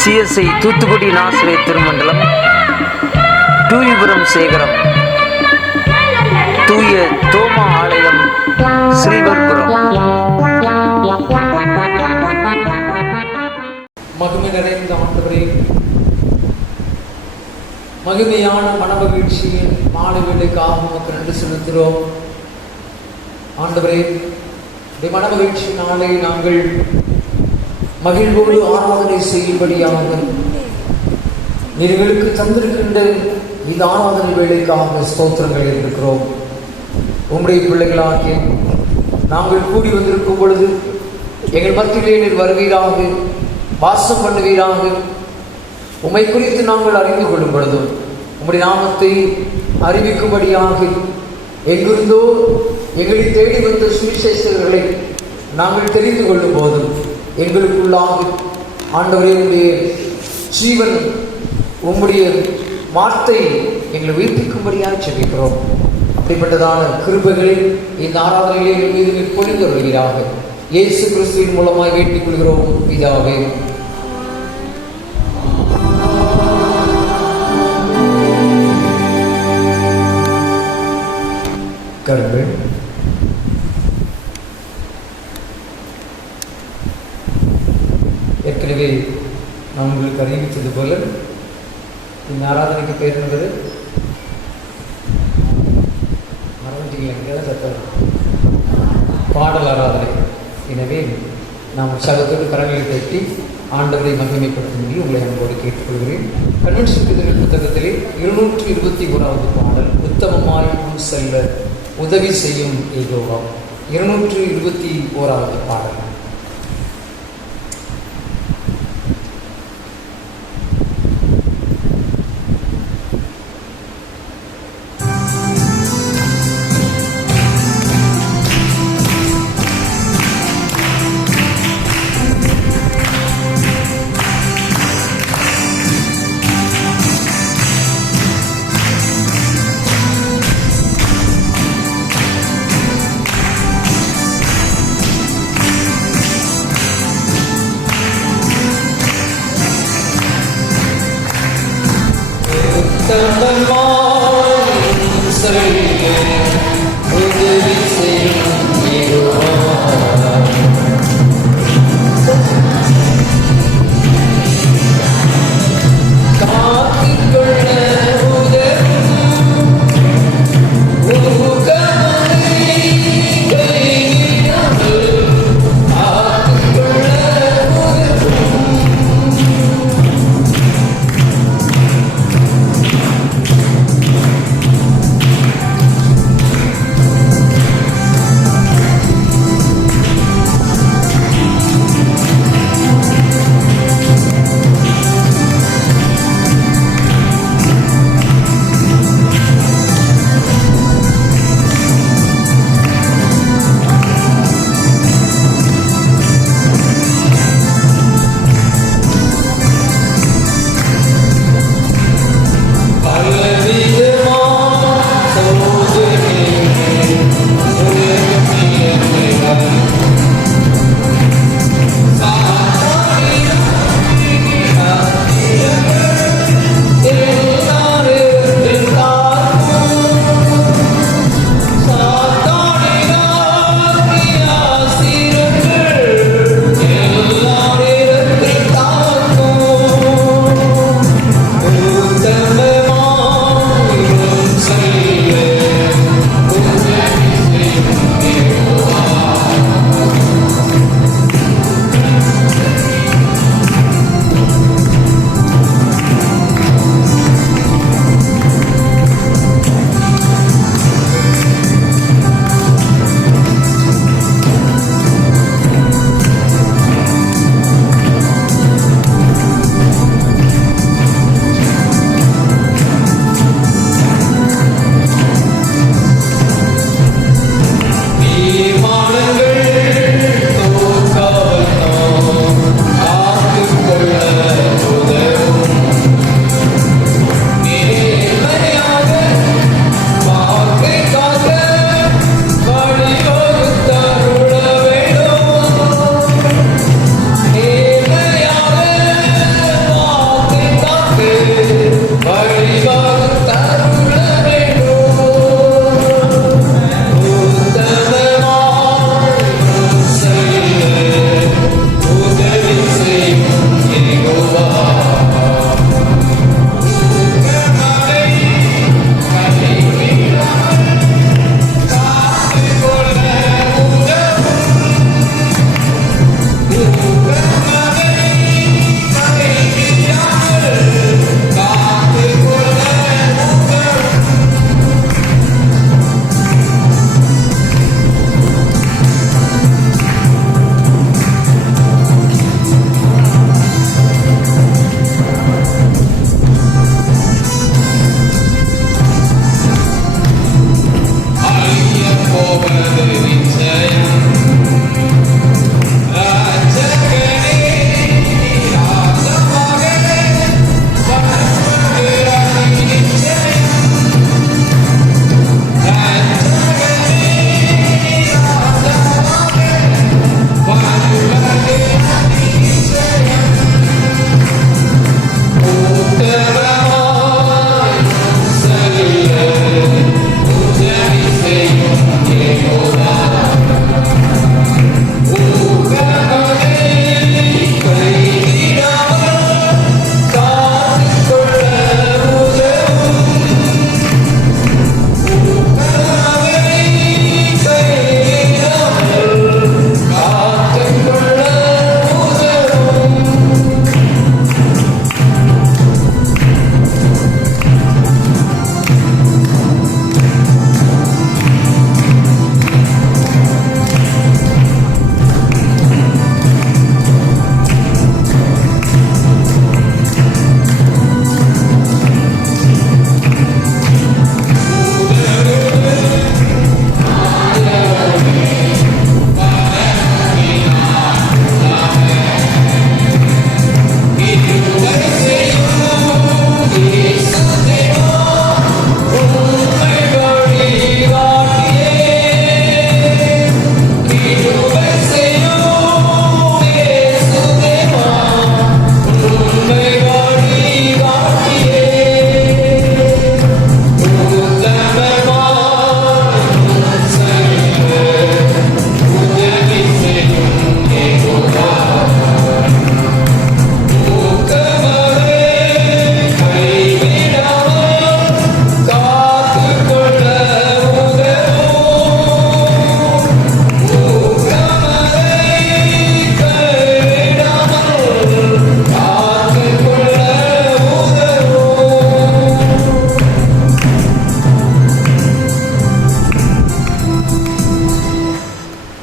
CSI Thoothukudi நாசிரை திருமண்டலம், தூய்புரம் சேகரம், தூய தோமா ஆலயம், சில்வர்புரம். மகிமை நிறைந்த ஆண்டவரே, மகிமையான மனமகிழ்ச்சியின் மாலை வேளைக்காக உமக்கு நன்றி செலுத்துகிறோம். ஆண்டவரே, இந்த மனமகிழ்ச்சி நாளை நாங்கள் மகிழ்வோடு ஆராதனை செய்யும்படியாக நீர்களுக்கு தந்திருக்கின்ற இந்த ஆராதனை வேளைக்காக ஸ்தோத்திரங்கள் இருக்கிறோம். உம்முடைய பிள்ளைகளாகிய நாங்கள் கூடி வந்திருக்கும் பொழுது எங்கள் மத்தியிலே நீர் வருவீராக, வாசம் பண்ணுவீராக. உம்மை குறித்து நாங்கள் அறிந்து கொள்ளும் பொழுதும் உம்முடைய நாமத்தை அறிவிக்கும்படியாக எங்கிருந்தோ எங்களை தேடி வந்த சுவிசேஷகர்களை நாங்கள் தெரிந்து கொள்ளும் போதும் எங்களுக்குள்ளாக ஆண்டவரே உம்முடைய ஜீவன், உம்முடைய வார்த்தை எங்களை உயிர்ப்பிக்கும்படியாக செபிக்கிறோம். அப்படிப்பட்டதான கிருபைகளை இந்த ஆராதனையிலே மீது பொழிந்து வருகிறாக இயேசு கிறிஸ்துவின் மூலமாய் வேண்டிக் கொள்கிறோம் பிதாவே. கருங்கள். ஏற்கனவே நான் உங்களுக்கு அறிவித்தது போல இந்த ஆராதனைக்கு பேர் என்பது பாடல் ஆராதனை. எனவே நாம் உற்சாகத்தோடு கரங்களை தட்டி ஆண்டவரை மகிமைப்படுத்தும்படி உங்களை அன்போடு கேட்டுக்கொள்கிறேன். கன்வென்ஷன் புத்தகத்திலே 221வது பாடல், உத்தமமாய் முன் செல்ல உதவி செய்யும் யெகோவா. 221வது பாடல்.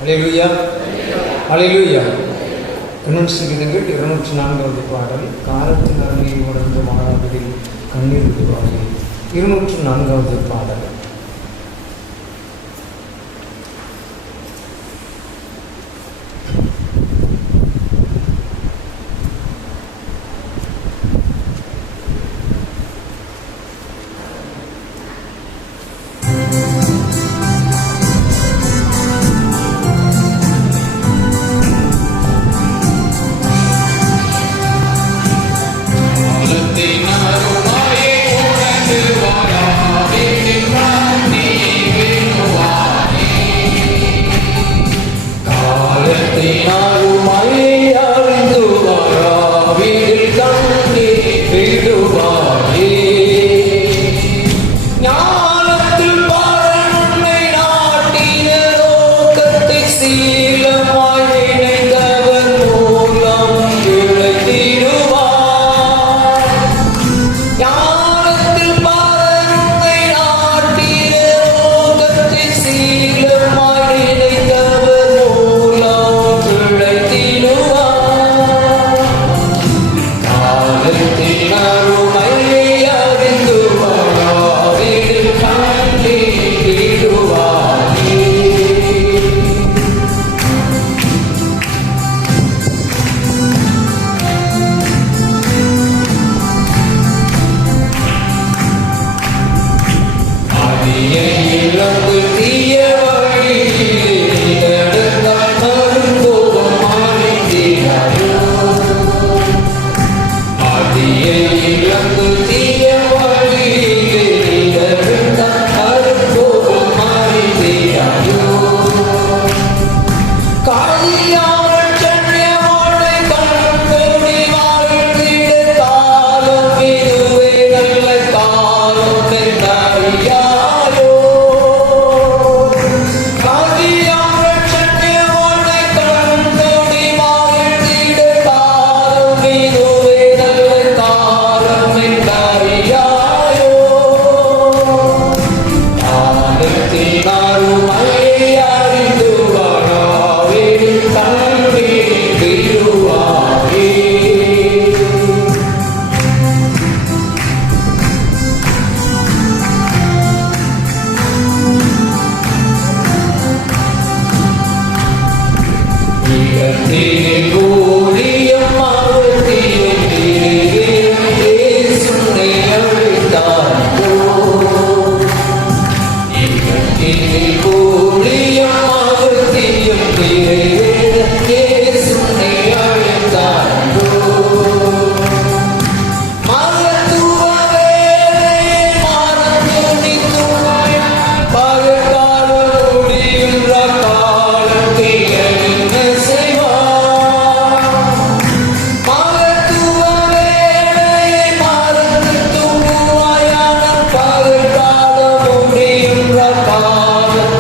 அல்லேலூயா, அல்லேலூயா. கண்ணூசிகள் 204வது பாடல். காலத்தின் அருமையை உணர்ந்து மாறாவதில் கண்ணீர் விடுவாயே. 204வது பாடல்.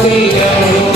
காலத்தில்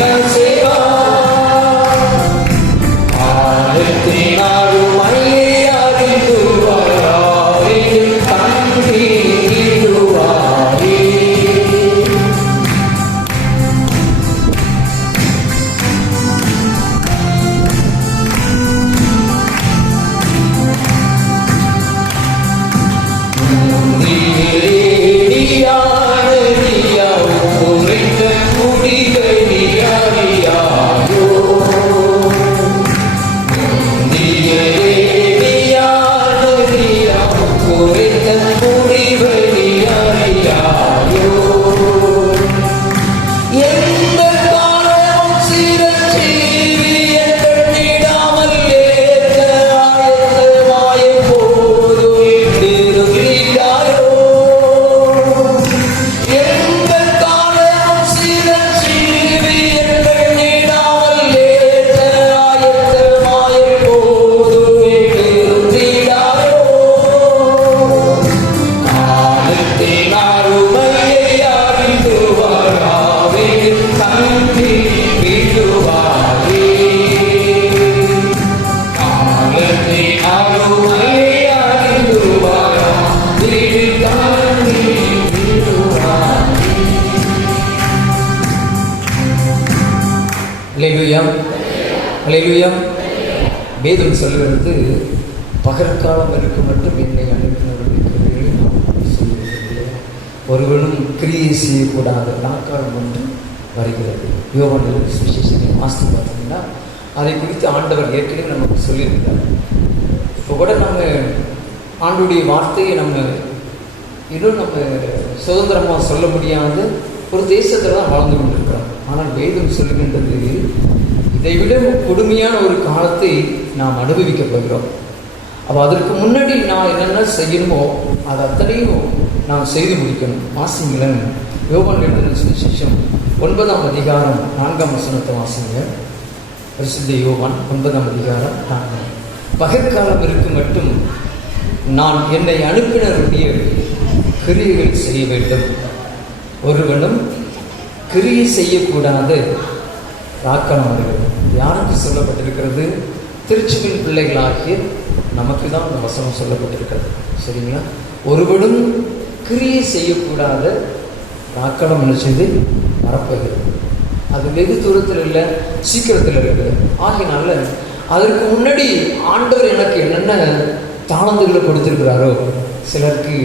அல்லேலூயா, அல்லேலூயா. வேதம் சொல்கிறது, பகற்காலம் இருக்கும் மட்டும் என்னை அனுப்பினவர்களுக்கு ஒருவனும் கிரியை செய்யக்கூடாது, நாட்காலம் ஒன்று வருகிறது. யோவான் சுவிசேஷத்தை வாசித்து பார்த்தீங்கன்னா அதை குறித்து ஆண்டவர் ஏற்கனவே நமக்கு சொல்லியிருக்கிறார். இப்போ கூட நம்ம ஆண்டுடைய வார்த்தையை இன்னும் நம்ம சுதந்திரமாக சொல்ல முடியாத ஒரு தேசத்தில் தான் வாழ்ந்து கொண்டிருக்கிறோம். ஆனால் வேதம் சொல்லுகின்றது, இதைவிட கொடுமையான ஒரு காலத்தை நாம் அனுபவிக்க போகிறோம். அப்போ அதற்கு முன்னாடி நான் என்னென்ன செய்யணுமோ அது அத்தனையும் நாம் செய்து முடிக்கணும். வாசிங்களேன், யோவான் எழுதின சுவிசேஷம் 9ஆம் அதிகாரம் 4ஆம் வசனத்தை வாசிங்க. பரிசுத்த யோவான் 9ஆம் அதிகாரம் 4. பகற்காலம் இருக்கும் மட்டும் நான் என்னை அனுப்பினருடைய கிரியைகள் செய்ய வேண்டும், ஒருவனும் கிரியை செய்யக்கூடாது, ராக்காலம் வருகிறது. யாருக்கு சொல்லப்பட்டிருக்கிறது? திருச்சுவின் பிள்ளைகளாகிய நமக்கு தான் இந்த வசனம் சொல்லப்பட்டிருக்கிறது. சரிங்களா? ஒருவனும் கிரியை செய்யக்கூடாத ராக்காலம் என்ன செய்து வரப்போகிறது. அது வெகு தூரத்தில் இல்லை, சீக்கிரத்தில் இருக்குது. ஆகினால அதற்கு முன்னாடி ஆண்டவர் எனக்கு என்னென்ன தாளந்துகளை கொடுத்திருக்கிறாரோ, சிலருக்கு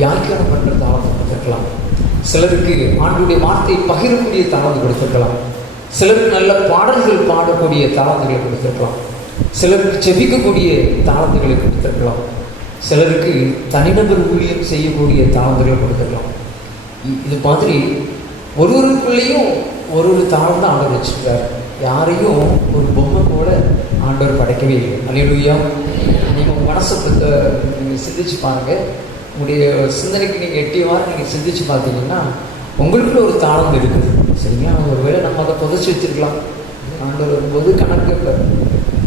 வியாக்கியானம் பண்ணுற தாளந்து கொடுத்துருக்கலாம், சிலருக்கு ஆண்டுடைய வார்த்தையை பகிரக்கூடிய தாளந்து கொடுத்துருக்கலாம், சிலருக்கு நல்ல பாடல்கள் பாடக்கூடிய தாளந்துகளை கொடுத்துருக்கலாம், சிலருக்கு செபிக்கக்கூடிய தாளந்துகளை கொடுத்துருக்கலாம், சிலருக்கு தனிநபர் ஊழியம் செய்யக்கூடிய தாளந்துகளை கொடுத்துருக்கலாம். இது மாதிரி ஒருவருக்குள்ளேயும் ஒரு தாளம் தான் ஆண்டவர் வச்சுருக்கார். யாரையும் ஒரு பொம்மை கூட ஆண்டவர் படைக்கவே இல்லை. அல்லேலூயா. நீங்கள் உங்கள் மனசை நீங்கள் சிந்திச்சு பாருங்கள். உங்களுடைய சிந்தனைக்கு நீங்கள் எட்டியவாறு நீங்கள் சிந்திச்சு பார்த்தீங்கன்னா உங்களுக்குள்ள ஒரு தாளம் இருக்குது. சரிங்களா? ஒருவேளை நம்ம அதை புதைச்சி வச்சுருக்கலாம். ஆண்டவர் வரும்போது கணக்கு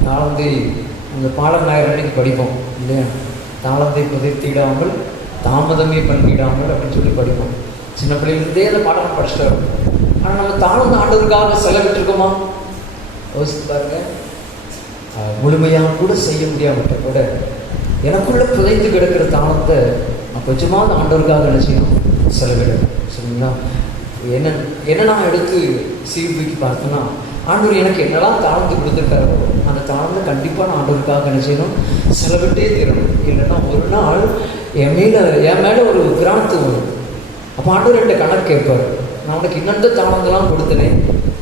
தாளந்தை அந்த பாடம் ஞாயிறு அன்னைக்கு படிப்போம் இல்லையா? தாளந்தை புதைத்திடாமல் தாமதமே பண்ணிடாமல் அப்படின்னு சொல்லி படிப்போம். சின்ன பிள்ளைலேருந்தே அந்த பாடம் படிச்சுட்டு வரும். ஆனால் நம்ம தாளந்து ஆண்டவருக்காக செலவிட்டுருக்கோமா? யோசித்து பாருங்க. முழுமையாக கூட செய்ய முடியாமட்ட கூட எனக்குள்ள புதைத்து கிடக்கிற தாளத்தை நான் கொஞ்சமாவது ஆண்டவருக்காக என்ன செய்யணும்? செலவிடணும். சரிங்களா? என்ன நான் எடுத்து சீர்தூக்கி பார்த்தோன்னா, ஆண்டவர் எனக்கு என்னெல்லாம் தாளந்து கொடுத்துருக்காரோ அந்த தாளத்தை கண்டிப்பாக நான் ஆண்டவருக்காக என்ன செய்யணும்? செலவிட்டே தீரணும். இல்லைன்னா ஒரு நாள் என் மேலே ஒரு கிராமத்து வரும். அப்போ ஆண்டவர் என்கிட்ட கணக்கு கேட்பார். நான் உனக்கு இன்னொன்று தாளந்தெல்லாம் கொடுத்தனே,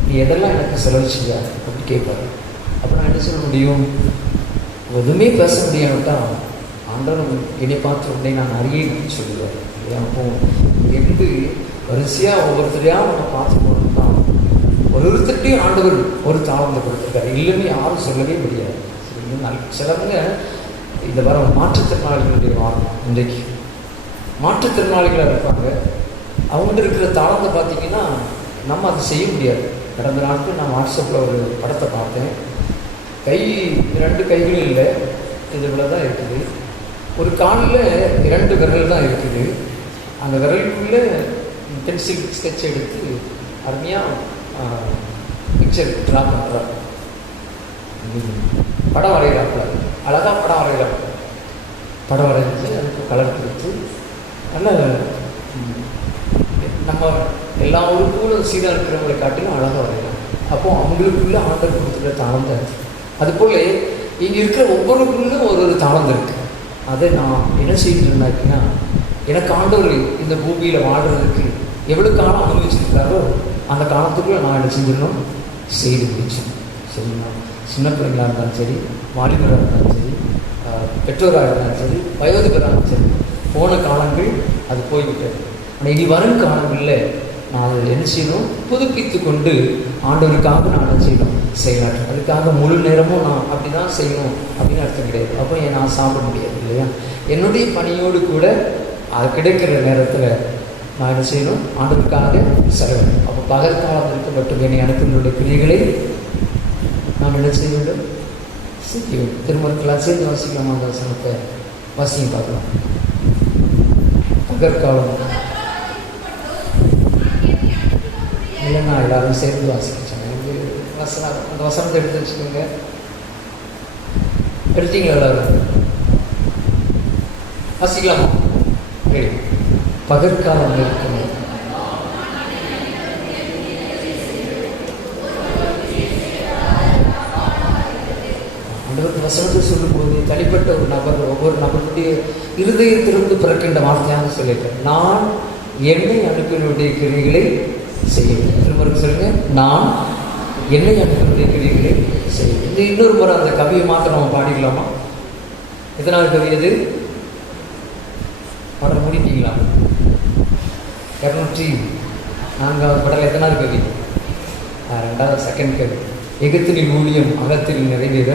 நீ எதெல்லாம் எனக்கு செலவிச்சியா அப்படி கேட்பார். அப்போ நான் என்ன சொல்ல முடியும்? எதுவுமே பேச முடியாவிட்டா ஆண்டவர் என்னை பார்த்து உடனே நான் அறியேன்னு சொல்லுவார். அப்போ இங்கிருந்து வரிசையாக ஒவ்வொருத்தரையாக நம்ம பார்த்து போனோம்னா ஒருத்தட்டையும் ஆண்டவர் ஒரு தாளந்தை கொடுத்துருக்காரு. இல்லைன்னு யாரும் சொல்லவே முடியாது. சிலவங்க இந்த வர மாற்றுத்திறனாளிகளுடைய வாரம் இன்றைக்கு மாற்றுத்திறனாளிகளாக இருப்பாங்க. அவங்கள்ட்ட இருக்கிற தாளந்தை பார்த்தீங்கன்னா நம்ம அதை செய்ய முடியாது. கடந்த நாட்கள் நான் வாட்ஸ்அப்பில் ஒரு படத்தை பார்த்தேன். ரெண்டு கைகளும் இல்லை, இது இவ்வளோ தான் இருக்குது. ஒரு காலில் 2 விரல் தான் இருக்குது. அந்த விரலுக்குள்ளே பென்சில் ஸ்கெட்ச் எடுத்து அருமையாக பிக்சர் ட்ரா பண்ணுறார். படம் வரைகிறாப்புல, அழகாக படம் வரைகிறாப்புல. படம் வரைஞ்சி அதுக்கு கலர் கொடுத்து நல்ல நம்ம எல்லா ஊருக்குள்ளும் சீராக இருக்கிறவங்களை காட்டிலும் அழகாக வரையலாம். அப்போது அவங்களுக்குள்ளே ஆண்டவர் கொடுத்துருக்க தாளந்தை இருக்குது. அதுபோல் இங்கே இருக்கிற ஒவ்வொருக்குள்ளும் ஒரு தாளந்தை இருக்குது. அதை நான் என்ன செய்யணுன்னாக்கினா, எனக்கு ஆண்டவர் இந்த பூமியில் வாழ்கிறதுக்கு எவ்வளோ காலம் அனுபவிச்சிருக்காரோ அந்த காலத்துக்குள்ளே நான் என்ன செஞ்சிடணும்? செய்து முடிச்சேன். சரிங்களா? சின்ன பிள்ளைங்களாக இருந்தாலும் சரி, வாலிபராக இருந்தாலும் சரி, பெற்றோராக இருந்தாலும் சரி, வயோதிபராக இருந்தாலும் சரி, போன காலங்கள் அது போய்விட்டது. ஆனால் இனி வரும் காலங்களில் நான் அதை என்ன செய்யணும்? புதுப்பித்து கொண்டு ஆண்டவருக்காக நான் என்ன செய்யணும்? செயலாற்றேன். அதுக்காக முழு நேரமும் நான் அப்படி தான் செய்யணும் அப்படின்னு அர்த்தம் கிடையாது. அப்போ நான் சாப்பிட முடியாது இல்லையா? என்னுடைய பணியோடு கூட அது கிடைக்கிற நேரத்தில் நான் என்ன செய்யணும்? ஆண்டவருக்காக செலவிடணும். அப்போ பகற்காலம் இருக்க மட்டும் என்னை அனுப்பினுடைய கிரியைகளை நாம் என்ன செய்ய வேண்டும்? செய்ய வேண்டும். திருமணத்தில் சேர்ந்து வாசிக்கலாமா? அந்த வசனத்தை வாசிக்க பார்க்கலாம். பகற்காலம் இல்லைன்னா எல்லாரும் சேர்ந்து வாசிக்க சொன்னாங்க. அந்த வசனத்தை எடுத்து வச்சுக்கோங்க. எடுத்தீங்களா எல்லாரும்? வாசிக்கலாமா? பகற்காலம் இருக்கணும். வசனத்தை சொல்லும்போது தனிப்பட்ட ஒரு நபர், ஒவ்வொரு நபருடைய இருதயத்திலிருந்து பிறக்கின்ற வார்த்தையாக சொல்லிட்டேன். நான் என்னை அனுப்பினுடைய கிரிகளை செய்வேன். திரும்ப சொல்லுங்க, நான் என்னை அனுப்பினுடைய கிரிகளை செய்வேன். இந்த இன்னொரு முறை அந்த கவியை மாத்திரம் நம்ம பாடிக்கலாமா? எத்தனாவது கவி அது? பாட முடிப்பீங்களா? 204வது பாடல் எத்தனாவது கவி? 2வது செகண்ட் கவி. எகத்தினின் ஊழியம் அகத்தில் நிறைவேற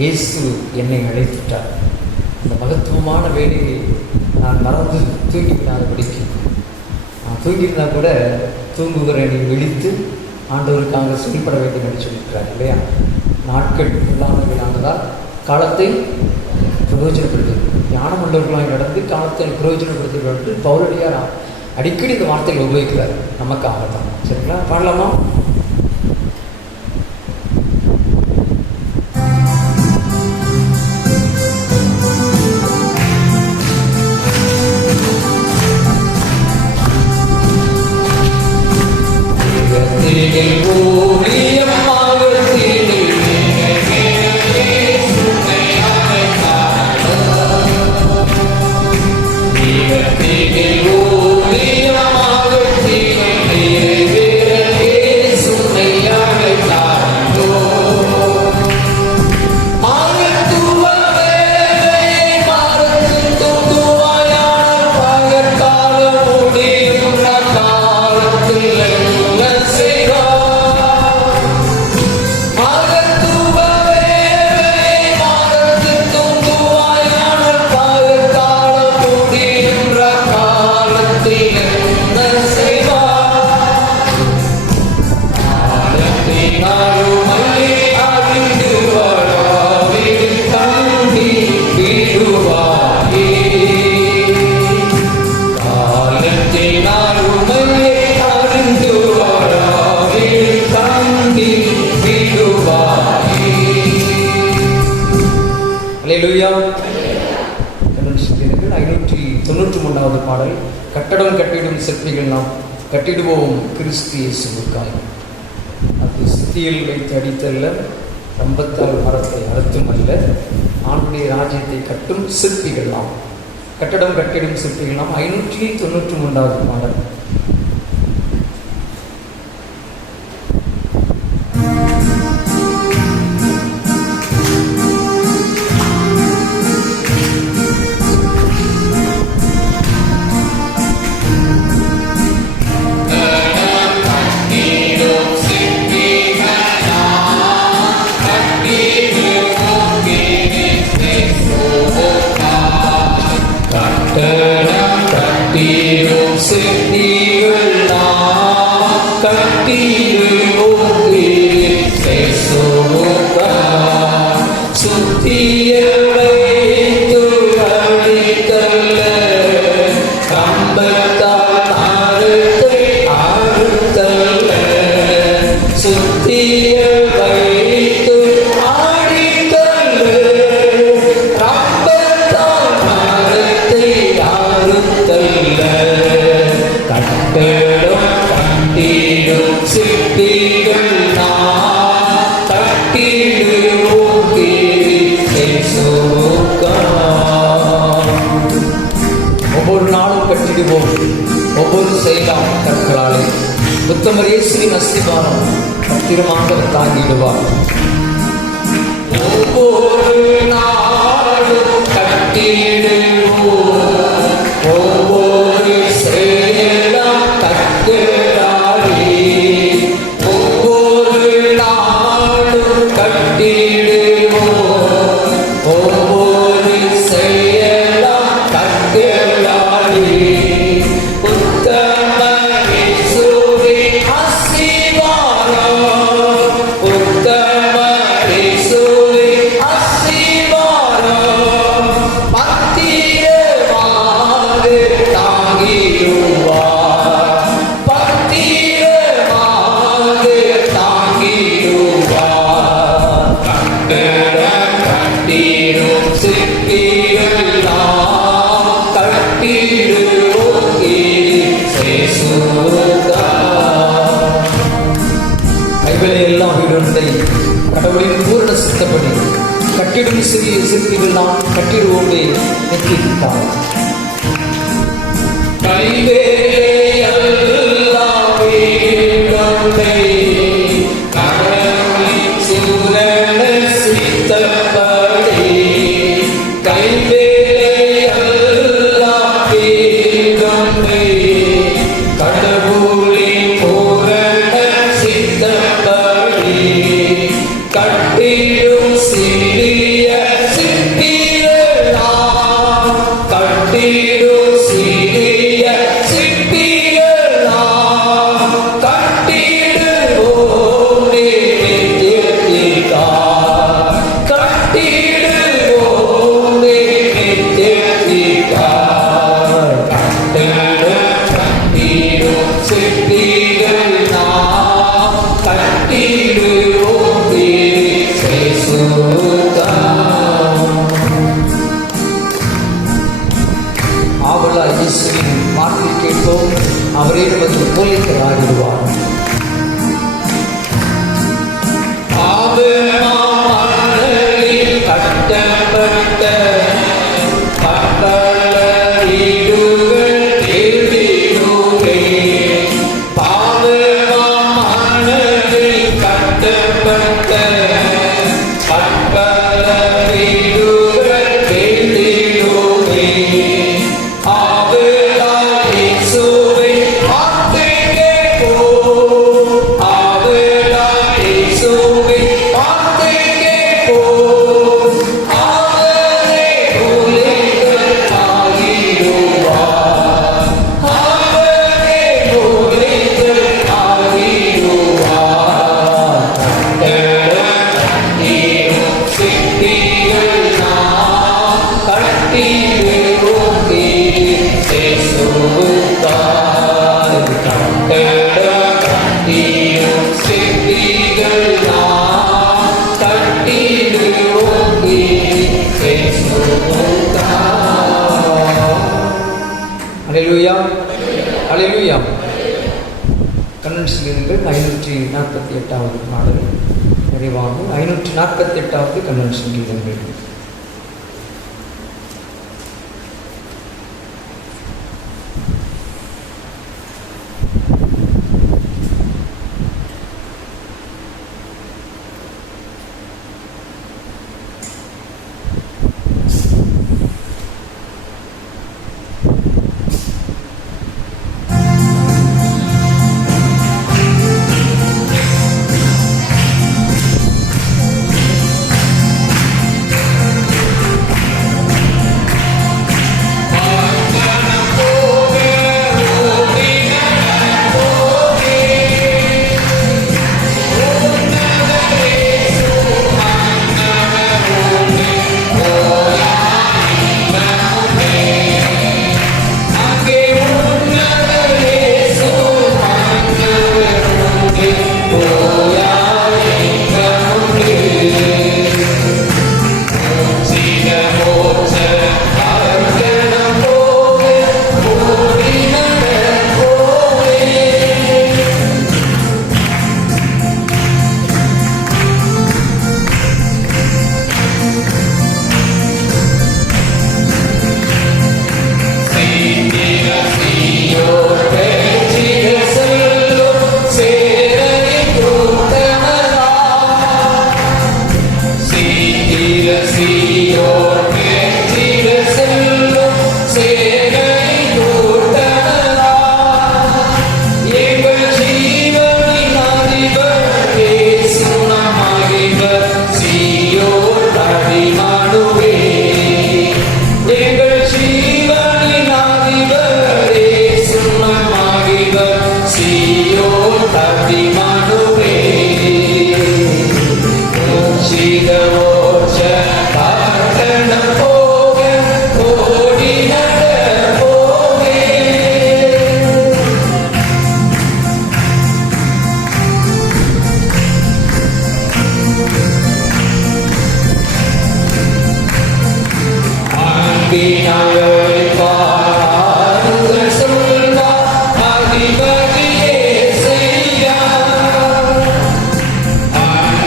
இயேசு என்னை அழைத்துட்டார். அந்த மகத்துவமான வேலையை நான் மறந்து தூங்கிவிடாதபடிக்கு, நான் தூங்கியிருந்தா கூட தூங்குகிற நீ விழித்து ஆண்டவருக்காக செயல்பட வேண்டும் என்று சொல்லியிருக்கிறார் இல்லையா? நாட்கள் இல்லாதவர்களானதால் காலத்தை பிரயோஜனப்படுத்துவது, ஞானம் உள்ளவர்களாக நடந்து காலத்தை பிரயோஜனப்படுத்துவது பவுலடியார் அடிக்கடி இந்த வார்த்தைகள் உபயோகிக்கிறார். நமக்காகத்தான். சரிங்களா? பாடலாமா? பாடல். கட்டடம் கட்டிடும் சிற்பிகள் நாம் கட்டிடுவோம் கிறிஸ்து இயேசுவுக்காய். அது சித்தியில் வைத்து அடித்தல்ல, ரம்பத்தால் மரத்தை அறுத்தும் அல்ல, ஆண்டுடைய ராஜ்யத்தை கட்டும் சிற்பிகள் நாம். கட்டடம் கட்டிடும் சிற்பிகள் நாம். 593வது பாடல். ஒவ்வொரு நாளும் கட்டிடுவோம், ஒவ்வொரு செயலாம் கற்களாலே உத்தமர் இயேசுவின் அஸ்திபாரம் பத்திரமாக தாங்கிடுவார். ஒவ்வொரு நாளும் கட்டிடுவோம், ஒவ்வொரு செயலாம் கற்களாலே ஒவ்வொரு நாளும் கட்டிடுவோம், ஒவ்வொரு செயலாம் கற்களாலே உத்தமர் இயேசுவின் அஸ்திபாரம், உத்தமர் இயேசுவின் அஸ்திபாரம் பத்திரமாக தாங்கிடுவார், பத்திரமாக தாங்கிடுவார். கட்டடம் கட்டிடும் சிற்பிகள் நாம் கட்டிடுவோம் இயேசுவுக்காய். கைகளை எல்லாம் இருந்தை கடவுளின் பூரண சித்தப்படி கட்டிடும் சிறிய சிற்பிகள் நாம் கட்டிடுவோமே நிற்கிறார். ஆவலாய் இயேசுவின் வார்த்தை கேட்போம். அவரே நமக்கு போலித்தராகிடுவார். கட்டப்பட்ட அல்லேலூயா, அல்லேலூயா. கன்வென்ஷன்கள் 548வது நாடல் நிறைவாக 548வது கன்வென்ஷன் கீதங்கள்.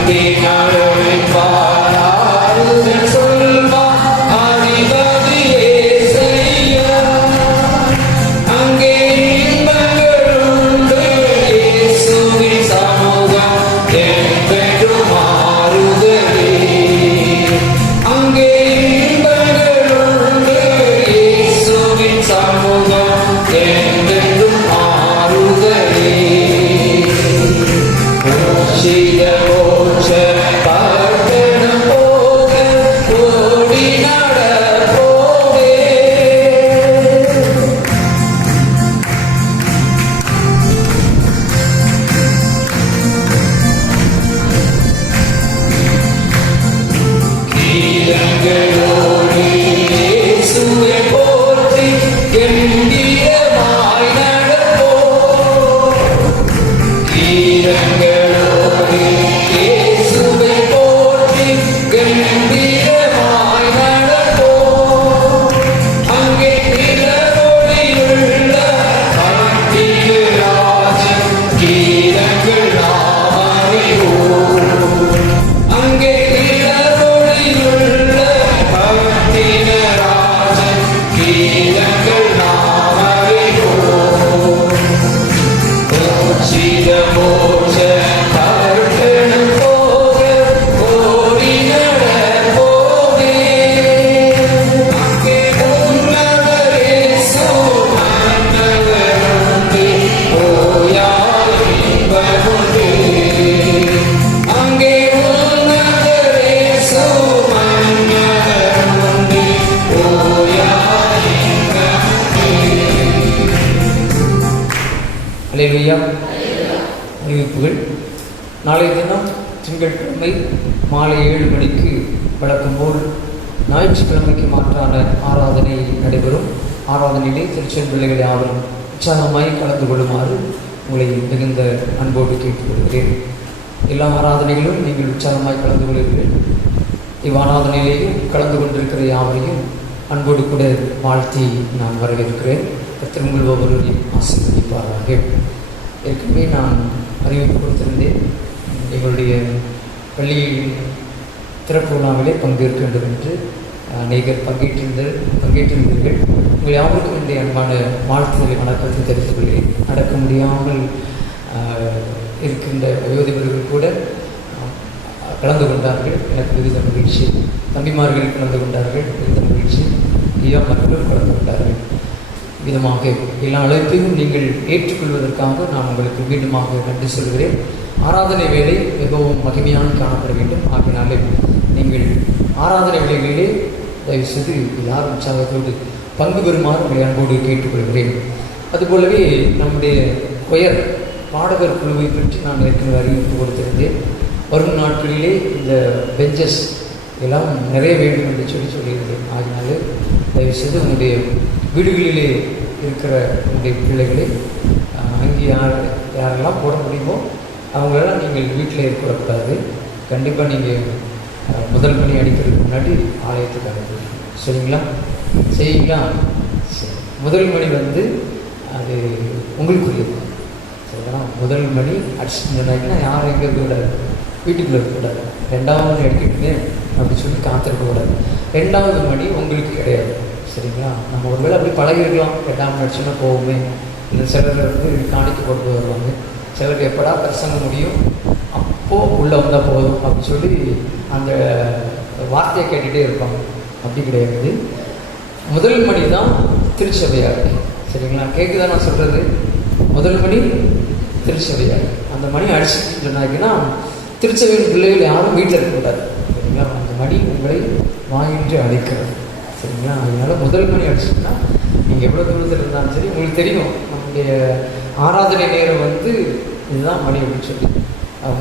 Be செய்த மோட்ச பட்டணம் போக ஓடி நடப்போமே. கீதங்களோடு இயேசுவை போற்றி கம்பீரமாய் நடப்போம். கீதங்களோடு இயேசுவை போற்றி கம்பீரமாய் நடப்போம். அங்கே நிலவொளியுள்ள அன்பின் ராஜன் கீதங்கள் நாம் அறிவோம். அங்கே நிலவொளியுள்ள அன்பின் ராஜன் கீதங்கள் நாம் அறிவோம். மோட்சித மோட்ச பட்டணம் போக ஓடி நடப்போமே. அங்கே உன்னதர் இயேசு மன்னவர் உண்டு, ஓயா இன்பமுண்டு. அங்கே உன்னதர் இயேசு மன்னவர் உண்டு, ஓயா இன்பமுண்டு. அல்லேலூயா. அறிவிப்புகள். நாளைய தினம் திங்கட்கிழமை மாலை 7 மணிக்கு வழக்கம் போல் ஞாயிற்றுக்கிழமைக்கு மாற்றான ஆராதனை நடைபெறும். ஆராதனையிலே திருச்சென் பிள்ளைகள் யாவரும் உற்சாகமாய் கலந்து கொள்ளுமாறு உங்களை மிகுந்த அன்போடு கேட்டுக்கொள்கிறேன். எல்லா ஆராதனைகளும் நீங்கள் உற்சாகமாய் கலந்து கொள்கிறீர்கள். இவ்வாராதனையிலேயும் கலந்து கொண்டிருக்கிற யாவரையும் அன்போடு கூட வாழ்த்தி நான் வரவேற்கிறேன். கர்த்தர் உங்கள் ஒவ்வொருவரையும் ஆசீர்வதிப்பாராக. ஏற்கனவே நான் அறிவிப்பு கொடுத்திருந்தேன், எங்களுடைய பள்ளியில் திறப்பு விழாவிலே பங்கேற்க வேண்டும் என்று அநேகர் பங்கேற்றிருந்தீர்கள். உங்கள் யாவருக்கும் என்னுடைய அன்பான வாழ்த்துதலை வணக்கத்தை தெரிவித்துக் கொள்கிறேன். நடக்க முடியாமல் இருக்கின்ற வயோதிபர்கள் கூட கலந்து கொண்டார்கள். எனக்கு மிகுந்த மகிழ்ச்சி. தம்பிமார்கள் கலந்து கொண்டார்கள், மிகுந்த மகிழ்ச்சி. ஐயாமார்களும் கலந்து கொண்டார்கள். விதமாக எல்லா அழைப்பையும் நீங்கள் ஏற்றுக்கொள்வதற்காக நான் உங்களுக்கு மீண்டுமாக நன்றி சொல்கிறேன். ஆராதனை வேலை மிகவும் மகிமையான காணப்பட வேண்டும். ஆகினாலே நீங்கள் ஆராதனை வேலைகளிலே தயவு செய்து எல்லாரும் உற்சாகத்தோடு பங்கு பெறுமாறு உங்களை அன்போடு கேட்டுக்கொள்கிறேன். அதுபோலவே நம்முடைய கொயர் பாடகர் குழுவை பற்றி நான் ஏற்கனவே அறிவிப்பு கொடுத்திருந்தேன். வரும் நாட்களிலே இந்த பெஞ்சஸ் எல்லாம் நிறைய வேண்டும் என்று சொல்லியிருந்தேன். ஆகினாலே தயவு செய்து உங்களுடைய வீடுகளிலே இருக்கிற உங்களுடைய பிள்ளைகளை அங்கே யாரெல்லாம் போட முடியுமோ அவங்களெல்லாம் நீங்கள் வீட்டில் இருக்கக்கூடாது. கண்டிப்பாக நீங்கள் முதல் மணி அடிக்கிறதுக்கு முன்னாடி ஆலயத்துக்கு அனுப்பி சரிங்களா? சரிங்களா? சரி. முதல் மணி அது உங்களுக்குரியது சரிங்களா? முதல் மணி அடிச்சுட்டுனா யாரும் எங்கே இருக்கக்கூடாது, வீட்டுக்குள்ளே இருக்கக்கூடாது. 2வது மணி அடிக்கிட்டுங்க அப்படி சொல்லி காத்திருக்கக்கூடாது. 2வது மணி உங்களுக்கு கிடையாது சரிங்களா? நம்ம ஒருவேளை அப்படி பழகிருக்கலாம், 2ஆம் மணி அடிச்சுன்னா போகுமே. இல்லை சிலர் காணிக்க கொண்டு வருவாங்க, சிலருக்கு எப்படா பிரசங்கம் முடியும் அப்போது உள்ளே வந்தால் போதும் அப்படின்னு சொல்லி அந்த வார்த்தையை கேட்டுகிட்டே இருப்பாங்க. அப்படி கிடையாது. முதல் மணி தான் திருச்சபையாக சரிங்களா? கேட்குதான் நான் சொல்கிறது. முதல் மணி திருச்சபையாக அந்த மணி அடிச்சுட்டு சொன்னாங்கன்னா திருச்சபையின் பிள்ளைகள் யாரும் வீட்டில் இருக்கக்கூடாது சரிங்களா? அந்த மணி உங்களை வாங்கிட்டு அழைக்கிறது சரிங்களா? அதனால் முதல் மணி அடிச்சுன்னா நீங்கள் எவ்வளோ தூரத்தில் இருந்தாலும் சரி உங்களுக்கு தெரியும். நம்முடைய ஆராதனை நேரம் இதுதான் மணி அப்படின்னு சொல்லி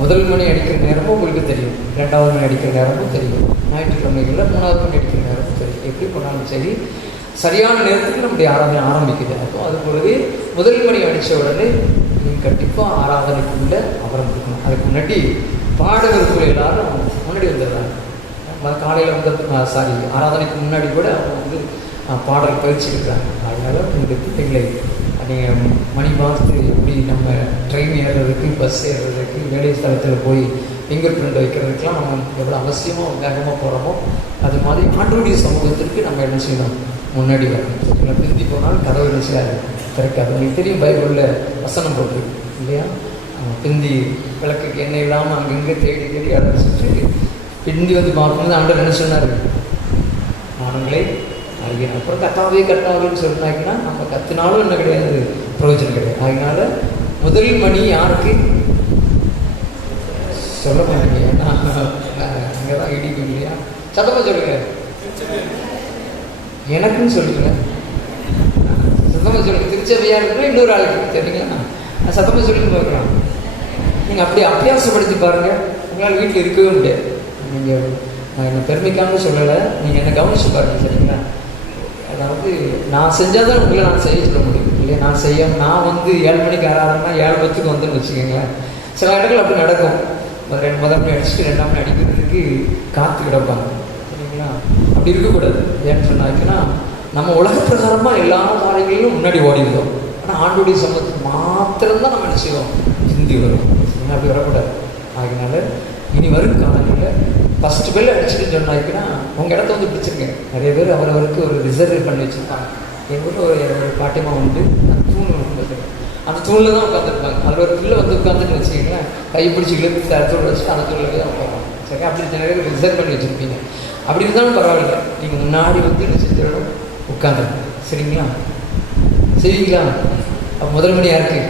முதல் மணி அடிக்கிற நேரமும் உங்களுக்கு தெரியும், 2வது மணி அடிக்கிற நேரமும் தெரியும், ஞாயிற்றுக்கிழமைகளில் 3வது மணி அடிக்கிற நேரமும் தெரியும். எப்படி போனாலும் சரி சரியான நேரத்துக்கு நம்முடைய ஆராதனை ஆரம்பிக்குது. அப்போ அது போலவே முதல் மணி அடித்த உடனே நீங்கள் கண்டிப்பாக ஆராதனைக்குள்ளே அமர்ந்துக்கணும். அதுக்கு முன்னாடி பாடகர்கள் எல்லாரும் முன்னாடி வந்துடுறாங்க. காலையில் ஆராதனைக்கு முன்னாடி கூட அவங்க பாடல் பயிற்சி இருக்கிறாங்க. அதனால் உங்களுடைய பிள்ளைகளை நீங்கள் மணி பார்த்து எப்படி நம்ம ட்ரெயின் ஏறுறதுக்கு, பஸ் ஏறுறதுக்கு, வேலை ஸ்தலத்தில் போய் ஃபிங்கர் பிரிண்ட் வைக்கிறதுக்கெலாம் நம்ம எவ்வளோ அவசியமாக வேகமாக போகிறோமோ அது மாதிரி ஆண்டவருடைய சமூகத்திற்கு நம்ம என்ன செய்யணும், முன்னாடி வரணும். இல்லை பிந்தி போனால் கதவு ருசியாக திறக்காது. உங்களுக்கு தெரியும், பைபிளில் வசனம் போட்டிருக்கு இல்லையா? பிந்தி விளக்குக்கு எண்ணெய் இல்லாமல் அங்கங்கே தேடி தேடி அழைச்சிட்டு பிந்தி பார்க்கும்போது ஆண்டவர் என்ன சொன்னார், மானங்களே ஆகிய அப்புறம் கத்தாவேன்னு சொன்னாங்கன்னா நம்ம கத்தினாலும் என்ன கிடையாது, பிரயோஜனம் கிடையாது. அதனால முதல் மணி யாருக்கு? சொல்ல மாட்டேங்க, ஏன்னா அங்கே தான் இடிக்கும் இல்லையா? சத்தமாக சொல்லுங்க, எனக்குன்னு சொல்லுங்க, சத்தமாக சொல்லுங்க. திருச்சபையாக இருக்கிற இன்னொரு ஆளுக்கு சரிங்களா? நான் சத்தமாக சொல்லிட்டு பார்க்கலாம். நீங்கள் அப்படி அபியாசப்படுத்தி பாருங்கள், உங்களால் வீட்டில் இருக்கவே முடியாது. நீங்கள் நான் என்னை பெருமைக்காம சொல்லலை, நீங்கள் என்னை கவனிச்சு பாருங்கள் சரிங்களா? அதாவது நான் செஞ்சால் தான் உங்களை நான் செய்ய சொல்ல முடியும் இல்லையா? நான் வந்து 7 மணிக்கு ஆறாதுன்னா 7:10 வந்துன்னு வச்சுக்கோங்க. சில இடங்கள் அப்படி நடக்கும். முதல் மணி அடிச்சுட்டு 2ஆம் மணி அடிக்கிறதுக்கு காத்து கிடப்பாங்க சரிங்களா? அப்படி இருக்கக்கூடாது. ஏன்னு சொன்னாச்சுன்னா நம்ம உலக பிரகாரமாக எல்லா காரியங்களிலும் முன்னாடி ஓடிடுவோம். ஆனால் ஆண்டுடைய சமூகத்துக்கு மாத்திரம்தான் நம்ம நிச்சயம் ஹிந்தி வரும். அப்படி வரக்கூடாது. அதனால இனி வரும் காலங்களில் ஃபஸ்ட்டு பெல் அடிச்சுட்டு சொன்னாச்சுன்னா உங்கள் இடத்த வந்து பிடிச்சிருங்க. நிறைய பேர் அவரவருக்கு ஒரு ரிசர்வ் பண்ணி வச்சுருப்பாங்க. எங்கள் ஊரில் ஒரு பாட்டியமாக உண்டு, அந்த தூண் உண்டு. அந்த தூணில் தான் உட்காந்துருப்பாங்க. அதில் ஒரு பிள்ளை வந்து உட்காந்துட்டு வச்சுக்கிங்களேன், கை பிடிச்சி இழுத்து தூள் வச்சுட்டு அந்த தூணில் தான் உட்காருவாங்க. சரி, அப்படி நிறைய பேர் ரிசர்வ் பண்ணி வச்சுருப்பீங்க. அப்படி இருந்தாலும் பரவாயில்ல, நீங்கள் முன்னாடி வந்து நிச்சயத்தோட உட்காந்துருங்க சரிங்களா? சரிங்களா? அப்போ முதல் மணி யாருக்கு?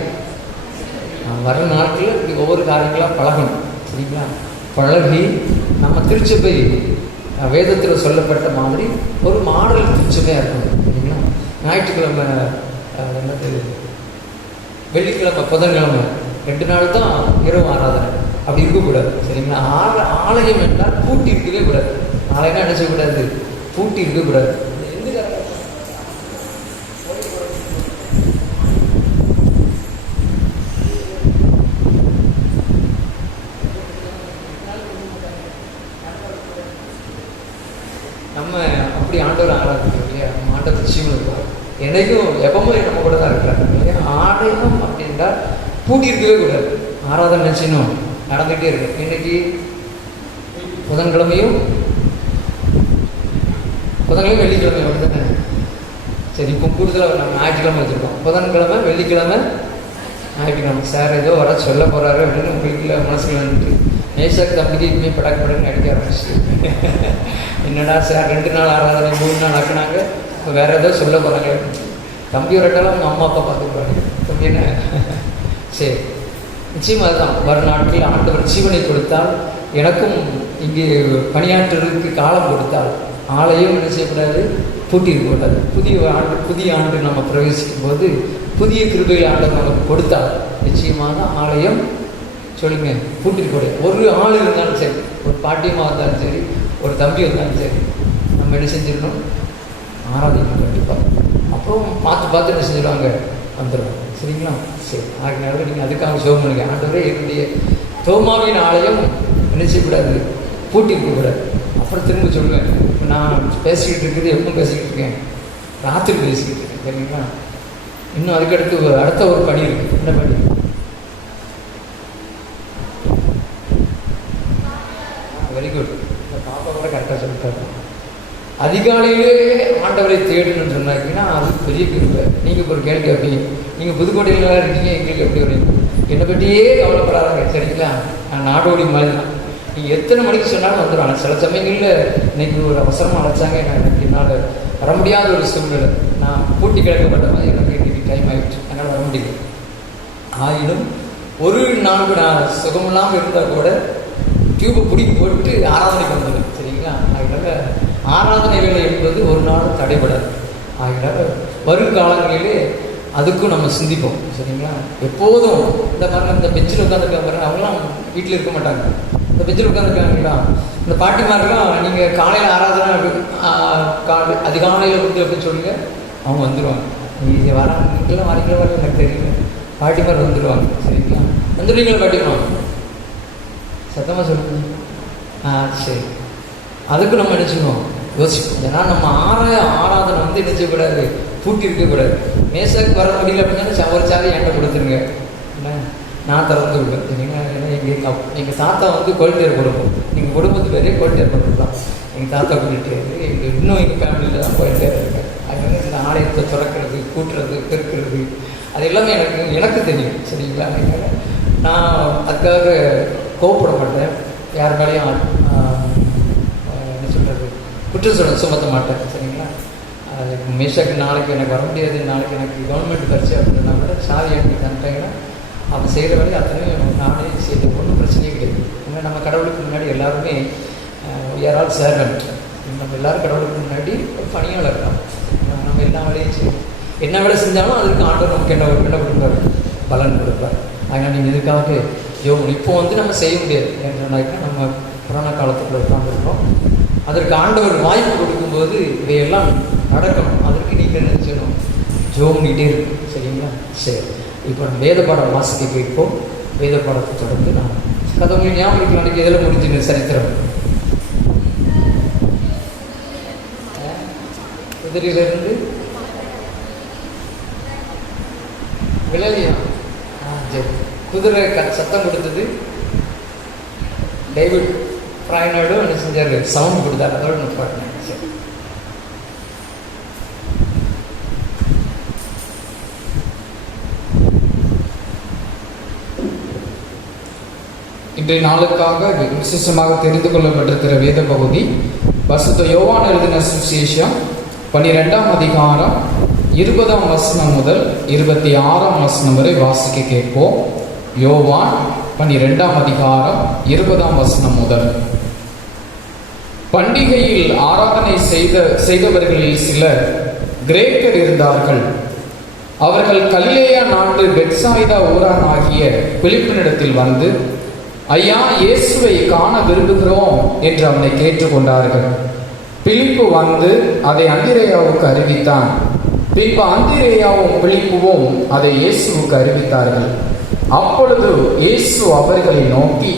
வர நாட்களில் இப்படி ஒவ்வொரு காரியங்களாக பழகணும் சரிங்களா? பழகி நம்ம திருச்சபை வேதத்தில் சொல்லப்பட்ட மாதிரி ஒரு மாடல் திருச்சபையாக இருக்கணும் சரிங்களா? ஞாயிற்றுக்கிழமை என்னது, வெள்ளிக்கிழமை, புதன்கிழமை 2 நாள் தான் இரவு ஆராதனை. அப்படி இருக்கக்கூடாது சரிங்களா? ஆலயம் என்றால் பூட்டி இருக்கவே கூடாது. ஆலயம்னா என்ன செய்யக்கூடாது? பூட்டி இருக்கக்கூடாது. நம்ம அப்படி ஆண்டவர் ஆராதிக்கிறோம் இல்லையா? நம்ம ஆண்டவர் விஷயங்கள் இருக்கும். எனக்கும் எப்பவுமே நம்ம கூட தான் இருக்கிறாங்க இல்லையா? ஆலயம் அப்படின்னா பூட்டி இருக்கவே கூடாது. ஆராதனை நிச்சயம் நடந்துகிட்டே இருக்கு. இன்னைக்கு புதன்கிழமையும் வெள்ளிக்கிழமையும் அப்படி தானே? சரி, இப்போ கூடுதலாக நம்ம ஞாயிற்றுக்கிழமை வச்சுருக்கோம். புதன்கிழமை, வெள்ளிக்கிழமை, ஞாயிற்றுக்கிழமை. சார் ஏதோ வர சொல்ல போகிறாரு அப்படின்னு உங்களுக்கு மனசில் வந்துட்டு நேசக் தம்பிக்கு இனிமேல் படக்கு அடிக்க ஆரம்பிச்சு. என்னடா சார் 2 நாள் ஆராதனை 3 நாள் ஆக்குனாங்க, இப்போ வேறு ஏதோ சொல்ல போகிறாங்க. தம்பி ஒரு இடத்துல அவங்க அம்மா அப்பா பார்த்துக்குறாங்க தம்பி என்ன. சரி, நிச்சயமாக அதுதான். வரும் நாட்களில் ஆண்டவர் ஜீவனை கொடுத்தால், எனக்கும் இங்கே பணியாற்றுவதற்கு காலம் கொடுத்தால், ஆலயம் என்ன செய்யக்கூடாது? பூட்டி இருக்கக்கூடாது. புதிய ஆண்டு நம்ம பிரவேசிக்கும் போது புதிய கிருபையில் ஆண்டவர் நமக்கு கொடுத்தால் நிச்சயமாக ஆலயம் சொல்லுங்க பூட்டிருக்கூடாது. ஒரு ஆள் இருந்தாலும் சரி, ஒரு பாட்டியமாக இருந்தாலும் சரி, ஒரு தம்பி இருந்தாலும் சரி, நம்ம என்ன செஞ்சிடணும்? ஆராதிக்கணும் கண்டிப்பாக. அப்புறம் பார்த்து என்ன செஞ்சிடுவாங்க? வந்துடுவாங்க சரிங்களா? சரி, ஆகினால நீங்கள் அதுக்காக சோகம் பண்ணுங்க. ஆண்டவரே என்னுடைய தோமாவின் ஆலயம் என்ன செய்யக்கூடாது? பூட்டி இருக்கக்கூடாது. அப்புறம் திரும்ப சொல்லுவேன், இப்போ நான் பேசிக்கிட்டு இருக்குது எப்போ பேசிக்கிட்டு இருக்கேன்? ராத்திரி பேசிக்கிட்டு இருக்கேன் சரிங்களா? இன்னும் அதுக்கடுத்து அடுத்த ஒரு பணி இருக்குது. என்ன பணி? Very good. இந்த பாப்பா கூட கரெக்டாக சொல்லிட்டாரு. அதிகாலையிலே ஆண்டவரை தேடணும்னு சொன்னாங்கன்னா அது பெரிய கிருபை. நீங்கள் இப்போ ஒரு கேள்வி கேட்பீங்க, நீங்கள் புதுக்கோட்டையில் இருக்கீங்க, எங்களுக்கு எப்படி வரீங்க? என்னை பற்றியே கவலைப்படாதாங்க சரிங்களா? நான் நாடோடி மாதிரி தான். நீங்கள் எத்தனை மணிக்கு சொன்னாலும் வந்துடுவாங்க. சில சமயங்களில் இன்றைக்கி ஒரு அவசரமாக அழைச்சாங்க, எனக்கு என்னால் வர முடியாத ஒரு சூழ்நிலை, நான் பூட்டி கிடக்கப்பட்ட மாதிரி எனக்கு இன்றைக்கி டைம் ஆகிடுச்சு, என்னால் வர முடியல. ஆயினும் ஒரு நாளுக்கு நான் சுகமில்லாமல் இருந்தால் கூட டியூப்பை பிடிக்கி போட்டு ஆராதனைக்கு வந்துடுவேன் சரிங்களா? அதனால் ஆராதனை வேலை என்பது ஒரு நாள் தடைபடாது. அதனால் வருங்காலங்களிலே அதுக்கும் நம்ம சிந்திப்போம் சரிங்களா? எப்போதும் இந்த மாதிரி இந்த பெஞ்சில் உட்காந்துருக்காங்க பாருங்க, அவங்களாம் வீட்டில் இருக்க மாட்டாங்க. இந்த பெஞ்சில் உட்காந்துருக்காங்களா, இந்த பாட்டிமாரெலாம் நீங்கள் காலையில் ஆராதனை அதிகாலையில் வந்து அப்படின்னு சொல்லுங்க, அவங்க வந்துடுவாங்க. நீங்கள் நீங்களாம் வரீங்களா வர எனக்கு தெரியல, பாட்டிமார் வந்துடுவாங்க சரிங்களா? வந்துடுவீங்களா பாட்டிமா? சத்தமாக சொல்லுங்க. சரி, அதுக்கும் நம்ம நினச்சிக்கணும், யோசிப்போம். ஏன்னா நம்ம ஆராதனை வந்து என்ன செய்யக்கூடாது? பூட்டி இருக்கக்கூடாது. மேசாக்கு வர முடியல அப்படின்னா ஒரு சாவி என்கிட்ட கொடுத்துருங்க, என்ன நான் திறந்து விடுவேன் சரிங்களா? ஏன்னா எங்கள் தாத்தா வந்து கோல்டேர் குடும்பம். எங்கள் குடும்பத்து பேரே கோல்டேர் குடும்பம் தான். எங்கள் தாத்தா கூட்டிகிட்டு இன்னும் எங்கள் ஃபேமிலியில் தான் கோல்டேர் இருக்கேன். அதனால இந்த ஆலயத்தை திறக்கிறது, கூட்டுறது, பெருக்கிறது அது எல்லாமே எனக்கு தெரியும் சரிங்களா? அதனால நான் அதுக்காக கோவப்பட மாட்டேன், யார் மேலேயும் என்ன சொல்கிறது, குற்றம் சுமத்த மாட்டேன் சரிங்களா? மேஷாக்கு நாளைக்கு எனக்கு வர முடியாது, நாளைக்கு எனக்கு கவர்மெண்ட் பரிச்சு அப்படின்னா கூட சாவி எனக்கு தந்துட்டாங்கன்னா அவன் செய்கிற வேலையை அத்தனையும் நானே செய்ய ஒன்றும் பிரச்சனையே கிடையாது. ஏன்னா எல்லாருமே யாரால் சர்வெண்ட். நம்ம எல்லாரும் கடவுளுக்கு முன்னாடி ஒரு பணியாளர் தான். நம்ம எல்லா வேலையும் செய்வோம். என்ன வேலை செஞ்சாலும் அதுக்கு ஆண்டவர் நமக்கு என்ன கொடுப்பார், பலன் கொடுப்பார். அதனால் நீங்கள் இதுக்காக இப்போ நம்ம செய்ய முடியாது. ஏன்னாக்கா நம்ம கொரோனா காலத்துக்குள்ள உட்காந்துருக்கோம். அதற்கு ஆண்டவர் வாய்ப்பு கொடுக்கும்போது இதையெல்லாம் நடக்கணும். அதற்கு நீங்கள் என்ன செய்யணும், ஜோம்னிட்டே இருக்கும். சரிங்களா? சரி, இப்போ நம்ம வேத பாடம் வாசிக்க கேட்போம். வேத பாடத்தை தொடர்ந்து நான் கதை உங்களுக்கு ஞாபகம் இருக்கலாம். அன்றைக்கி எதில் முடிஞ்சுன்னு சரித்திரம் குதிரையிலிருந்து விளையா சரி, குதிரை சத்தம் கொடுத்தது. டேவிட் பிராயனோடு என்ன செஞ்சார், சவுண்ட் கொடுத்தாரு. அதோட நிப்பாட்டினேன். சரி, இன்றைய நாளுக்காக விசேஷமாக தெரிந்து கொள்ளப்பட்டிருக்கிற வேத பகுதி பரிசுத்த யோவான் எழுதின சுவிசேஷம் 12ஆம் அதிகாரம் 20ஆம் வசனம் முதல் 26ஆம் வசனம் வரை வாசிக்க கேட்போம். யோவான் 12ஆம் அதிகாரம் 20ஆம் வசனம் முதல். பண்டிகையில் ஆராதனை செய்தவர்களில் சிலர் கிரேக்கர் இருந்தார்கள். அவர்கள் கலிலேயா நாட்டு பெத்சாய்தா ஊரானாகிய பிலிப்பினிடத்தில் வந்து, ஐயா, இயேசுவை காண விரும்புகிறோம் என்று அவனை கேட்டுக்கொண்டார்கள். பிலிப்பு வந்து அதை அந்திரேயாவுக்கு அறிவித்தான். பின்பு அந்திரேயாவும் பிலிப்புவும் அதை இயேசுவுக்கு அறிவித்தார்கள். அப்பொழுது இயேசு அவர்களை நோக்கி,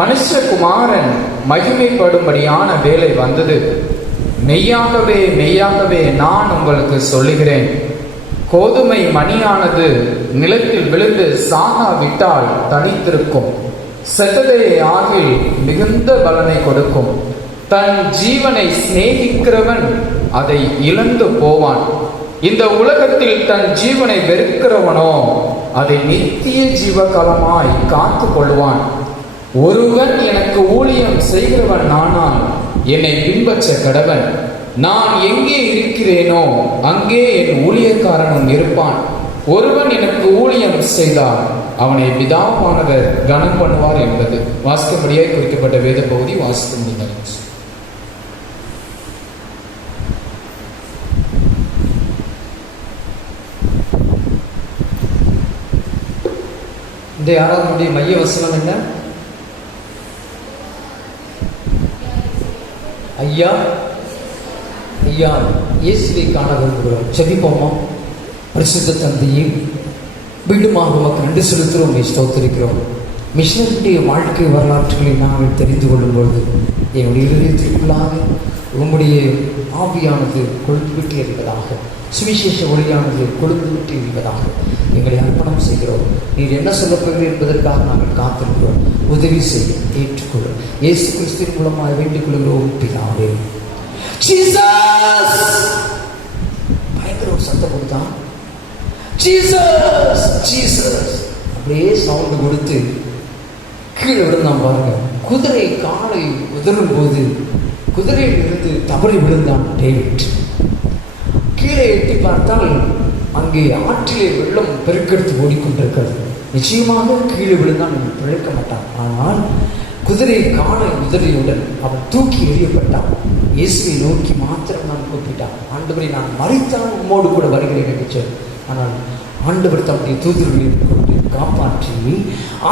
மனுஷகுமாரன் மகிமைப்படும்படியான வேலை வந்தது. மெய்யாகவே மெய்யாகவே நான் உங்களுக்கு சொல்லுகிறேன், கோதுமை மணியானது நிலத்தில் விழுந்து சாகாவிட்டால் தனித்திருக்கும், செத்ததே ஆகில் மிகுந்த பலனை கொடுக்கும். தன் ஜீவனை சிநேகிக்கிறவன் அதை இழந்து போவான். இந்த உலகத்தில் தன் ஜீவனை வெறுக்கிறவனோ அதை நித்திய ஜீவகாலமாய் காத்து கொள்வான். ஒருவன் எனக்கு ஊழியம் செய்கிறவன் ஆனால் என்னை பின்பற்ற கடவன். நான் எங்கே இருக்கிறேனோ அங்கே என் ஊழியக்காரனும் இருப்பான். ஒருவன் எனக்கு ஊழியம் செய்தால் அவனை பிதாவானவர் கனம் பண்ணுவார் என்பது வாசிக்கும்படியாய் குறிக்கப்பட்ட வேத பகுதி. வாசிக்க முடிந்தது. இந்த ஆராதனுடைய மைய வசனம் என்ன? ஐயா, ஐயா, இயேசுவை காண விரும்புகிறோம். செபிப்போமா? பரிசுத்த தந்தையே, மீண்டுமாக உமக்கு நன்றி செலுத்துகிறோம், ஸ்தோத்திரிக்கிறோம். மிஷனருடைய வாழ்க்கை வரலாற்றுகளை நாங்கள் தெரிந்து கொள்ளும்பொழுது என்னுடைய இதயத்திற்குள்ளாக உம்முடைய ஆவியானது கொழுந்துவிட்டு இருப்பதாக, சுவிசேஷ ஒளியானது கொழுந்துவிட்டு இருப்பதாக எங்களை அர்ப்பணம் செய்கிறோம். நீர் என்ன சொல்லப்போகிறீர்கள் என்பதற்காக நாங்கள் காத்திருக்கிறோம். உதவி செய்ய ஏற்றுக்கொள்ளும். இயேசு கிறிஸ்துவின் மூலமாக வேண்டிக் கொள்கிறோம் பிதாவே. பயங்கர ஒரு சத்தம் கொடுத்தான். ஜீசஸ் ஜீசஸ் அப்படியே சவுண்டு கொடுத்து கீழே விழுந்தான். பாருங்க, குதிரை காலை உதறும் போது குதிரையில் இருந்து தவறி விழுந்தான் டேவிட். கீழே எட்டி பார்த்தால் அங்கே ஆற்றிலே வெள்ளம் பெருக்கெடுத்து ஓடிக்கொண்டிருக்கிறது. நிச்சயமாக கீழே விழுந்தான், அவன் பிழைக்க மாட்டான். ஆனால் குதிரை காலை உதறியுடன் அவன் தூக்கி எறியப்பட்டான். இயேசுவை நோக்கி மாத்திரம் நான் கூப்பிட்டான். ஆண்டவரை, நான் மறித்தால் உம்மோடு கூட வருகிறேன் என்று. ஆனால் ஆண்டவர் தம்முடைய தூதர்களில் கொண்டு காப்பாற்றி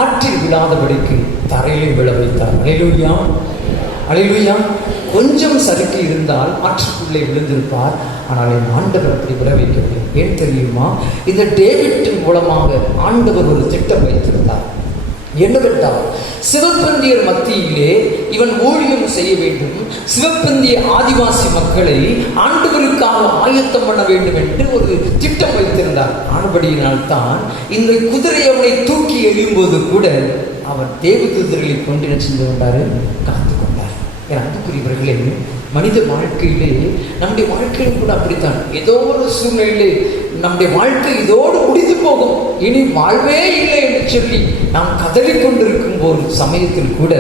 ஆற்றில் விழாதபடிக்கு தரையிலே விழ வைத்தார். அல்லேலூயா, அல்லேலூயா. கொஞ்சம் சறுக்கி இருந்தால் ஆற்றுக்குள்ளே விழுந்திருப்பார். ஆனால் என் ஆண்டவர் அப்படி விழ வைக்கவில்லை. ஏன் தெரியுமா? இந்த டேவிட்டின் மூலமாக ஆண்டவர் ஒரு திட்டம் வைத்திருந்தார். என்னவென்றால், சிவப்பந்தியர் மத்தியிலே இவன் ஊழியம் செய்ய வேண்டும், சிவப்பந்திய ஆதிவாசி மக்களை ஆண்டவருக்காக ஆயத்தம் பண்ண வேண்டும் என்று ஒரு திட்டம் வைத்திருந்தார். ஆனபடியினால் தான் இந்த குதிரை அவனை தூக்கி எறியும்போது கூட அவன் தேவதூதர்களை கொண்டு என்ன செஞ்சு கொண்டாரு, காத்து கொண்டார். அன்புக்குரியவர்களே, மனித வாழ்க்கையிலே நம்முடைய வாழ்க்கையிலும் கூட அப்படித்தான். ஏதோ ஒரு சூழ்நிலையிலே நம்முடைய வாழ்க்கை இதோடு முடிந்து போகும், இனி வாழ்வே இல்லை என்று சொல்லி நாம் கதறிக்கொண்டிருக்கும் போது சமயத்தில் கூட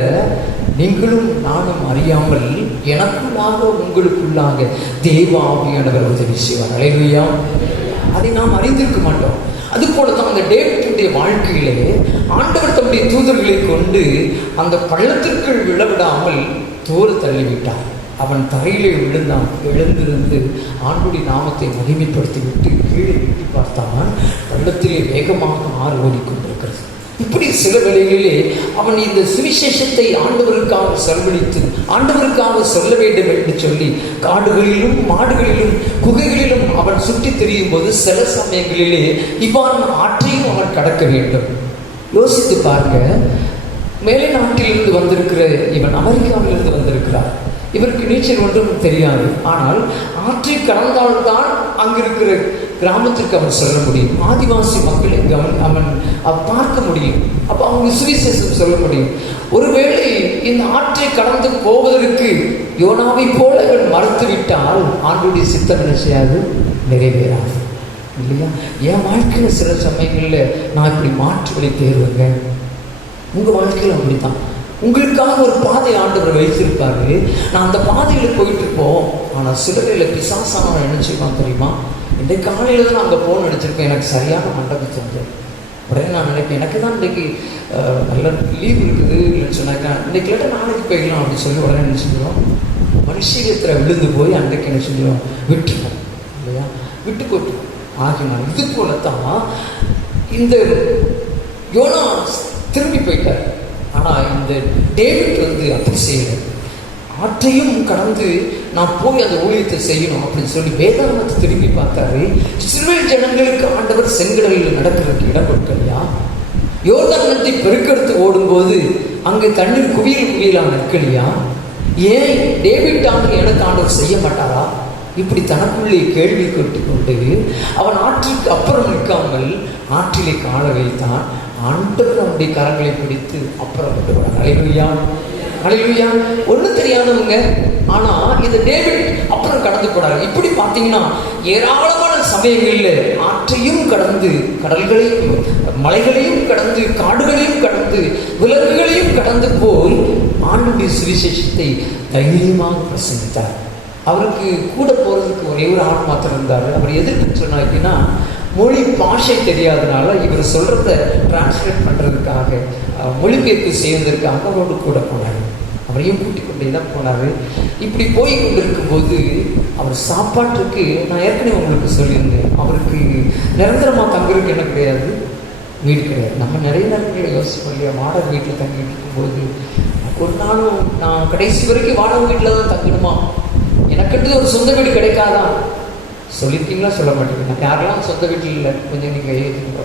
நீங்களும் நானும் அறியாமல் எனக்குள்ளாக உங்களுக்குள்ளாக தேவ ஆவியானவர் உதவி செய்வார். அல்லேலூயா. அதை நாம் அறிந்திருக்க மாட்டோம். அதுபோல தான் அந்த டேவிட்டுடைய வாழ்க்கையிலே ஆண்டவர் தம்முடைய தூதர்களை கொண்டு அந்த பள்ளத்திற்குள் விழவிடாமல் தூர தள்ளிவிட்டார். அவன் தரையிலே விழுந்தான். எழுந்திருந்து ஆண்டுடைய நாமத்தை மகிமைப்படுத்தி விட்டு கீழே எட்டி பார்த்தான். பள்ளத்திலே வேகமாக ஆறு ஓடிக்கொண்டிருக்கிறது. இப்படி சில வேளைகளிலே அவன் இந்த சுவிசேஷத்தை ஆண்டவருக்காக செலவழித்து ஆண்டவருக்காக சொல்ல வேண்டும் என்று சொல்லி காடுகளிலும் மாடுகளிலும் குகைகளிலும் அவன் சுற்றி திரியும் போது சில சமயங்களிலே இவ்வாறு ஆற்றையும் அவன் கடக்க வேண்டும். யோசித்து பாருங்க, மேலை நாட்டிலிருந்து வந்திருக்கிற இவன் அமெரிக்காவிலிருந்து வந்திருக்கிறார். இவருக்கு நீச்சல் ஒன்றும் தெரியாது. ஆனால் ஆற்றை கடந்தால்தான் அங்கிருக்கிற கிராமத்திற்கு அவன் செல்ல முடியும். ஆதிவாசி மக்களை அவன் பார்க்க முடியும். அப்போ அவங்க சுவிசேஷம் சொல்ல முடியும். ஒருவேளை இந்த ஆற்றை கடந்து போவதற்கு யோனாவை போல இவன் மறுத்துவிட்டால் ஆண்டுடைய சித்தம் என்ன செய்யாது? நிறைவேறாது இல்லையா? என் வாழ்க்கையில் சில சமயங்களில் நான் இப்படி மாற்றுகளை தேர்வுங்க. உங்கள் வாழ்க்கையில் அப்படித்தான். உங்களுக்காக ஒரு பாதை ஆண்டவர் வைத்திருப்பாரு. நான் அந்த பாதையில் போயிட்டு இருப்போம். ஆனால் சில வேளை பிசாசானவன் என்ன செய்வான் தெரியுமா? இன்றைக்கு காலையில் தான் நான் அங்கே ஃபோன் அடிச்சிருப்பேன், எனக்கு சரியான மண்டபம் செஞ்சேன். உடனே நான் நினைப்பேன், எனக்கு தான் இன்றைக்கி நல்ல லீவ் இருக்குது இல்லைன்னு சொன்னாக்கா இன்றைக்கு இல்லாட்டா நாளைக்கு போய்க்கலாம் அப்படின்னு சொல்லி உடனே என்ன செஞ்சிடும்? மனுஷீகத்தில் விழுந்து போய் அன்றைக்கு என்ன செஞ்சிடும்? விட்டுருவோம் இல்லையா? விட்டு போட்டு ஆகினான். இது போலத்தான் இந்த யோனா திரும்பி போயிட்டார். ஆனால் இந்த டேவிட் அப்படி செய்யலை. ஆற்றையும் கடந்து நான் போய் அந்த ஊழியத்தை செய்யணும் அப்படின்னு சொல்லி வேதாகமத்தை திரும்பி பார்த்தாரு. இஸ்ரவேல் ஜனங்களுக்கு ஆண்டவர் செங்கடலில் நடக்கிறதுக்கு இடம் கொடுக்கலையா? யோர்தானத்தை பெருக்கெடுத்து ஓடும்போது அங்கே தண்ணீர் குவியல் குவியலாக நிற்கலையா? ஏன் டேவிட்டாக எனக்கு ஆண்டவர் செய்ய மாட்டாரா? இப்படி தனக்குள்ளே கேள்வி கேட்டுக்கொண்டு அவன் ஆற்றுக்கு அப்புறம் நிற்காமல் ஆற்றிலே கால வைத்தான். ஆண்டவர் அவனுடைய கரங்களை பிடித்து அப்புறம் கொண்டு போனார். ஹல்லேலூயா, ஹல்லேலூயா. ஒன்றும் தெரியாதவங்க, ஆனால் இந்த டேவிட் அப்புறம் கடந்து போனார். இப்படி பார்த்தீங்கன்னா ஏராளமான சமயங்களில் ஆற்றையும் கடந்து கடல்களையும் மலைகளையும் கடந்து காடுகளையும் கடந்து விலங்குகளையும் கடந்து போய் ஆண்டுடைய சுவிசேஷத்தை தைரியமாக பிரசங்கித்தார். அவருக்கு கூட போகிறதுக்கு ஒரே ஒரு ஆள் மாத்திரம் இருந்தார். அவர் எதிர்த்து சொன்னாக்கின்னா மொழி பாஷை தெரியாதனால இவர் சொல்கிறத டிரான்ஸ்லேட் பண்ணுறதுக்காக மொழிபெயர்ப்பு செய்வதற்காக அவரோடு கூட போனார். அவரையும் கூட்டிக் கொண்டே தான் போனார். இப்படி போய் கொண்டிருக்கும்போது அவர் சாப்பாட்டுக்கு நான் ஏற்கனவே உங்களுக்கு சொல்லியிருந்தேன், அவருக்கு நிரந்தரமாக தங்குறதுக்கு என்ன கிடையாது, வீடு கிடையாது. நம்ம நிறைய நேரங்களில் யோசிப்போம் இல்லையா? வாடகை வீட்டில் தங்கிட்டு இருக்கும்போது ஒரு நாளும் நான் கடைசி வரைக்கும் வாடகை வீட்டில் தான் தங்கணுமா? எனக்கிட்ட ஒரு சொந்த வீடு கிடைக்காதா? சொல்லியிருக்கீங்களா? சொல்ல மாட்டேங்க. யாரெல்லாம் சொந்த வீட்டில் இல்லை கொஞ்சம் நீங்கள் எழுதிங்க.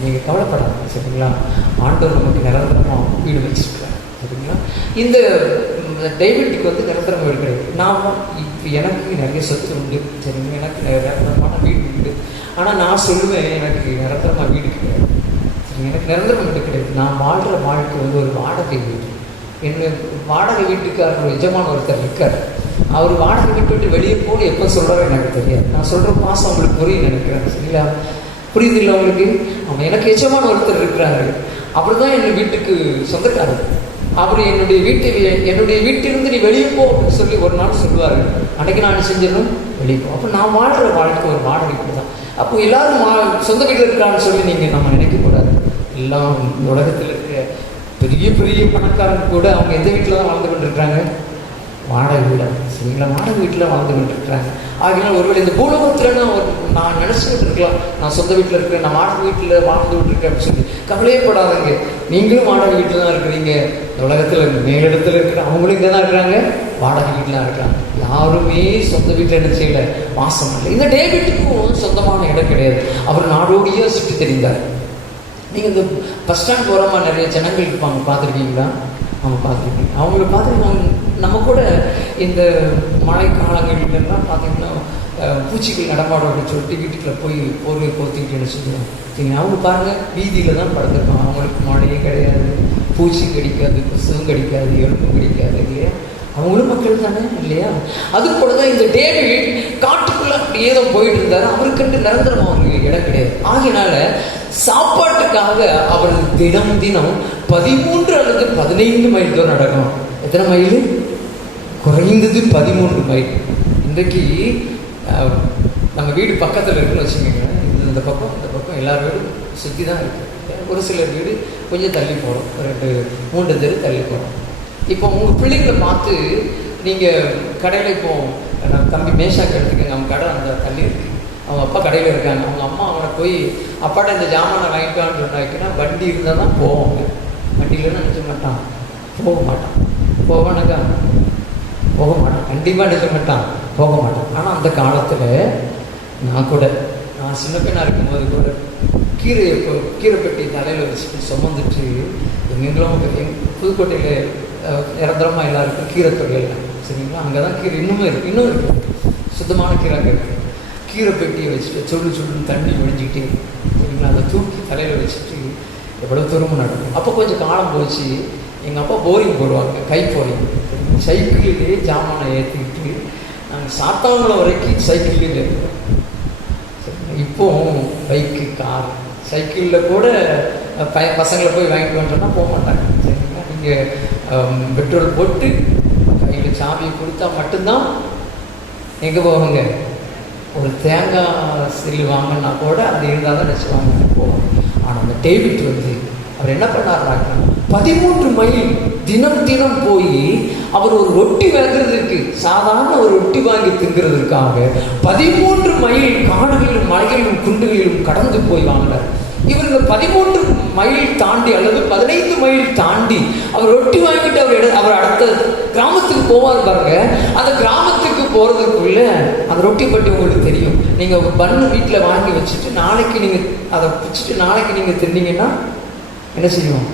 நீங்கள் கவலைப்படாது சரிங்களா? ஆண்டவர் நமக்கு நிரந்தரமாக வீடு வச்சுருக்கிறார் சரிங்களா? இந்த டேவிட்டுக்கு நிரந்தரமாக வீடு கிடையாது. நான் இப்போ எனக்கு நிறைய சொத்து உண்டு சரிங்களா? எனக்கு நிரந்தரமான வீடு உண்டு. ஆனால் நான் சொல்லுவேன் எனக்கு நிரந்தரமாக வீடு கிடையாது சரிங்க. எனக்கு நிரந்தரம் வீடு கிடையாது. நான் வாழ்கிற வாழ்க்கை ஒரு வாடகை வீடு. என்ன வாடகை வீட்டுக்காரர் ஒரு எஜமான ஒருத்தர் இருக்கார். அவர் வாடகை வீட்டு விட்டு வெளியே போக எப்போ சொல்கிறாரோ எனக்கு தெரியாது. நான் சொல்கிற பாசம் அவங்களுக்கு புரியும் நினைக்கிறேன் சரிங்களா? புரியுது இல்லை உங்களுக்கு? அவன் எனக்கு எஜமான ஒருத்தர் இருக்கிறாரு. அவர் தான் என் வீட்டுக்கு சொந்தக்காரர். அவர் என்னுடைய வீட்டிலிருந்து நீ வெளியே போ அப்படின்னு சொல்லி ஒரு நாள் சொல்லுவார். அன்றைக்கி நான் செஞ்சிடணும் வெளியே போ. அப்போ நான் வாழ்கிற வாழ்க்கை ஒரு வாடகை வீடு தான். அப்போ எல்லாரும் சொந்த வீட்டில் இருக்கிறான்னு சொல்லி நீங்கள் நம்ம நினைக்கக்கூடாது. எல்லாம் இந்த உலகத்தில் இருக்கிற பெரிய பெரிய பணக்காரங்க கூட அவங்க எந்த வீட்டில் தான் வாழ்ந்து கொண்டிருக்கிறாங்க? வாடகை வீடாக சரிங்களா? வாடகை வீட்டில் வாழ்ந்து கொண்டிருக்கிறாங்க. ஆகினால் ஒருவேளை இந்த பூலோகத்தில் நான் நினச்சிக்கிட்டு இருக்கலாம், நான் சொந்த வீட்டில் இருக்கிறேன், நான் வாடகை வீட்டில் வாழ்ந்து விட்டுருக்கேன் அப்படின்னு சொல்லி கவலையப்படாதங்க. நீங்களும் வாடகை வீட்டில் தான் இருக்கிறீங்க. இந்த உலகத்தில் மேலிடத்தில் இருக்கிற அவங்களும் இங்கே தான் இருக்கிறாங்க, வாடகை வீட்டில் இருக்கிறாங்க. யாருமே சொந்த வீட்டில் என்ன செய்யலை, வாசம் இல்லை. இந்த டேவிட்டுக்கும் சொந்தமான இடம் கிடையாது. அவர் நாடோடியாக சுற்றி தெரிந்தார். நீங்கள் இந்த பஸ் ஸ்டாண்ட் ஓரமாக நிறைய ஜனங்கள் இருப்பாங்க, பார்த்துருக்கீங்களா? அவங்க பார்த்துருக்கீங்க. அவங்கள பார்த்துட்டு நம்ம கூட இந்த மழை காலங்கள்லாம் பார்த்திங்கன்னா பூச்சிகள் நடமாடும் அப்படின்னு சொல்லிட்டு வீட்டுக்குள்ளே போய் போர்வை போத்திக்கிட்டு என்ன சொல்லுவோம் சரிங்க. அவங்க பாருங்கள் வீதியில் தான் படுத்துருப்பாங்க. அவங்களுக்கு மழையே கிடையாது, பூச்சி கடிக்காது, கொசுவும் கடிக்காது, எறும்பும் கடிக்காது இல்லையா? அவங்களும் மக்கள் தானே இல்லையா? அது போல தான் இந்த டேவிட் காட்டுக்குள்ளே அப்படி ஏதோ போயிட்டு இருந்தார். அவருக்குன்ட்டு நிரந்தரமாக அவங்களுக்கு இடம் கிடையாது. ஆகினால சாப்பாட்டுக்காக அவர் தினம் 13 அல்லது 15 மைல் தான் நடக்கணும். எத்தனை மைல்? குறைந்தது 13 மைல். இன்றைக்கு நம்ம வீடு பக்கத்தில் இருக்குன்னு வச்சுக்கோங்க. இந்த அந்த பக்கம் இந்த பக்கம் எல்லார் வீடும் சுற்றி தான் இருக்குது. ஒரு சிலர் வீடு கொஞ்சம் தள்ளி போகிறோம், 2-3 தெரு தள்ளி போகிறோம். இப்போ உங்கள் பிள்ளைங்களை பார்த்து நீங்கள் கடையில் இப்போ நம்ம தம்பி மேஷாக்கு எடுத்துக்கங்க, அவங்க கடை அந்த தள்ளி இருக்குது, அவங்க அப்பா கடையில் இருக்காங்க, அவங்க அம்மா அவனை போய் அப்பாட்ட இந்த ஜாமானை வாங்கிக்கலான்னு சொன்னாங்கன்னா வண்டி இருந்தால் தான் போவாங்க. வண்டி இல்லைன்னு நினச்ச மாட்டான், போக மாட்டான். போக மாட்டான், கண்டிப்பாக நினைச்ச மாட்டான், போக மாட்டான். ஆனால் அந்த காலத்தில் நான் சின்ன பெண்ணாக இருக்கும்போது கூட கீரை பெட்டி தலையில் வச்சுட்டு சுமந்துட்டு எங்கெங்களும் புதுக்கோட்டையில் நிரந்தரமாக எல்லாருக்கும் கீரை தொழில் சரிங்களா, அங்கே தான் கீரை இன்னும் இருக்குது, சுத்தமான கீரை அங்கே இருக்குது. கீரை பெட்டியை வச்சுட்டு சுடுன்னு தண்ணி ஒழிஞ்சிக்கிட்டே சரிங்களா, அதை தூக்கி தலையில் வச்சுட்டு எவ்வளோ தூரமும் நடக்கும். அப்போ கொஞ்சம் காலம் போச்சு, எங்கள் அப்பா போரிங் போடுவாங்க, கை போரிங், சைக்கிள்லேயே ஜாமானை ஏற்றிக்கிட்டு நாங்கள் சாத்தாங்குளம் வரைக்கும் சைக்கிள்லேயே இருக்கோம். இப்போவும் பைக்கு, கார், சைக்கிளில் கூட பசங்களை போய் வாங்கிட்டு வந்துட்டோன்னா போக மாட்டாங்க சரிங்களா. நீங்கள் பெட்ரோல் போட்டு கையில் சாவியை கொடுத்தா மட்டும்தான் எங்கே போவாங்க. ஒரு தேங்காய் சில்லு வாங்கினா கூட அது இருந்தால் தான் நினச்சிவாங்க போவாங்க. ஆனால் அந்த டேவிட் அவர் என்ன பண்ணார்னாக்கா 13 மைல் தினம் போய் அவர் ஒரு ரொட்டி வாங்குறதுக்கு, சாதாரண ஒரு ரொட்டி வாங்கி திங்கிறதுக்காக 13 மைல் காடுகளிலும் மலைகளிலும் குண்டுகளிலும் கடந்து போய் வாங்கினார். இவங்க 13 மைல் தாண்டி அல்லது 15 மைல் தாண்டி அவர் ரொட்டி வாங்கிட்டு அவர் அடுத்த கிராமத்துக்கு போவார் பாருங்க. அந்த கிராமத்துக்கு போகிறதுக்குள்ள அந்த ரொட்டி பற்றி உங்களுக்கு தெரியும். நீங்கள் ஒரு பண்ணு வீட்டில் வாங்கி வச்சுட்டு நாளைக்கு நீங்கள் அதை பிடிச்சிட்டு நாளைக்கு நீங்கள் தின்னீங்கன்னா என்ன செய்யும்,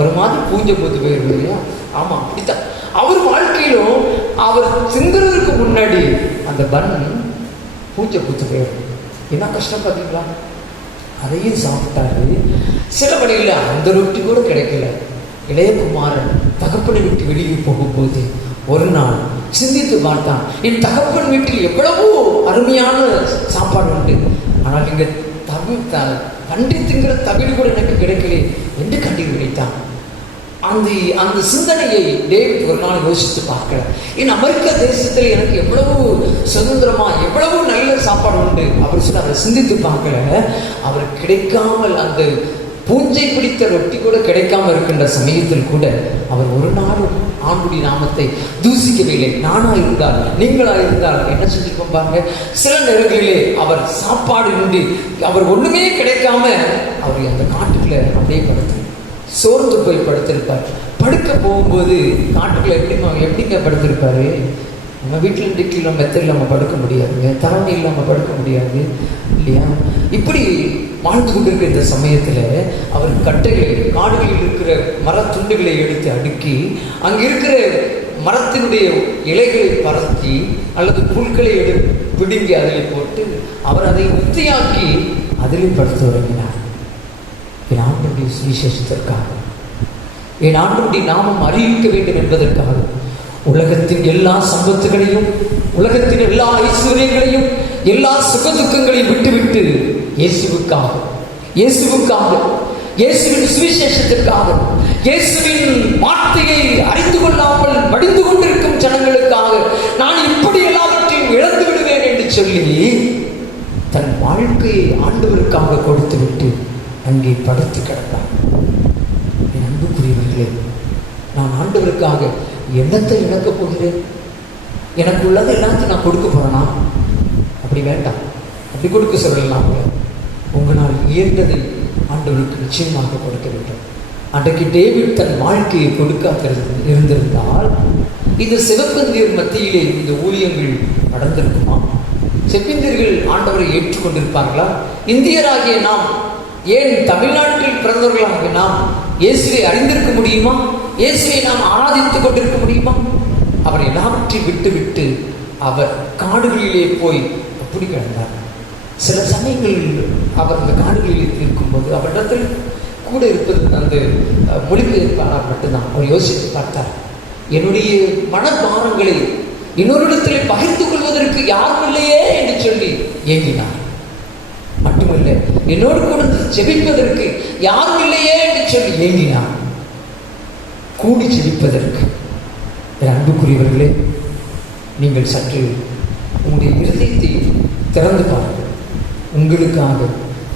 ஒரு மாதிரி பூஞ்சை பூத்து போயிருக்கு இல்லையா. ஆமாம், அப்படித்தான் அவர் வாழ்க்கையிலும் அவர் திங்குறதுக்கு முன்னாடி அந்த பன் பூஞ்சை பூத்து போயிடும். என்ன கஷ்டம் பார்த்தீங்களா. அதையும் சாப்பிட்டாரு. சில வழியில் அந்த ரொட்டி கூட கிடைக்கல. இளையகுமாரன் தகப்பனை விட்டு வெளியே போகும்போது ஒரு நாள் சிந்தித்து பார்த்தான், என் தகப்பன் வீட்டில் எவ்வளவோ அருமையான சாப்பாடு உண்டு, ஆனால் இங்கே கண்டி திங்கிற தகுதி கூட எனக்கு கிடைக்கல என்று கண்ணீர் விடைத்தான். அந்த சிந்தனையை டேவிட் ஒரு நாள் யோசித்து பார்க்கல. என் அமெரிக்க தேசத்தில் எனக்கு எவ்வளவு சுதந்திரமா எவ்வளவு நல்ல சாப்பாடு உண்டு அவர் சொல்லி அவரை சிந்தித்து பார்க்கல. அவர் கிடைக்காமல் அந்த பூஞ்சை பிடித்த ரொட்டி கூட கிடைக்காம இருக்கின்ற சமயத்தில் கூட அவர் ஒரு நாளும் ஆண்டுடைய நாமத்தை தூசிக்கவில்லை. நானா இருந்தால் நீங்களா இருந்தால் என்ன செஞ்சிருக்கோம் பாருங்க. சில நேரங்களிலே அவர் சாப்பாடு உண்டு, அவர் ஒண்ணுமே கிடைக்காம அவர் அந்த காட்டுக்குள்ள அப்படியே படுத்து சோர்ந்து போய் படுத்திருப்பார். படுக்க போகும்போது காட்டுக்குள்ள எப்படிங்க படுத்திருப்பாரு. நம்ம வீட்டில் இன்றைக்கு நம்ம மெத்தை இல்லாமல் படுக்க முடியாதுங்க, தரணி இல்லாமல் படுக்க முடியாது இல்லையா. இப்படி வாழ்ந்து கொண்டிருக்கிற இந்த சமயத்தில் அவர் கட்டைகளை காடுகளில் இருக்கிற மரத்துண்டுகளை எடுத்து அடுக்கி அங்கே இருக்கிற மரத்தினுடைய இலைகளை பரத்தி அல்லது புல்களை பிடுங்கி அதில் போட்டு அவர் அதை உத்தியாக்கி அதில் படுத்து வருகிறார். என் ஆண்டுடைய சுவிசேஷத்திற்காக, என் ஆண்டுடைய நாமம் அறிவிக்க வேண்டும் என்பதற்காக உலகத்தின் எல்லா சம்பத்துகளையும் உலகத்தின் எல்லா ஐஸ்வர்யங்களையும் எல்லா சுகதுக்கங்களையும் விட்டுவிட்டு இயேசுவுக்காக இயேசுவின் சுவிசேஷத்திற்காக இயேசுவின் வார்த்தையை அறிந்து கொள்ளாமல் மடிந்து கொண்டிருக்கும் ஜனங்களுக்காக நான் இப்படி எல்லாவற்றையும் இழந்து விடுவேன் என்று சொல்லி தன் வாழ்க்கையை ஆண்டவருக்காக கொடுத்து விட்டு அங்கே படுத்து கிடந்தார். என் அன்புக்குரியவர்களே, நான் ஆண்டவருக்காக என்னத்தை இழக்கப் போகிறேன்? எனக்கு உள்ளது எல்லாத்தையும் நான் கொடுக்க போறேனா? அப்படி வேண்டாம், அப்படி கொடுக்க சொல்லலாம். உங்களால் இயன்றதை ஆண்டவருக்கு நிச்சயமாக கொடுக்க வேண்டும். அன்றைக்கு டேவிட் தன் வாழ்க்கையை கொடுக்காத இருந்திருந்தால் இந்த சிவப்பந்தியர் மத்தியிலே இந்த ஊழியங்கள் நடந்திருக்குமா? செப்பிந்தியர்கள் ஆண்டவரை ஏற்றுக்கொண்டிருப்பார்களா? இந்தியராகிய நாம், ஏன் தமிழ்நாட்டில் பிறந்தவர்களாகிய நாம் இயேசுவை அறிந்திருக்க முடியுமா? இயேசுவை நாம் ஆராதித்துக் கொண்டிருக்க முடியுமா? அவர் எல்லாவற்றையும் விட்டு அவர் காடுகளிலே போய் அப்படி கிடந்தார். சில சமயங்களில் அவர் அந்த காடுகளிலே இருக்கும்போது அவரிடத்தில் கூட இருப்பது அந்த மொழிபெயர்ப்பாளர் மட்டும்தான். அவர் யோசித்து பார்த்தார், என்னுடைய மனபாரங்களை இன்னொருடத்தில் பகிர்ந்து கொள்வதற்கு யாரும் இல்லையே என்று சொல்லி ஏங்கினார். மட்டுமல்ல, என்னோடு கூட ஜெபிப்பதற்கு யாரும் இல்லையே என்று சொல்லி ஏங்கினார். கூடி ஜெபிப்பதற்கு. அன்புக்குரியவர்களே, நீங்கள் சற்று உங்களுடைய இருதயத்தை திறந்து பாருங்கள். உங்களுக்காக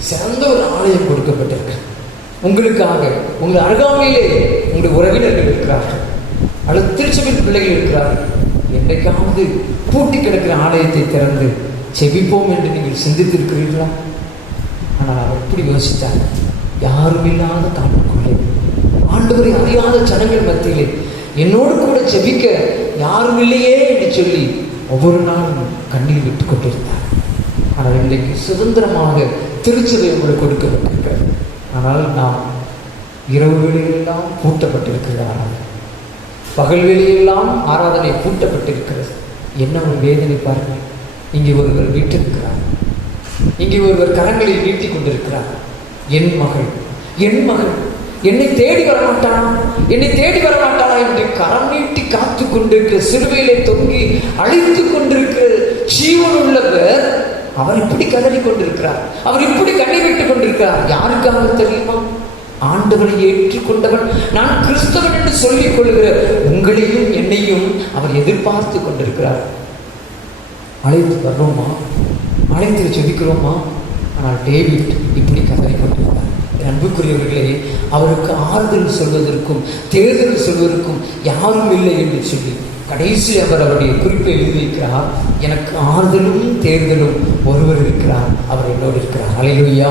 சிறந்த ஒரு ஆலயம் கொடுக்கப்பட்டிருக்கு. உங்களுக்காக உங்கள் அருகாமையிலே உங்களுடைய உறவினர்கள் இருக்கிறார்கள், அல்லது திருச்சபையின் பிள்ளைகள் இருக்கிறார்கள். என்றைக்காவது பூட்டி கிடக்கிற ஆலயத்தை திறந்து செபிப்போம் என்று நீங்கள் சிந்தித்திருக்கிறீர்களா? ஆனால் அவர் எப்படி யோசித்தார்? யாரும் இல்லாத காட்டுக்குள்ளே, ஆண்டவரை அறியாத ஜனங்கள் மத்தியிலே என்னோடு கூட செபிக்க யாரும் இல்லையே என்று சொல்லி ஒவ்வொரு நாளும் கண்ணீர் விட்டுக் கொண்டிருந்தார். ஆனால் இன்றைக்கு சுதந்திரமாக திருச்சபை உங்களுக்கு கொடுக்கப்பட்டிருக்கிறது. ஆனால் நாம் இரவு வேளையெல்லாம் பூட்டப்பட்டிருக்கிறார், பகல் வேளையெல்லாம் ஆராதனை பூட்டப்பட்டிருக்கிறது. என்ன ஒரு வேதனை பாருங்கள். இங்கே ஒருவர் வீட்டிருக்கிறார், இங்கே ஒருவர் கரங்களை நீட்டி கொண்டிருக்கிறார். என் மகள், என் மகள் என்னை தேடி வரமாட்டானா, என்னை தேடி வரமாட்டானா என்று கரம் நீட்டி காத்து கொண்டிருக்கிற, சிறுவையிலே தொங்கி அழைத்து கொண்டிருக்கிற ஜீவன் உள்ளவர் அவர் இப்படி கதறி கொண்டிருக்கிறார், அவர் இப்படி கண்ணீர் விட்டுக் கொண்டிருக்கிறார். யாருக்காக தெரியுமா? ஆண்டவரை ஏற்றுக்கொண்டவன், நான் கிறிஸ்தவன் என்று சொல்லிக் கொள்கிற உங்களையும் என்னையும் அவர் எதிர்பார்த்து கொண்டிருக்கிறார். அழைத்து வர்றோமா? அழைத்து ஜெபிக்கிறோமா? ஆனால் டேவிட் இப்படி கதறி கொண்டிருக்கிறார். அன்புக்குரியவர்களே, அவருக்கு ஆறுதல் சொல்வதற்கும் தேர்தல் சொல்வதற்கும் யாரும் இல்லை என்று சொல்லி கடைசி அவர் அவருடைய குறிப்பை எழுதி வைக்கிறார். எனக்கு ஆறுதலும் தேர்தலும் ஒருவர் இருக்கிறார், அவர் என்னோடு இருக்கிறார். அல்லேலூயா,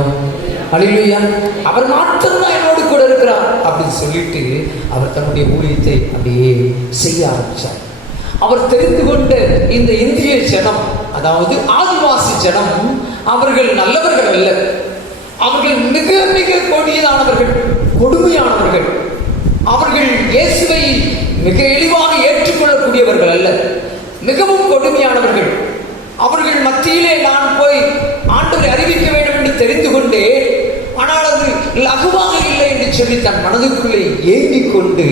அல்லேலூயா. அவர் மாத்திரம்தான் என்னோடு கூட இருக்கிறார் அப்படின்னு சொல்லிட்டு அவர் தன்னுடைய ஊழியத்தை அப்படியே செய்ய ஆரம்பித்தார். அவர் தெரிந்து கொண்ட இந்த இந்திய ஜனம், அதாவது ஆதிவாசி ஜனம், அவர்கள் நல்லவர்கள் அல்ல, அவர்கள் மிக மிக கொடியதானவர்கள், கொடுமையானவர்கள். அவர்கள் இயேசுவை மிக எளிவாக ஏற்றுக்கொள்ளக்கூடியவர்கள் அல்ல, மிகவும் கொடுமையானவர்கள். அவர்கள் மத்தியிலே நான் போய் ஆண்டவரை அறிவிக்க வேண்டும் என்று தெரிந்து கொண்டேன், ஆனால் அது லகுவாக இல்லை என்று சொல்லி தன் மனதுக்குள்ளே ஏங்கிக் கொண்டு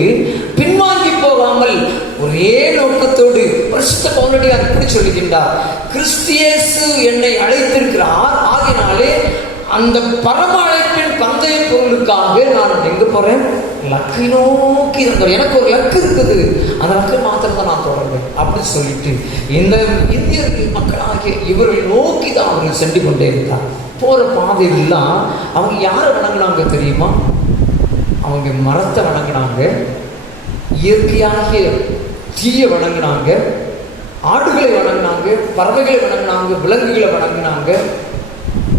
பின்வாங்கி போகாமல் ஒரே நோக்கத்தோடு பரிசுத்த பவுலடியார் இப்படி சொல்லுகின்றார், கிறிஸ்து இயேசு என்னை அழைத்திருக்கிறார், ஆகினாலே அந்த பரம அழைப்பின் பந்தய பொருளுக்காக நான் எங்க போறேன்? லக்கை நோக்கி எனக்கு ஒரு லக்கு இருக்குது, அந்த லக்கை மாத்திரம் தான் நான் தொடர்பேன் அப்படின்னு சொல்லிட்டு இந்த இந்திய மக்களாகிய இவர்கள் நோக்கி தான் அவர்கள் சென்று கொண்டே இருந்தார். போற பாதையெல்லாம் அவங்க யாரை வணங்கினாங்க தெரியுமா? அவங்க மரத்தை வணங்கினாங்க, இயற்கையாகிய தீயை வணங்கினாங்க, ஆடுகளை வணங்கினாங்க, பறவைகளை வணங்கினாங்க, விலங்குகளை வணங்கினாங்க.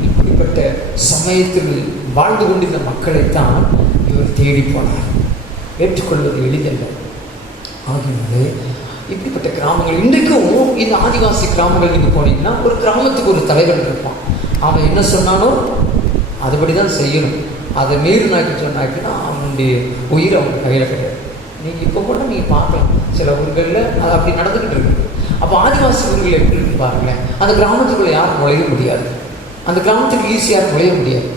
இப்படிப்பட்ட சமயத்தில் வாழ்ந்து கொண்டிருந்த மக்களைத்தான் இவர் தேடி போனார். ஏற்றுக்கொள்வது எளிதல்ல. ஆகினாலே இப்படிப்பட்ட கிராமங்கள் இன்றைக்கும், இந்த ஆதிவாசி கிராமங்கள் நீங்கள் போனீங்கன்னா ஒரு கிராமத்துக்கு ஒரு தலைவர் இருப்பான். அவன் என்ன சொன்னானோ அதுபடி தான் செய்யணும். அதை மீறினாக்கி சொன்னாக்கினா அவனுடைய உயிர் அவங்க கையில் கிடையாது. நீங்கள் இப்போ கூட நீங்கள் பார்க்கலாம், சில ஊர்களில் அது அப்படி நடந்துக்கிட்டு இருக்கு. அப்போ ஆதிவாசி ஊர்கள் எப்படி இருக்கு பாருங்களேன். அந்த கிராமத்துக்குள்ளே யாரும் நுழைய முடியாது, அந்த கிராமத்துக்கு ஈஸியாக நுழைய முடியாது.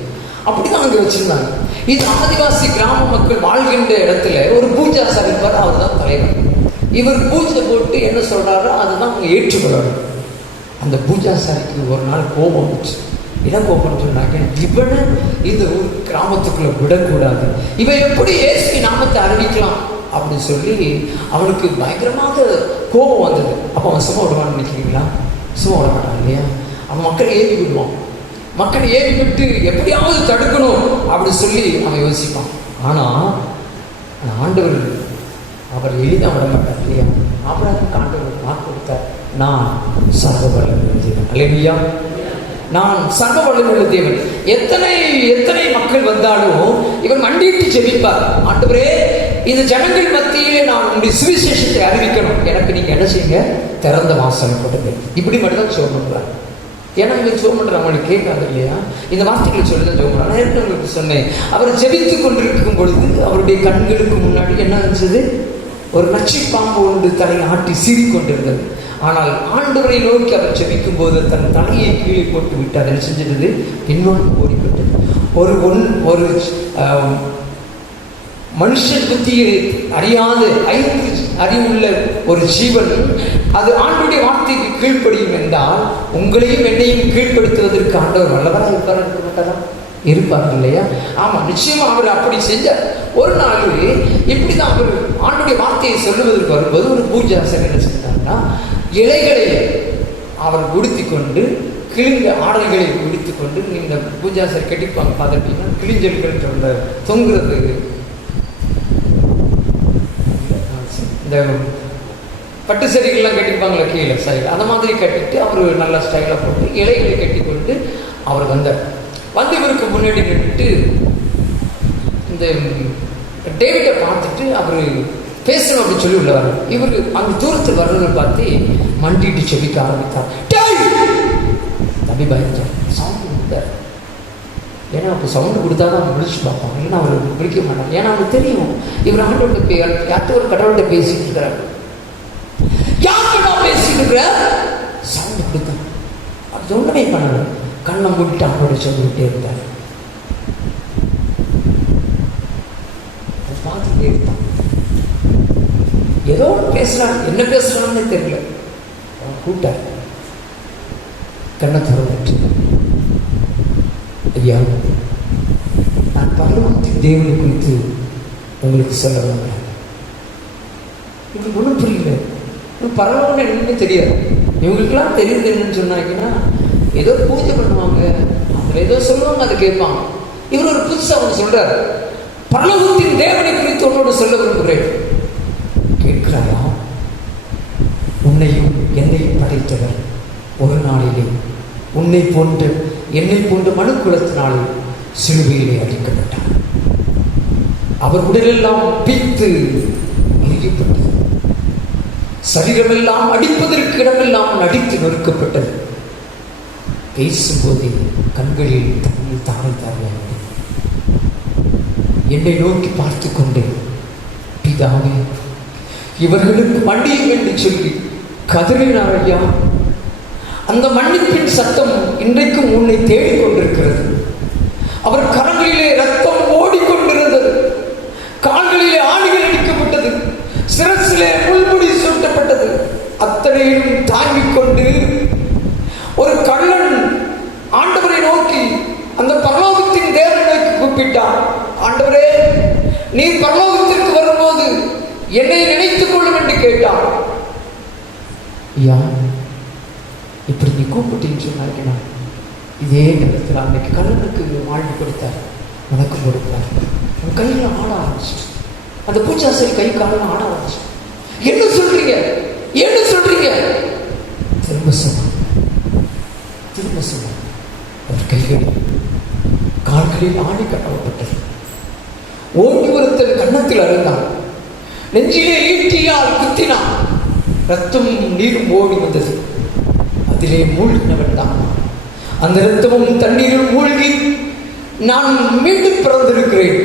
அப்படி தான் அங்கே வச்சுருந்தாங்க. இது ஆதிவாசி கிராம மக்கள் வாழ்கின்ற இடத்துல ஒரு பூஜாசாரி இருப்பார், அவர் தான் தலைவர். இவர் பூஜை போட்டு என்ன சொல்கிறாரோ அதுதான் அவங்க ஏற்றுக்கொள்ளணும். அந்த பூஜாசாரிக்கு ஒரு நாள் கோபம் வந்துச்சு. இடம் கோபம் சொன்னாங்க, இவனை இந்த ஒரு கிராமத்துக்குள்ளே விடக்கூடாது, இவன் எப்படி இயேசு நாமத்தை அறிவிக்கலாம் அப்படின்னு சொல்லி அவனுக்கு பயங்கரமாக கோபம் வந்தது. அப்போ அவன் சும்மா விடுவான்னு நினைக்கிறீங்களா? சும்மா விட மாட்டான் இல்லையா? அவன் மக்களை ஏவி விடுவான். மக்களை ஏவி விட்டு எப்படியாவது தடுக்கணும் அப்படின்னு சொல்லி அவன் யோசிப்பான். ஆனால் ஆண்டவர் அவர் எளிதாக விட மாட்டார் இல்லையா? ஆபிரகாமுக்கு ஆண்டவர் வாக்கு கொடுத்தார், நான் சர்வவல்லமையுள்ள தேவன். அல்லேலூயா, நான் சர்வவல்லமையுள்ள தேவன். எத்தனை எத்தனை மக்கள் வந்தாலும் இவன் மண்டியிட்டு ஜெபிப்பார், ஆண்டவரே இந்த ஜனங்கள் மத்தியிலே நான் உங்களுடைய சுவிசேஷத்தை அறிவிக்கணும், எனக்கு நீங்க என்ன செய்யுங்க, திறந்த வாசல் போட்டுங்க. இப்படி மட்டும் தான் ஜெபம் பண்றாங்க. ஏன்னா இவங்க ஜெபம் பண்ற அவங்களுக்கு கேட்காது இல்லையா? இந்த வார்த்தைகளை சொல்லிதான் ஜெபம் பண்றாங்க. நான் உங்களுக்கு சொன்னேன், அவர் ஜெபித்துக் கொண்டிருக்கும் பொழுது அவருடைய கண்களுக்கு முன்னாடி என்ன இருந்தது? ஒரு நச்சு பாம்பு ஒன்று தலையை ஆட்டி சீறிக்கொண்டிருந்தது. ஆனால் ஆண்டவரை நோக்கி அவர் ஜெபிக்கும் போது தன் தலையை கீழே போட்டு விட்டு அதை செஞ்சிட்டது, பின்னோக்கி ஓடிவிட்டது. ஒரு மனுஷன் புத்தியை அறியாத 5 அறிவுள்ள ஒரு ஜீவன் அது ஆண்டவருடைய வார்த்தைக்கு கீழ்ப்படியும் என்றால் உங்களையும் என்னையும் கீழ்ப்படுத்துவதற்கு ஆண்டவர் வல்லவராக இருப்பார், இருக்க மாட்டாரா? இருப்பார் இல்லையா? ஆமா, நிச்சயமா அவர் அப்படி செஞ்சார். ஒரு நாள் இப்படிதான் அவர் ஆண்டவருடைய வார்த்தையை சொல்லுவதற்கு வரும்போது ஒரு பூஜாசகர் என்ன செஞ்சார்னா, இலைகளை அவர் உடுத்தி கொண்டு கிழிந்த ஆடைகளை பிடித்து கொண்டு இந்த பூஜாசரை கட்டிப்பாங்க. பார்த்துட்டீங்கன்னா கிழிஞ்சல்கள் சொல்ற தொங்குறது, இந்த பட்டு சரிகள்லாம் கட்டிப்பாங்களே கீழே சைடில், அந்த மாதிரி கட்டிட்டு அவர் நல்ல ஸ்டைலாக போட்டு இலைகளை கட்டி கொண்டு அவர் வந்தார். வந்து இவருக்கு முன்னாடி நின்றுட்டு இந்த டேவிட்டை பார்த்துட்டு அவர் பேசணும் அப்படின்னு சொல்லி உள்ளவர். இவர் அந்த தூரத்தில் வர்றதை பார்த்து மண்டிட்டு செபிக்க ஆரம்பித்தார். தம்பி பயந்தார், சவுண்டு கொடுத்தார். ஏன்னா அப்போ சவுண்டு கொடுத்தா தான் அவங்க விழிச்சு பார்ப்பாங்க, இல்லைன்னா அவர் விழிக்க மாட்டாங்க. ஏன்னா அவங்களுக்கு தெரியும் இவர் ஆண்டோட யார்கிட்ட ஒரு கடவுள்கிட்ட பேசிட்டு இருக்கிறார். யார்கிட்ட பேசிட்டு இருக்கிற சவுண்டு கொடுத்தான். அது ஒன்றுமே பண்ணல, கண்ணை மூடிட்டு அவரோட சொல்லிக்கிட்டே இருந்தார். பார்த்துட்டே இருந்தான். ஏதோ பேசுறான், என்ன பேசுறான்னு தெரியல. அவன் கூட்டார், கண்ணை திறந்துட்டு, ஐயா நான் பரலோகத்தின் தேவனை குறித்து உங்களுக்கு சொல்ல வேண்டாம். இவங்களுக்கு ஒன்றும் புரியல. பரலோகம் என்னன்னு தெரியாது. இவங்களுக்கெல்லாம் தெரியுது என்னன்னு சொன்னாங்கன்னா ஏதோ பூஜை பண்ணுவாங்க, அதில் ஏதோ சொல்லுவாங்க, அதை கேட்பாங்க. இவர் ஒரு புதுசாக அவங்க சொல்றாரு, பரலோகத்தின் தேவனை குறித்து உன்னோட சொல்ல விரும்புகிறேன். கேட்கிறாரா? உன்னையும் என்னையும் படைத்தவர் ஒரு நாளிலே உன்னை போன்ற என்னை போன்ற மனுக்குலத்தினாலே சிலுவையிலே அடிக்கப்பட்டார். அவர் உடலெல்லாம் பீத்து எரியப்பட்டது. சரீரமெல்லாம் அடிப்பதற்கு இடமெல்லாம் நடித்து நொறுக்கப்பட்டது. பேசும்போது கண்களில் தண்ணீர் தாரை தாரையாக என்னை நோக்கி பார்த்து கொண்டேன். பிதாவே, இவர்களுக்கு மன்னியும் என்று சொல்லி கதறினார். ஐயா, அந்த மன்னிப்பின் சத்தம் இன்றைக்கும் உன்னை தேடிக்கொண்டிருக்கிறது. அவர் கரங்களிலே ரத்தம் ஓடிக்கொண்டிருந்தது, கால்களிலே ஆணிகள் அடிக்கப்பட்டது, சிரசிலே முள்முடி சூட்டப்பட்டது. அத்தனையும் தாங்கிக் கொண்டு ஒரு கள்ளன் ஆண்டவரை நோக்கி அந்த பரலோகத்தின் தேவனை நோக்கி கூப்பிட்டான். ஆண்டவரே, நீ பரலோகத்திற்கு வரும்போது என்னை நினைத்துக் கொள்ளும் என்று கேட்டான். ஐயா, இப்படி நீ கூப்பிட்டீன்னு சொன்னாருன்னா இதே நேரத்தில் அன்னைக்கு கல்லனுக்கு வாழ்வு கொடுத்தார், வணக்கம் கொடுத்தார். உன் கையில் ஆட ஆரம்பிச்சிட்டு, அந்த பூச்சாசரி கை காலம் ஆட ஆரம்பிச்சு. என்ன சொல்றீங்க, என்ன சொல்றீங்க? திரும்ப சொன்னார், திரும்ப சொன்னார். அவர் கைகளில் கால்களில் ஆணி கட்டப்பட்டது. ஓடி ஒருத்தன் கன்னத்தில் அழுந்தான், நெஞ்சிலே ஈட்டியால் குத்தினான். ரத்தம் நீரும் ஓடி வந்தது. அதிலே மூழ்கினவன் தான். அந்த ரத்தமும் தண்ணீரும் மூழ்கி நான் மீண்டும் பிறந்திருக்கிறேன்.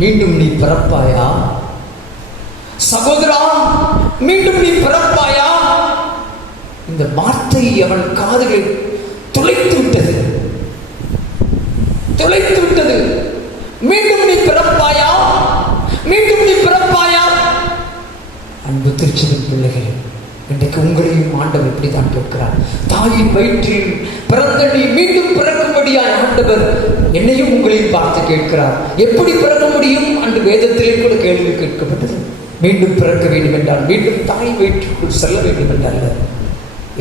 மீண்டும் நீ பிறப்பாயா சகோதரா? மீண்டும் நீ பிறப்பாயா? இந்த வார்த்தை அவன் காதுகளில் துளைத்து விட்டது, துளைத்து விட்டது. மீண்டும் நீ பிறப்பாயா? மீண்டும் நீ பிறப்பாயா? அன்பு திருச்சபை பிள்ளைகள், இன்றைக்கு உங்களையும் ஆண்டவர் இப்படித்தான் கேட்கிறார். தாயின் வயிற்றில் பிறந்த நீ மீண்டும் பிறக்கும்படியாய் ஆண்டவர் என்னையும் உங்களையும் பார்த்து கேட்கிறார். எப்படி பிறக்க முடியும்? அன்று வேதத்திலே கூட கேள்வி கேட்கப்பட்டது. மீண்டும் பிறக்க வேண்டும் என்றால் மீண்டும் தாய் வயிற்றுக்குள் செல்ல வேண்டும் என்றால்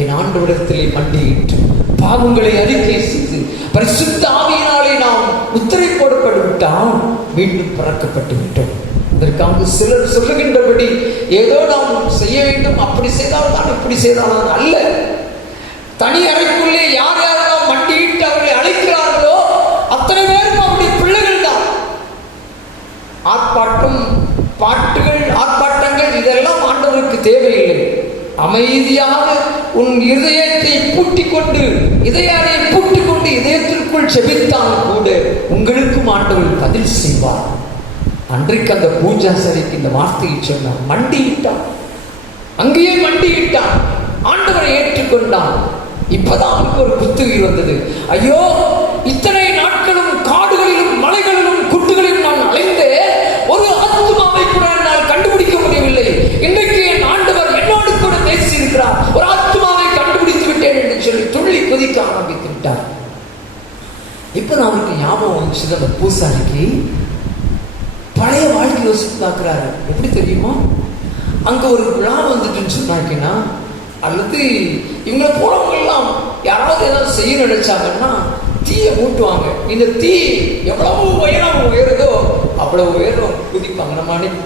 என் ஆண்டவரிடத்திலே மண்டியிட்டு பாவங்களை அறிக்கை செய்து பரிசுத்த ஆவியினாலே நாம் முத்திரை போடப்பட்டு விட்டால் மீண்டும் பிறக்கப்பட்டு விட்டோம். அதற்காக சிலர் சொல்லுகின்றபடி ஏதோ நாம் செய்ய வேண்டும், அப்படி செய்தால் தான் இப்படி செய்தால் அல்ல. தனி அறைக்குள்ளே யார் யாரெல்லாம் மண்டியிட்டு அவர்களை அழைக்கிறார்களோ அத்தனை பேரும் அவருடைய பிள்ளைகள் தான். ஆர்ப்பாட்டம், பாட்டுகள், ஆர்ப்பாட்டங்கள் இதெல்லாம் ஆண்டவருக்கு தேவையில்லை. அமைதியாக உன் இதயத்தை பூட்டிக் கொண்டு, இதயாரை பூட்டிக் கொண்டு இதயத்திற்குள் செபித்தால் கூட உங்களுக்கும் ஆண்டவர் பதில் செய்வார். அன்றைக்கு அந்த பூஜாசரிக்கு இந்த வார்த்தையை சொன்னான், மண்டியிட்டான், அங்கேயே மண்டியிட்டான், ஆண்டவரை ஏற்றுக்கொண்டான். இப்பதான் அவனுக்கு ஒரு புத்துயிர் வந்தது. ஐயோ, இத்தனை நாட்களும் காடுகளிலும் மலைகளிலும் குட்டுகளிலும் நான் அலைந்து ஒரு ஆத்மாவை கூட என்னால் கண்டுபிடிக்க முடியவில்லை. இன்றைக்கு என் ஆண்டவர் என்னோடு கூட பேசி இருக்கிறார், ஒரு ஆத்மாவை கண்டுபிடித்து விட்டேன் என்று சொல்லி துள்ளி குதிக்க ஆரம்பித்து விட்டார். இப்பதான் அவருக்கு ஞாபகம் வந்துச்சு, அந்த பூசாரிக்கு பழைய வாழ்க்கை யோசித்து பார்க்கிறாரு. எப்படி தெரியுமா? அங்க ஒரு விழா வந்துட்டுன்னு சொன்னாங்கன்னா, அல்லது இவங்களை போனவங்க எல்லாம் யாராவது ஏதாவது செய்ய நினைச்சாங்கன்னா தீயை மூட்டுவாங்க. இந்த தீ எவ்வளவு உயரம் உயருதோ அவ்வளவு உயரம் குதிப்பாங்க. நம்ம அன்னைக்கு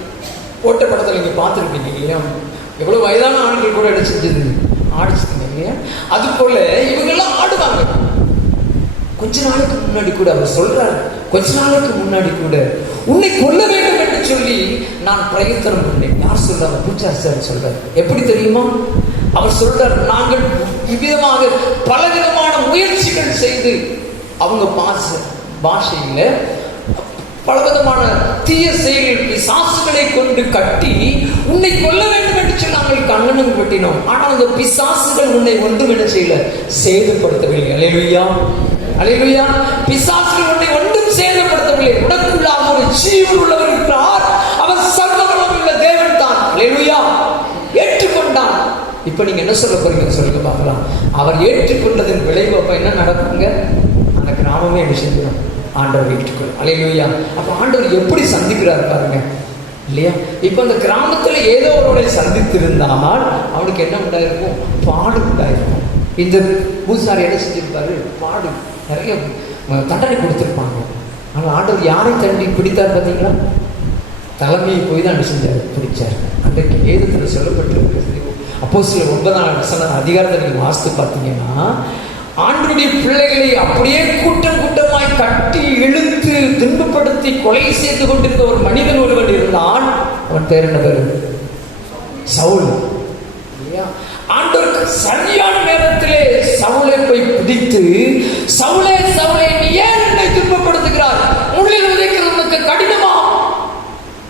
போட்ட படத்தில் நீங்கள் பார்த்துருப்பீங்க இல்லையா, எவ்வளவு வயதான ஆண்கள் கூட என்ன செஞ்சது, ஆடிச்சுங்க இல்லையா. அது போல இவங்கெல்லாம் ஆடுவாங்க. கொஞ்ச நாளைக்கு முன்னாடி கூட அவர் சொல்றார், கொஞ்ச நாளைக்கு முன்னாடி கூட உன்னை கொல்ல வேண்டும் என்று சொல்லி நான் பிரயத்தனம் பண்ணேன். யார் சொல்றாங்க? பூச்சார் சார் சொல்றார். எப்படி தெரியுமா? அவர் சொல்றார், நாங்கள் இவ்விதமாக பலவிதமான முயற்சிகள் செய்து அவங்க பாஷையில பலவிதமான தீய செயல்கள் பிசாசுகளை கொண்டு கட்டி உன்னை கொல்ல வேண்டும் என்று சொல்லி நாங்கள் கண்ணனும் கட்டினோம். ஆனால் அந்த பிசாசுகள் உன்னை ஒன்றும் என்ன செய்யல, சேதப்படுத்தவில்லை. அல்லேலூயா, அல்லேலூயா. பிசாசுகள் உன்னை ஒன்றும் சேதப்படுத்தவில்லை. உனக்குள்ளாக ஒரு ஜீவன் உள்ளவர் இருக்கிறார். அவர் சர்வவல்லமை உள்ள தேவன் தான். அல்லேலூயா. ஏற்றுக்கொண்டான். இப்ப நீங்க என்ன சொல்ல போறீங்க சொல்லுங்க பார்க்கலாம். அவர் ஏற்றுக்கொண்டதன் விளைவு அப்ப என்ன நடக்குங்க? அந்த கிராமமே என்ன செஞ்சிடும், ஆண்டவர் ஏற்றுக்கொள்ளும். அல்லேலூயா. அப்ப ஆண்டவர் எப்படி சந்திக்கிறார் பாருங்க இல்லையா. இப்ப அந்த கிராமத்துல ஏதோ ஒருவரை சந்தித்திருந்தால் அவனுக்கு என்ன உண்டாயிருக்கும், பாடு உண்டாயிருக்கும். இந்த பூசாரி என்ன செஞ்சிருப்பாரு, பாடு நிறைய தண்டனை கொடுத்திருப்பாங்க. ஆனால் ஆண்டவர் யாரை தண்டி பிடித்தார் பார்த்தீங்களா? தலைமையை போய் தான் செஞ்சார், பிடிச்சார். அன்றைக்கு வேதத்தில் சொல்லப்பட்டிருக்கிறது. அப்போஸ்தலர் 9 அதிகாரத்தை நீங்கள் வாசித்து பார்த்தீங்கன்னா, ஆண்டவருடைய பிள்ளைகளை அப்படியே கூட்டம் கூட்டமாய் கட்டி இழுத்து துன்பப்படுத்தி கொலை செய்து கொண்டிருந்த ஒரு மனிதன் ஒருவன் இருந்தான். அவன் பேர் என்ன பேரு? சவுல். ஆண்டவருக்கு சரியான நேரத்திலே சவுலை போய் பிடித்து, சவுலே சவுலே நீ ஏன் என்னை துன்பப்படுத்துகிறார், உள்ளில் உதைக்கிறது உனக்கு கடினமா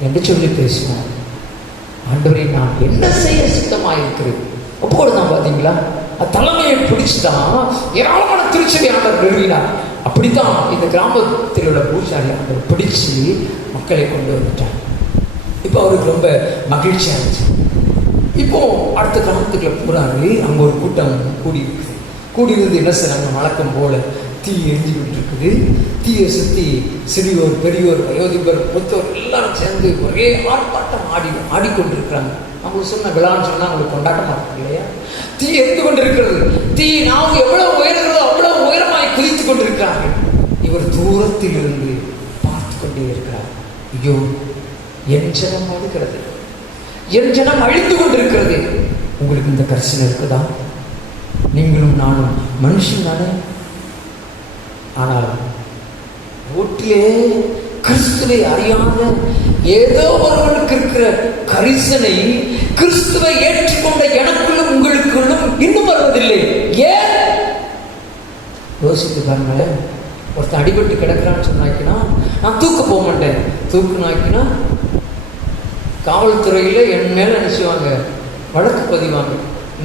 என்று சொல்லி பேசினார். ஆண்டவரை நான் என்ன செய்ய சித்தமாயிருக்கிறேன் ஒப்புக்கொடுத்தான். பார்த்தீங்களா, தலைமையை பிடிச்சுதான் ஏராளமான திருச்சபை ஆண்டவர் நிறுவினார். அப்படித்தான் இந்த கிராமத்தில் உள்ள பூசாரி ஆண்டவர் பிடிச்சு மக்களை கொண்டு வந்துட்டார். இப்போ அவருக்கு ரொம்ப மகிழ்ச்சியா இருந்துச்சு. இப்போ அடுத்த கிராமத்துக்குள்ள போறாரு. அங்க ஒரு கூட்டம் கூடியிருந்து என்ன செய்றாங்க, வழக்கம் போல தீ எரிஞ்சுக்கிட்டு இருக்குது. தீயை சுற்றி சிறியோர் பெரியோர் வயோதிபர் மூத்தோர் எல்லாரும் சேர்ந்து ஒரே ஆர்ப்பாட்டம் ஆடிக்கொண்டிருக்கிறாங்க. அவங்களுக்கு சொன்ன விழான்னு சொன்னா அவங்களுக்கு கொண்டாட்ட மாட்டாங்க இல்லையா. தீ எரிந்து கொண்டிருக்கிறது. தீ நாம் எவ்வளவு உயர்கிறதோ அவ்வளவு உயரமாய் குதித்து கொண்டிருக்கிறார்கள். இவர் தூரத்தில் இருந்து பார்த்து கொண்டே இருக்கிறார். ஐயோ, என் ஜனம் அழுகிறது, என் ஜனம் அழிந்து கொண்டிருக்கிறது. உங்களுக்கு இந்த கரிசனை இருக்குதா? நீங்களும் நானும் மனுஷன் தானே. ஆனால் ரோட்டிலே கிறிஸ்துவை அறியாத ஏதோ ஒருவனுக்கு இருக்கிற கரிசனை கிறிஸ்துவை ஏற்றுக்கொண்ட எனக்குள்ளும் உங்களுக்குள்ளும் இன்னும் வருவதில்லை. ஏன் யோசித்து பாருங்க. ஒருத்தன் அடிபட்டு கிடக்கிறான்னு சொன்னாக்கினா நான் தூக்க போக மாட்டேன். தூக்குனாக்கினா காவல்துறையில் என் மேலே நினைச்சுவாங்க, வழக்கு பதிவாங்க.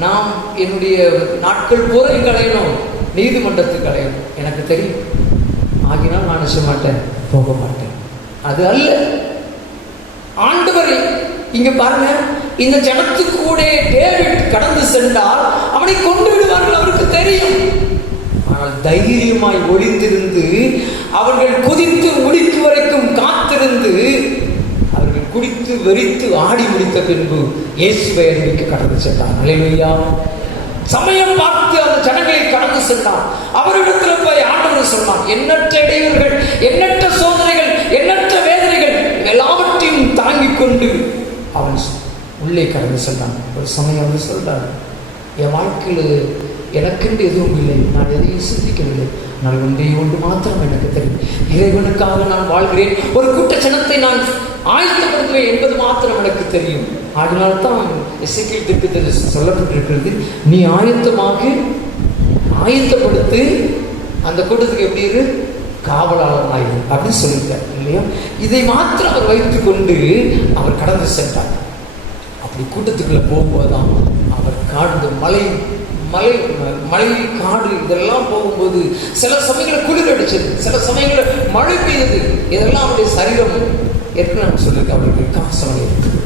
நாம் என்னுடைய நாட்கள் பூரா இங்கே அலையணும், நீதிமன்றத்துக்கு அலையணும். எனக்கு தெரியும். ஆகினால் நான் நினைச்ச மாட்டேன், போக மாட்டேன். அது அல்ல ஆண்டவர். இங்க பாருங்க, இந்த ஜனத்துக்கு கூட டேவிட் கடந்து சென்றால் அவனை கொண்டு விடுவார்கள், அவருக்கு தெரியும். ஆனால் தைரியமாய் ஒளிந்திருந்து அவர்கள் குதித்து முடிக்கு வரைக்கும் காத்திருந்து அவர்கள் குடித்து வெறித்து ஆடி முடித்த பின்பு இயேசுவை அறிவிக்க கடந்து சென்றார். அல்லேலூயா. சமயம் பார்த்து அந்த ஜனங்களை கடந்து சென்றார். அவரிடத்தில் போய் ஆண்டவர் சொன்னார், எண்ணற்ற இடையூறுகள், எண்ணற்ற சோதனைகள், எண்ணற்ற வேதனைகள் எல்லாவற்றையும் தாங்கிக் கொண்டு அவன் உள்ளே கடந்து சென்றான். ஒரு சமயம் அவர் சொல்றார், என் வாழ்க்கையில் எனக்கென்று எதுவும் இல்லை, நான் எதையும் சிந்திக்கவில்லை, நான் ஒன்று மாத்திரம் எனக்கு தெரியும், இறைவனுக்காக நான் வாழ்கிறேன், ஒரு கூட்ட ஜனத்தை நான் ஆயத்தப்படுத்துவேன் என்பது மாத்திரம் எனக்கு தெரியும். அதனால்தான் எசேக்கியேல் தீர்க்கதரிசி சொல்லப்பட்டிருக்கிறது, நீ ஆயத்தப்படுத்து, அந்த கூட்டத்துக்கு எப்படி இரு, காவலாளனாய் அப்படின்னு சொல்லிட்டார் இல்லையா. இதை மாத்திரம் அவர் வைத்துக் கொண்டு அவர் கடந்து சென்றார். அப்படி கூட்டத்துக்குள்ள போகும்போதுதான் அவர் காடு மலை காடு இதெல்லாம் போகும்போது சில சமயங்களில் குளிர் அடிச்சது, சில சமயங்களில் மழை பெய்யுது. இதெல்லாம் அவருடைய சரீரம் ஏற்கனவே சொல்லியிருக்கு, அவருக்கு காசம் இருக்குது.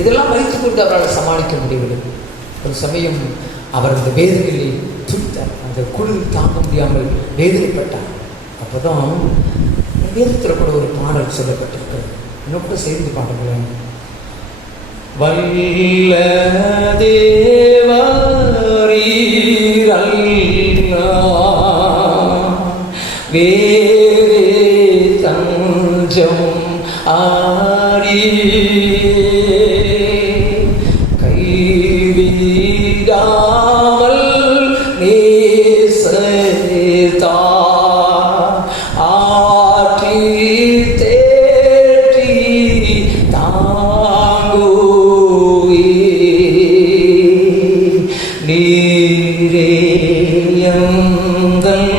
இதெல்லாம் வைத்துக் கொண்டு அவரால் சமாளிக்க முடியவில்லை. ஒரு சமயம் அவர் அந்த வேதனையை துடித்தார், அந்த குளிர் தாங்க முடியாமல் வேதனைப்பட்டார். அப்போதான் வேதத்தில் கூட ஒரு பாடல் சொல்லப்பட்டிருக்கிறது, இன்னும் கூட சேர்ந்து பாடுங்களேன். வல்ல தேவரீர் அல்லவோ கைவிடாமல் நேசத்தா ஆற்றி தேற்றி தாங்குவே நீரே எங்கள்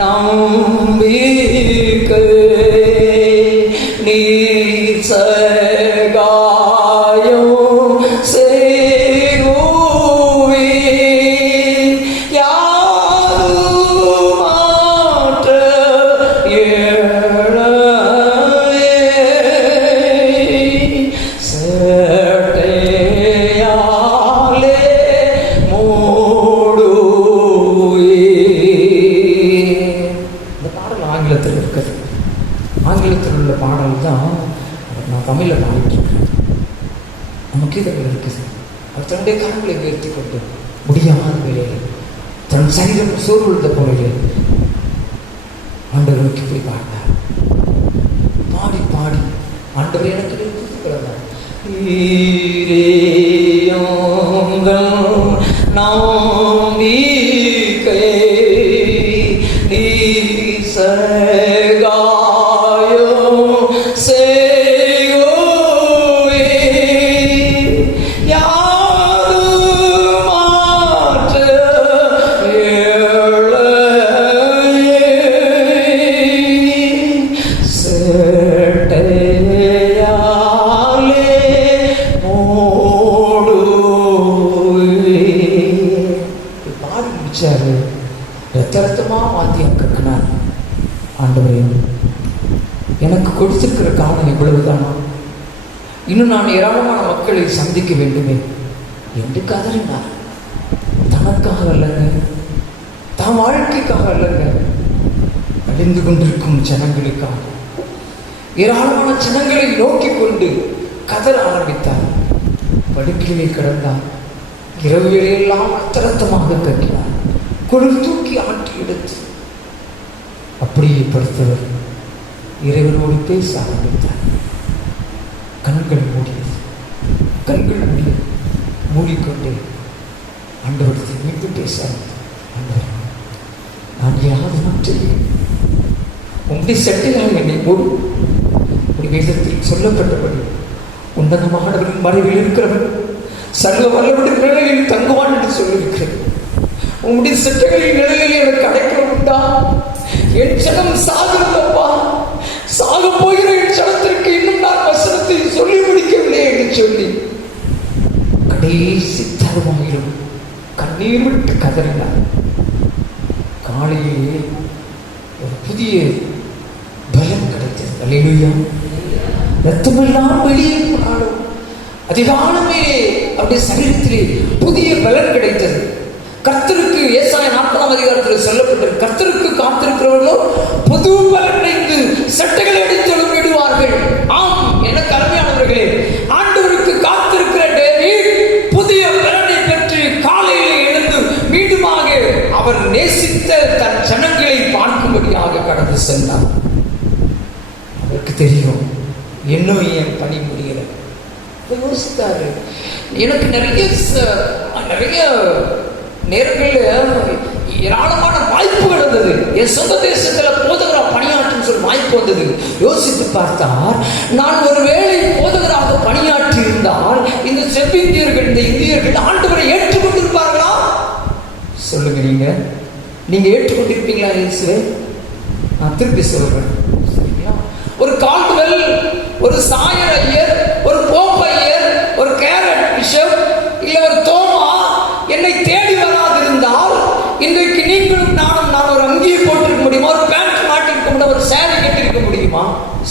நம்பிக்கை நீர் சகாயம் செய்குவே யாருமாற்ற சட்டையாலே மூடுவே. இந்த பாடல் ஆங்கிலத்தில் இருக்குது. ஆங்கிலத்தில் உள்ள பாடல் தான் நான் தமிழில் பாடிட்டுருக்கேன். நமக்கு இதில் இருக்குது. அவர் தன்னுடைய கரங்களை உயர்த்தி கொண்டு முடியாத வேலையில் தன் சரீரம் சோர்வுழுத போலையில் ஆண்டவர் நோக்கி போய் பாடினார். பாடி பாடி ஆண்டவர் எனக்கு பிறந்தார். நம்பிக்கை நீ சகாயம் செய்குவே யாருமாற்ற சட்டையாலே மூடுவே. பாடி முடிச்சாரு. ரத்தமா மாத்தி கக்கினார். ஆண்டவரே, எனக்கு கொடுத்திருக்கிற காலம் இவ்வளவுதானா? இன்னும் நான் ஏராளமான மக்களை சந்திக்க வேண்டுமே என்று கதறினார். தனக்காக அல்லங்க, தான் வாழ்க்கைக்காக அல்லங்க, அழிந்து கொண்டிருக்கும் ஜனங்களுக்காக ஏராளமான ஜனங்களை நோக்கி கொண்டு கதற ஆரம்பித்தார். படுக்கையிலே கிடந்தார். இரவு வேளையெல்லாம் அத்தரத்தமாக கக்கினார். குளிர் தூக்கி ஆட்டி எடுத்து அப்படியே படுத்தவர் இறைவனோடு பேச ஆரம்பித்தார். கண்கள் மூடியது. கண்கள் மூடிக்கொண்டே ஆண்டவரத்தை மீண்டும் பேச ஆரம்பித்தார். நான் யாவது மாற்றேன், உங்களுடைய சட்டையால் என்னை மூடு. ஒரு வேதத்தில் சொல்லப்பட்டபடி உன்னதமானவரின் மறைவில் இருக்கிறவன் சர்வ வல்லவரின் நிலையில் தங்குவான் என்று சொல்லியிருக்கிறது. உங்களுடைய சட்டைகளின் நிலையில் எனக்கு அடைக்கலம் உண்டா? என் ஜனம் சாகிறதப்பா, சாக போகிற என் ஜனத்திற்கு இன்னும் நான் வசனத்தை சொல்லி முடிக்கவில்லை என்று சொல்லி கடைசி தருவாயிலும் கண்ணீர் விட்டு கதறினார். காலையிலே ஒரு புதிய பலம் கிடைத்தது. அல்லேலூயா. ரத்தமெல்லாம் வெளியே போனாலும் அதிகாலமே அவருடைய சரீரத்திலே புதிய பலன் கிடைத்தது. கர்த்தருக்கு ஏசாயா 40ஆம் அதிகாரத்தில் சொல்லப்பட்டது, கர்த்தருக்கு காத்திருக்கிறவர்களோ புது பலனடைந்து சட்டைகளை அடித்து விடுவார்கள். ஆம், எனக்கு அருமையானவர்களே, ஆண்டவருக்கு காத்திருக்கிற டேவிட் புதிய பலனை பெற்று காலையிலே எழுந்து மீண்டுமாக அவர் நேசித்த தன் ஜனங்களை பார்க்கும்படியாக கடந்து சென்றார். அவருக்கு தெரியும் இன்னும் என் பணி முடியல. யோசித்தாரு. எனக்கு நிறைய நேரங்களில் ஏராளமான வாய்ப்புகள் வந்தது. என் சொந்த தேசத்தில் போதகராக பணியாற்றும் சொல்லி வாய்ப்பு வந்தது. யோசித்து பார்த்தார், நான் ஒருவேளை போதகராக பணியாற்றி இருந்தால் இந்த செவ்விந்தியர்கள், இந்த இந்தியர்கள் ஆண்டவரை ஏற்றுக்கொண்டிருப்பார்களா? சொல்லுங்க. நீங்க ஏற்றுக்கொண்டிருப்பீங்களா? இயேசுவே, நான் திருப்பி சொல்றேன். சரிங்களா? ஒரு கால்டுவெல், ஒரு சாயர் ஐயர், ஒரு போப் ஐயர், ஒரு கேரட் பிஷப், இல்ல ஒரு தோமா என்னை தேடி வராதிருந்தால் இன்றைக்கு நீங்களும் நான் ஒரு அங்கியை போட்டிருக்க முடியுமா? ஒரு பேண்ட் மாட்டிருக்க முடியுமா? ஒரு சேரி கட்டிருக்க முடியுமா?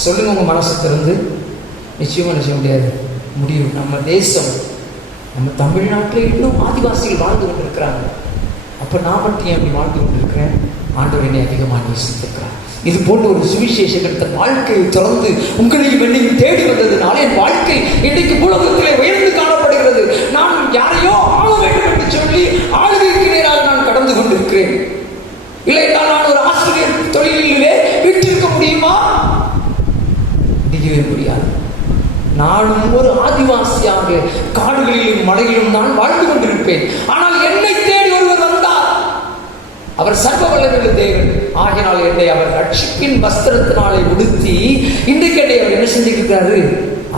சொல்லுங்க. உங்க மனசு திறந்து. நிச்சயமா நிச்சயம் முடியாது. முடியும். நம்ம தேசம், நம்ம தமிழ்நாட்டில் இன்னும் ஆதிவாசிகள் வாழ்ந்து கொண்டிருக்கிறாங்க. அப்ப நான் மட்டும் ஏன் அப்படி வாழ்ந்து கொண்டிருக்கிறேன்? ஆண்டவர் என்னை அதிகமாக நேசித்திருக்கிறார். இது போன்ற ஒரு சுவிசேஷகன் தன் வாழ்க்கையை தொடர்ந்து உங்களையும் என்னையும் தேடி வந்ததுனால என் வாழ்க்கை இன்றைக்கு உலகத்திலே உயர்ந்து காணப்படுகிறது. நான் யாரையோ ஆள வேண்டும் என்று சொல்லி ஆளுகைக்கு நேராக நான் கடந்து கொண்டிருக்கிறேன். இல்லை என்றால் நான் ஒரு ஆசிரியர் தொழிலிலே விட்டிருக்க முடியுமா? முடியவே முடியாது. நானும் ஒரு ஆதிவாசியாக காடுகளிலே காடுகளிலும் மலையிலும் நான் வாழ்ந்து கொண்டிருப்பேன். ஆனால் என்னை தேடி ஒருவர் வந்தார். அவர் சர்வ வல்லமையுள்ள தேவன். ஆகினால் என்னை அவர் ரட்சிப்பின் வஸ்திரத்தினாலே உடுத்தி இன்றைக்கு என்னை அவர் என்ன செஞ்சிருக்கிறாரு?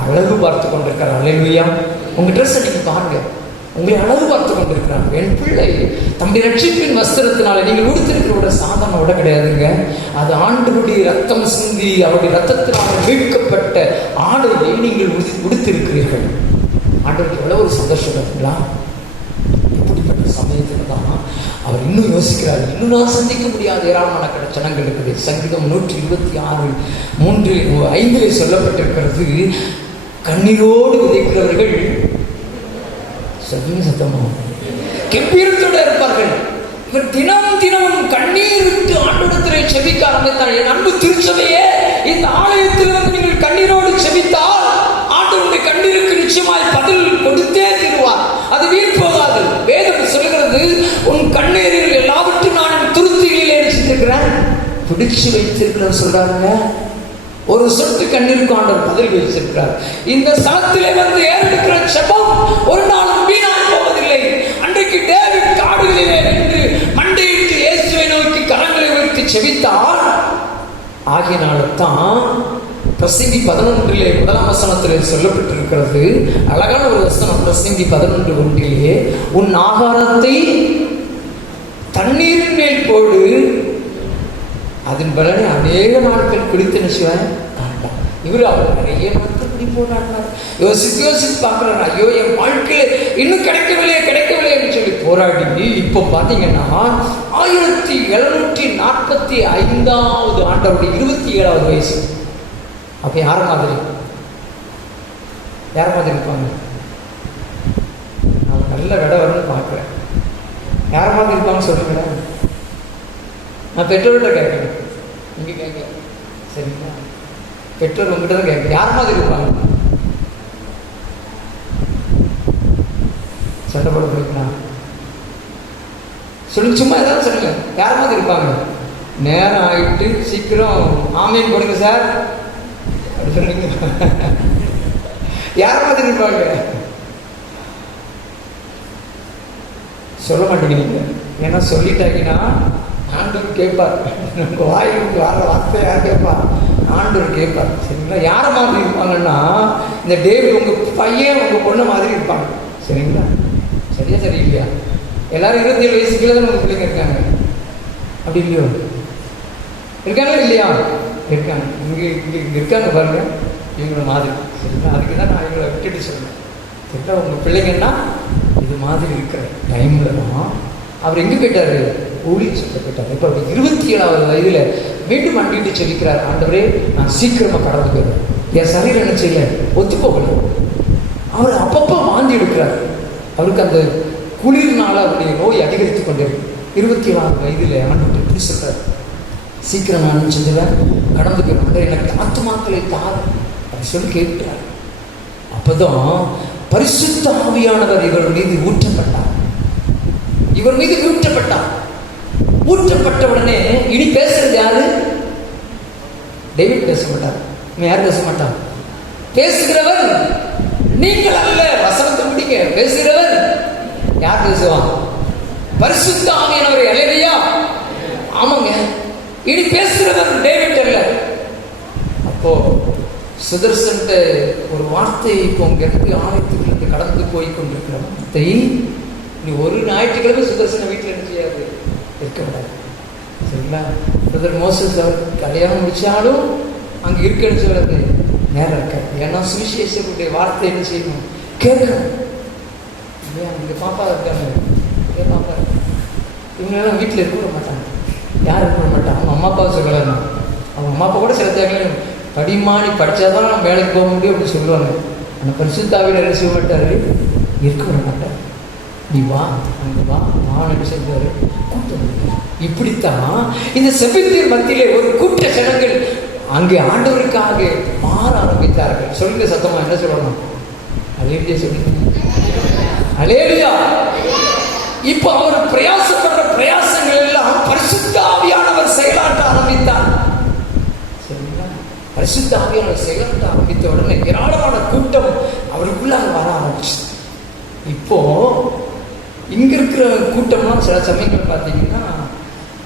அழகு பார்த்து கொண்டிருக்கிறார். அல்லேலூயா. உங்க ட்ரெஸ்ஸை நீங்க பாருங்க, உங்களை அழகு பார்த்து கொண்டிருக்கிறார். என் பிள்ளை தம்முடைய ரட்சிப்பின் வஸ்திரத்தினால நீங்கள் உடுத்திருக்கிற சாதாரண விட கிடையாதுங்க. அது ஆண்டவருடைய ரத்தம் சிந்தி அவருடைய ரத்தத்தினால் மீட்கப்பட்ட ஆடையை நீங்கள் உடுத்திருக்கிறீர்கள். ஆண்டவருக்கு எவ்வளவு ஒரு சந்தோஷம் இருக்குங்களா? இப்படிப்பட்ட சமயத்தில் தான் அவர் இன்னும் யோசிக்கிறார். இன்னும் நான் சந்திக்க முடியாத ஏராளமான ஜனங்கள் இருக்குது. சங்கீதம் 126:3-5 சொல்லப்பட்டிருக்கிறது, கண்ணீரோடு விதைக்கிறவர்கள் சத்தமாக கெம்பீரத்தோடு இருப்பார்கள். இவர் தினமும் கண்ணீர் விட்டு ஆண்டவரிடத்திலே செபிக்க ஆரம்பித்தார். என் அன்பு திருச்சபையே, இந்த ஆலயத்திலிருந்து நீங்கள் கண்ணீரோடு செபித்தால் ஆண்டவருடைய கண்ணீருக்கு நிச்சயமாய் பதில் கொடுத்தே தீருவார். அது வீண் போகாது. வேதம் சொல்கிறது, உன் கண்ணீரில் எல்லாவற்றையும் நான் துருத்திகளில் எடுத்துக்கிறேன் பிடிச்சு வைத்திருக்கிறேன் சொல்றாருங்க. ஒரு சொட்டு கண்ணீருக்கு ஆண்டவர் பதில் வைத்திருக்கிறார். இந்த ஸ்தலத்திலே வந்து ஏறெடுக்கிற செபம் ஒரு நாளும் வீணாய் போவதில்லை. அன்றைக்கு டேவிட் காடுகளிலே நின்று மண்டையிட்டு இயேசுவை நோக்கி கரங்களை உயர்த்தி செபித்தார். ஆகினால்தான் பிரசங்கி 11:1 சொல்லப்பட்டிருக்கிறது. அழகான ஒரு வசனம். பிரசங்கி 11:1 உன் ஆகாரத்தை தண்ணீரின் மேல் போடு, அதன் பலனை அநேக நாட்கள் குடித்து நிச்சயம். இவர் அவர் நிறைய நாட்கள் குடி போராடினார். யோசித்து பார்க்கிறார், ஐயோ என் வாழ்க்கையில இன்னும் கிடைக்கவில்லை என்று சொல்லி போராடி இப்போ பார்த்தீங்கன்னா 1745 ஆண்டவருடைய 27வது வயசு. அப்ப யார மாதிரி இருப்பாங்க? நான் நல்ல விட வரும்னு பார்க்குறேன். யார மாதிரி இருப்பாங்கன்னு சொல்லுங்க. நான் பெற்றோர்கிட்ட கேட்குறேன், இங்கே கேட்க சரிங்களா? பெற்றோர் உங்ககிட்ட தான் கேட்குறேன், யார் மாதிரி இருப்பாங்க? சண்டை போட போயிருக்கலாம் சொல்லுங்க, சும்மா ஏதாவது சொல்லுங்க. யார் மாதிரி இருப்பாங்க? நேரம் ஆகிட்டு சீக்கிரம் ஆமீன் போடுங்க சார் அப்படி சொல்லுங்க. யார் மாதிரி இருப்பாங்க? சொல்ல மாட்டேங்கிறீங்க. ஏன்னா சொல்லிட்டாங்கன்னா ஆண்டவர் கேட்பார். உங்கள் வாயிலுக்கு வர வார்த்தை யார் கேட்பார்? ஆண்டவர் கேட்பார். சரிங்களா? யார மாதிரி இருப்பாங்கன்னா, இந்த டேவிட் உங்கள் பையன் உங்கள் பொண்ணு மாதிரி இருப்பாங்க. சரிங்களா? சரியா சரி இல்லையா? எல்லாரும் 27 வயசுக்குள்ள தான் உங்கள் பிள்ளைங்க இருக்காங்க. அப்படி இல்லையோ? இருக்காங்க இல்லையா? இருக்காங்க. இங்கே இருக்காங்க பாருங்க, இவங்கள மாதிரி. சரிங்களா? அதுக்கு தான் நான் இவங்களை விட்டுட்டு சொல்கிறேன். சரிங்களா? உங்கள் பிள்ளைங்கன்னா இது மாதிரி இருக்கிற டைமில் தான் அவர் எங்கே போயிட்டார்? ஊழியம் சொல்ல போயிட்டார். இப்போ அவர் 27வது வயதில் மீண்டும் அண்டிட்டு சொல்லிக்கிறார், ஆண்டவரே நான் சீக்கிரமாக கடந்து போயிடுவேன். என் சரீரம் என்ன செய்யல, ஒத்து போகல. அவர் அப்பப்போ வாந்தி எடுக்கிறார். அவருக்கு அந்த குளிர்னால அவருடைய நோய் அதிகரித்து கொண்டிருக்கு. 27வது வயதில் ஆண்டு எப்படி சொல்கிறார், சீக்கிரம் நான் செஞ்சுவேன், கடந்து போயிடுவேன், எனக்கு ஆத்துமாக்களை தார் அப்படி சொல்லி கேட்டார். அப்போதான் பரிசுத்த ஆவியானவர் இவர் மீது ஊற்றப்பட்டார். ஊற்றப்பட்ட உடனே இனி பேசுறது யாரு? டேவிட் பேச மாட்டார். யார் பேச மாட்டார்? பேசுகிறவர் நீங்கள் அல்ல. வசனத்தை முடிங்க. பேசுகிறவர் யார் பேசுவான்? பரிசுத்த ஆவியானவர். அல்லேலூயா. ஆமாங்க. இனி பேசுகிறவர் டேவிட் அல்ல. அப்போ சுதர்சன்ட்ட ஒரு வார்த்தை, இப்போ உங்க இருந்து ஆலயத்துக்கு கடந்து போய் கொண்டிருக்கிற வார்த்தை, நீ ஒரு ஞாயிற்றுக்கிழமை சுதர்சன வீட்டில் என்ன செய்யாது, இருக்க கூடாது. சரிங்களா? பிரதர் மோசஸ் அவர் கல்யாணம் முடிச்சாலும் அங்கே இருக்குன்னு சொல்றது நேரம் இருக்காது. ஏன்னா சுவிசேஷனுடைய வார்த்தை என்ன செய்யணும், கேட்கணும். இல்லையா? இங்கே பாப்பா இருக்காங்க, பாப்பா இவங்களெல்லாம் வீட்டில் இருக்க விட மாட்டாங்க. யாரும் இருக்க விட மாட்டாங்க. அவங்க அம்மா அப்பாவை சொல்லலாம். அவங்க அம்மா அப்பா கூட சில தேவையான படிமானி படித்தாதான் நம்ம வேலைக்கு போக முடியும் அப்படின்னு சொல்லுவாங்க. ஆனால் பரிசுத்தாவியில் என்ன செய்ய மாட்டார், இருக்க விட மாட்டார். நீ வா, அங்கே வா, வான்னு செஞ்சாரு. கூட்டம் இப்படித்தான் இந்த செபத்தியர் மத்தியிலே ஒரு கூட்ட ஜனங்கள் அங்கே ஆண்டவருக்காக மாற ஆரம்பித்தார்கள். சொல்லுங்க சத்தமா, என்ன சொல்லணும்? அல்லேலூயா சொல்லுங்க. அல்லேலூயா. இப்போ அவர் பிரயாசப்படுற பிரயாசங்கள் எல்லாம் பரிசுத்த ஆவியானவர் செயலாற்ற ஆரம்பித்தார். சரிங்களா? பரிசுத்த ஆவியானவர் செயலாற்ற ஆரம்பித்த உடனே ஏராளமான கூட்டம் அவருக்குள்ளாக வர ஆரம்பிச்சு. இப்போ இங்க இருக்கிற கூட்டம்லாம் சில சமயங்கள் பார்த்தீங்கன்னா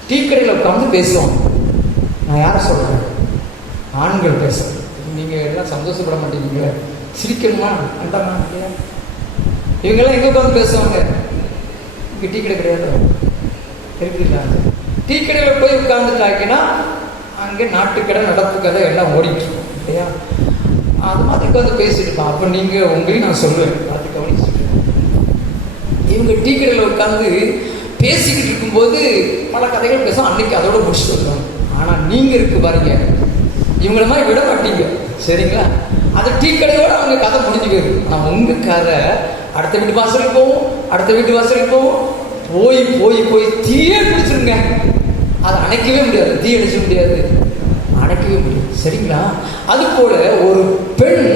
டீ கடையில் உட்காந்து பேசுவோம். நான் யாரை சொல்றேன்? ஆண்கள் பேசுறேன். நீங்க எல்லாம் சந்தோஷப்பட மாட்டேங்க, சிரிக்கணுமா வேண்டாமா? இவங்கெல்லாம் எங்க உட்காந்து பேசுவாங்க? இங்க டீ கடை கிடையாது, இருக்குல்ல? டீ கடையில் போய் உட்காந்துட்டாங்கன்னா அங்கே நாட்டுக்கடை நடப்பு கதை எல்லாம் ஓடிட்டு இருக்கும் இல்லையா? அது மாதிரி உட்காந்து பேசிட்டு இருப்பான். அப்போ நீங்கள் உங்களையும் நான் சொல்லுவேன், பார்த்து கவனிச்சுட்டு. இவங்க டீ கடையில் உட்காந்து பேசிக்கிட்டு இருக்கும்போது பல கதைகள் பேசும், அன்னைக்கு அதோட முடிச்சுட்டு வருவாங்க. ஆனால் நீங்கள் இருக்கு பாருங்க, இவங்கள மாதிரி விட மாட்டீங்க, சரிங்களா? அது டீ கடையோட அவங்க கதை முடிஞ்சு போயிடும். ஆனால் உங்கள் கதை அடுத்த வீட்டு வாசலுக்கு போவோம், அடுத்த வீட்டு வாசலுக்கு போவோம், போய் போய் போய் தீயே பிடிச்சிருங்க. அதை அணைக்கவே முடியாது, தீ அடிச்ச முடியாது, அணைக்கவே முடியாது, சரிங்களா? அது போல ஒரு பெண்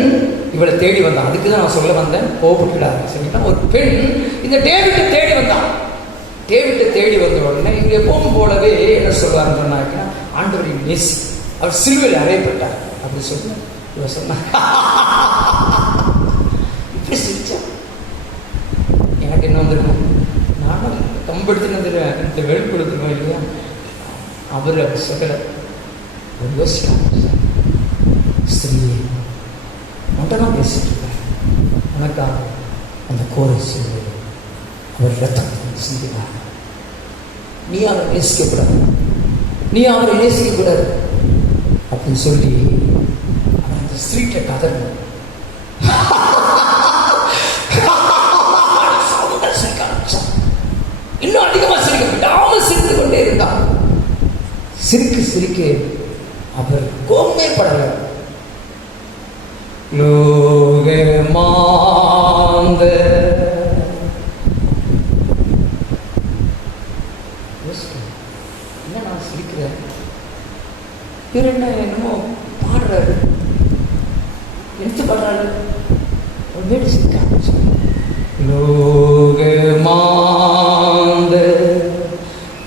இவளை தேடி வந்தான். அதுக்கு தான் நான் சொல்ல வந்தேன், கோபப்பட்டுடாது, சரிங்களா? ஒரு பெண் இந்த டேவிட்டை தேடி வந்தான். டேவிட்டை தேடி வந்த உடனே இவங்க எப்பவும் போலவே என்ன சொல்வாருன்னு சொன்னாங்கன்னா, ஆண்டவரின் நேசி, அவர் சிலுவையில் அறையப்பட்டார் அப்படி சொன்ன இவ சொன்ன இப்படி சிரிச்சா. எனக்கு என்ன வந்திருக்கும், நானும் கம்பெடுத்துன்னு இந்த வெளிப்படுத்தணும் இல்லையா? அவர் சகல ஒரு யோசிக்க ஸ்திரீயே மட்டும்தான் பேசிட்டு இருக்கார், உனக்காக அந்த கோரை சிலுவையில் அவர் ரத்தம் சிந்தினார். நீ அவரை நேசிக்கப்படாது, நீ அவரை நேசிக்கப்படாது அப்படின்னு சொல்லி அவன் அந்த ஸ்திரீட்டை கதறணும். இன்னும் அதிகமா சிரிக்க விடாமல் சிரித்து கொண்டே இருந்தார். சிரிக்க சிரிக்க அவர் கோபமே படல. லோகமாந்த என்ன நான் சிரிக்கிறேன், இவர் என்ன என்னமோ பாடுறாரு, எடுத்து பாடுறாரு, ஒரு வீடு சிரிக்க ஆரம்பிச்சு. லோகமாந்த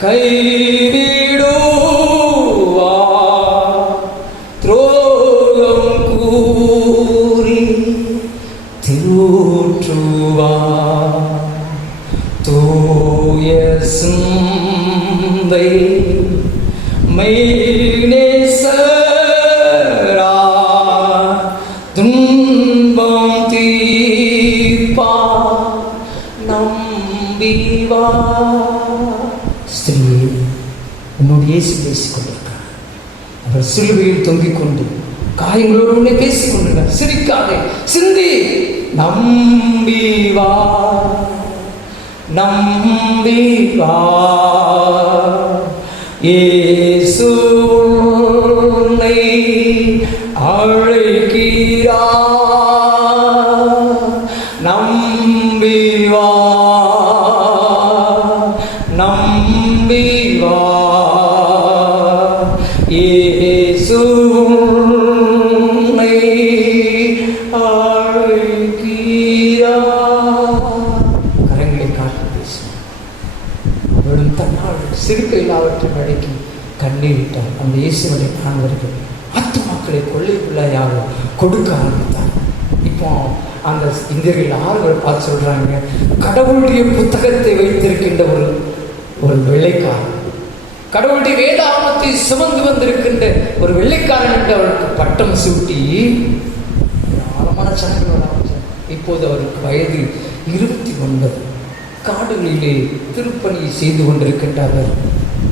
கைவிடுவா துரோகம் கூறி திருற்றுவா தூய சிந்தை மெய்நேசரா துன்பம் தீர்ப்பா நம்பிவா. ஸ்திரீயே, உன்னோடு இயேசு பேசிக் கொண்டிருக்கிறார். அவர் சிலுவையில் தொங்கிக் கொண்டு காயங்களோடு உன்னை பேசிக் கொண்டிருக்கிறார். சிரிக்காதே, சிந்தி, நம்பிவா நம்பிவா. இயேசு உன்னை அழைக்கிறார். நம்பிவா நம்பிவா. இயேசு உன்னை அழைக்கிறார். கரங்களை காட்டி பேசினார். அவளும் தன்னால் சிரிக்க எல்லாவற்றையும் அடக்கி கண்ணீர் விட்டார். அந்த இயேசுவை காண்பர்கள் ஆத்துமாக்களை கொள்ளைக்குள்ளையாக கொடுக்க ஆரம்பித்தார். இப்போ அந்த இந்தியர்கள் 6 பேர் பார்த்து சொல்றாங்க, கடவுளுடைய புத்தகத்தை வைத்திருக்கின்ற ஒரு வெள்ளைக்காரன், கடவுளுடைய வேதாகமத்தை சுமந்து வந்திருக்கின்ற ஒரு வெள்ளைக்காரன் என்று அவருக்கு பட்டம் சூட்டி ஆழமான சனங்கள் ஆரம்பித்தார். இப்போது அவருக்கு வயது 29. காடுகளிலே திருப்பணியை செய்து கொண்டிருக்கின்றவர்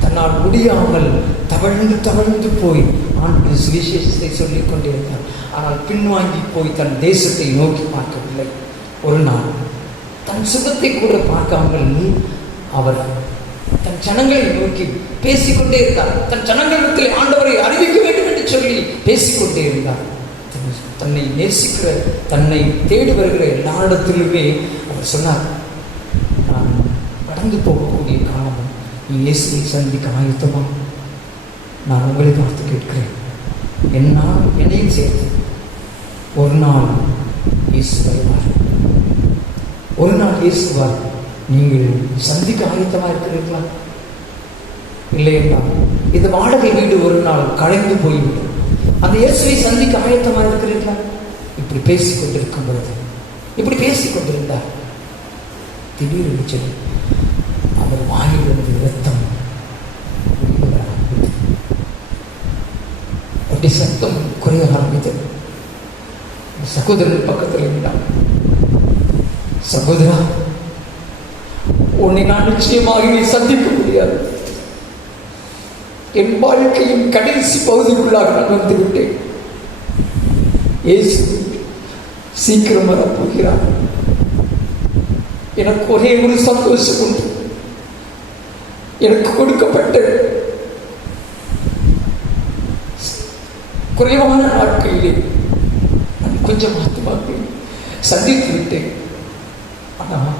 தன்னால் முடியாமல் தவழ்ந்து தவழ்ந்து போய் ஆண்டு சுவிசேஷத்தை சொல்லிக் கொண்டிருந்தார். ஆனால் பின்வாங்கி போய் தன் தேசத்தை நோக்கி பார்க்கவில்லை. ஒரு நாள் தன் சுகத்தை கூட பார்க்காமல் அவர் தன் ஜனங்களை நோக்கி பேசிக்கொண்டே இருந்தார். தன் ஜனங்களிடத்தில் ஆண்டவரை அறிவிக்க வேண்டும் என்று சொல்லி பேசிக்கொண்டே இருந்தார். தன்னை நேசிக்கிற, தன்னை தேடி வருகிற எல்லாரிடத்திலுமே அவர் சொன்னார், நான் கடந்து போகக்கூடிய காலமும் நீ இயேசுவை சந்திக்க ஆயத்தமா? நான் உங்களை பார்த்து கேட்கிறேன், என்னையும் சேர்த்து ஒரு நாள் இயேசு வருவார், ஒரு நாள் இயேசுவார். நீங்கள் சந்திக்க ஆயத்தமாக இருக்கிறீர்களா? இல்லை என்றால் இந்த வாடகை வீடு ஒரு நாள் கலைந்து போய்விடும். அந்த இயேசுவை சந்திக்க ஆயத்தமாக இருக்கிறீர்களா? இப்படி பேசிக் கொண்டிருக்கும் பொழுது, இப்படி பேசிக் கொண்டிருந்தார். திடீரென்று சொல்லி அவர் வாயிலிருந்து ரத்தம் அப்படி சத்தம் குறைய ஆரம்பித்தது. சகோதரன் பக்கத்தில் இருந்தான். சகோதரா, உன்னை நான் நிச்சயமாக நீ சந்திக்க முடியாது. என் வாழ்க்கையின் கடைசி பகுதிக்குள்ளாக நான் வந்து விட்டேன். இயேசு சீக்கிரம் வரப்போகிறார். எனக்கு ஒரே ஒரு சந்தோஷம் உண்டு. எனக்கு கொடுக்கப்பட்ட குறைவான நாட்களிலே நான் கொஞ்சம் ஆத்மாக்களை சந்தித்து விட்டேன். ஆனால்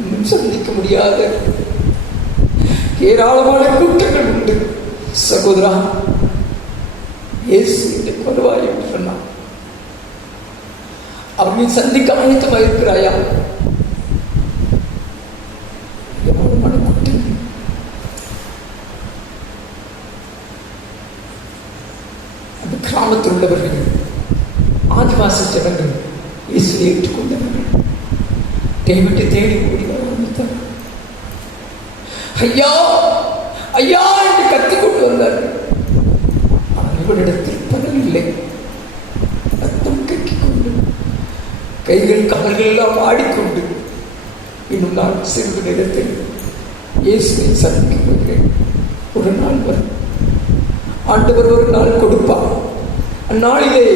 இன்னும் சந்திக்க முடியாத ஏராளமான கூட்டங்கள் உண்டு. சகோதரா, இயேசு வருவாய் என்று சொன்னான். அவனை சந்திக்க ஆயத்தமாக இருக்கிறாயா? ஏராளமான கூட்டங்கள். அந்த கிராமத்தில் உள்ளவர்கள், ஆதிவாசி ஜனங்கள் இயேசுவை ஏற்றுக்கொண்டவர்கள் தேவத்தை தேடி ஓடி வர ஆரம்பித்தார். ஐயா ஐயா என்று கத்திக்கொண்டு வந்தார்கள். ஆனால் இவரிடத்தில் பலன் இல்லை. ரத்தம் கக்கிக் கொண்டு கைகள் கால்கள் எல்லாம் ஆடிக்கொண்டு இன்னும் நான் சிறிது நேரத்தில் இயேசுவை சந்திக்க போகிறேன். ஒரு நாள் வரும். ஆண்டவர் ஒரு நாள் கொடுப்பார். அந்நாளிலே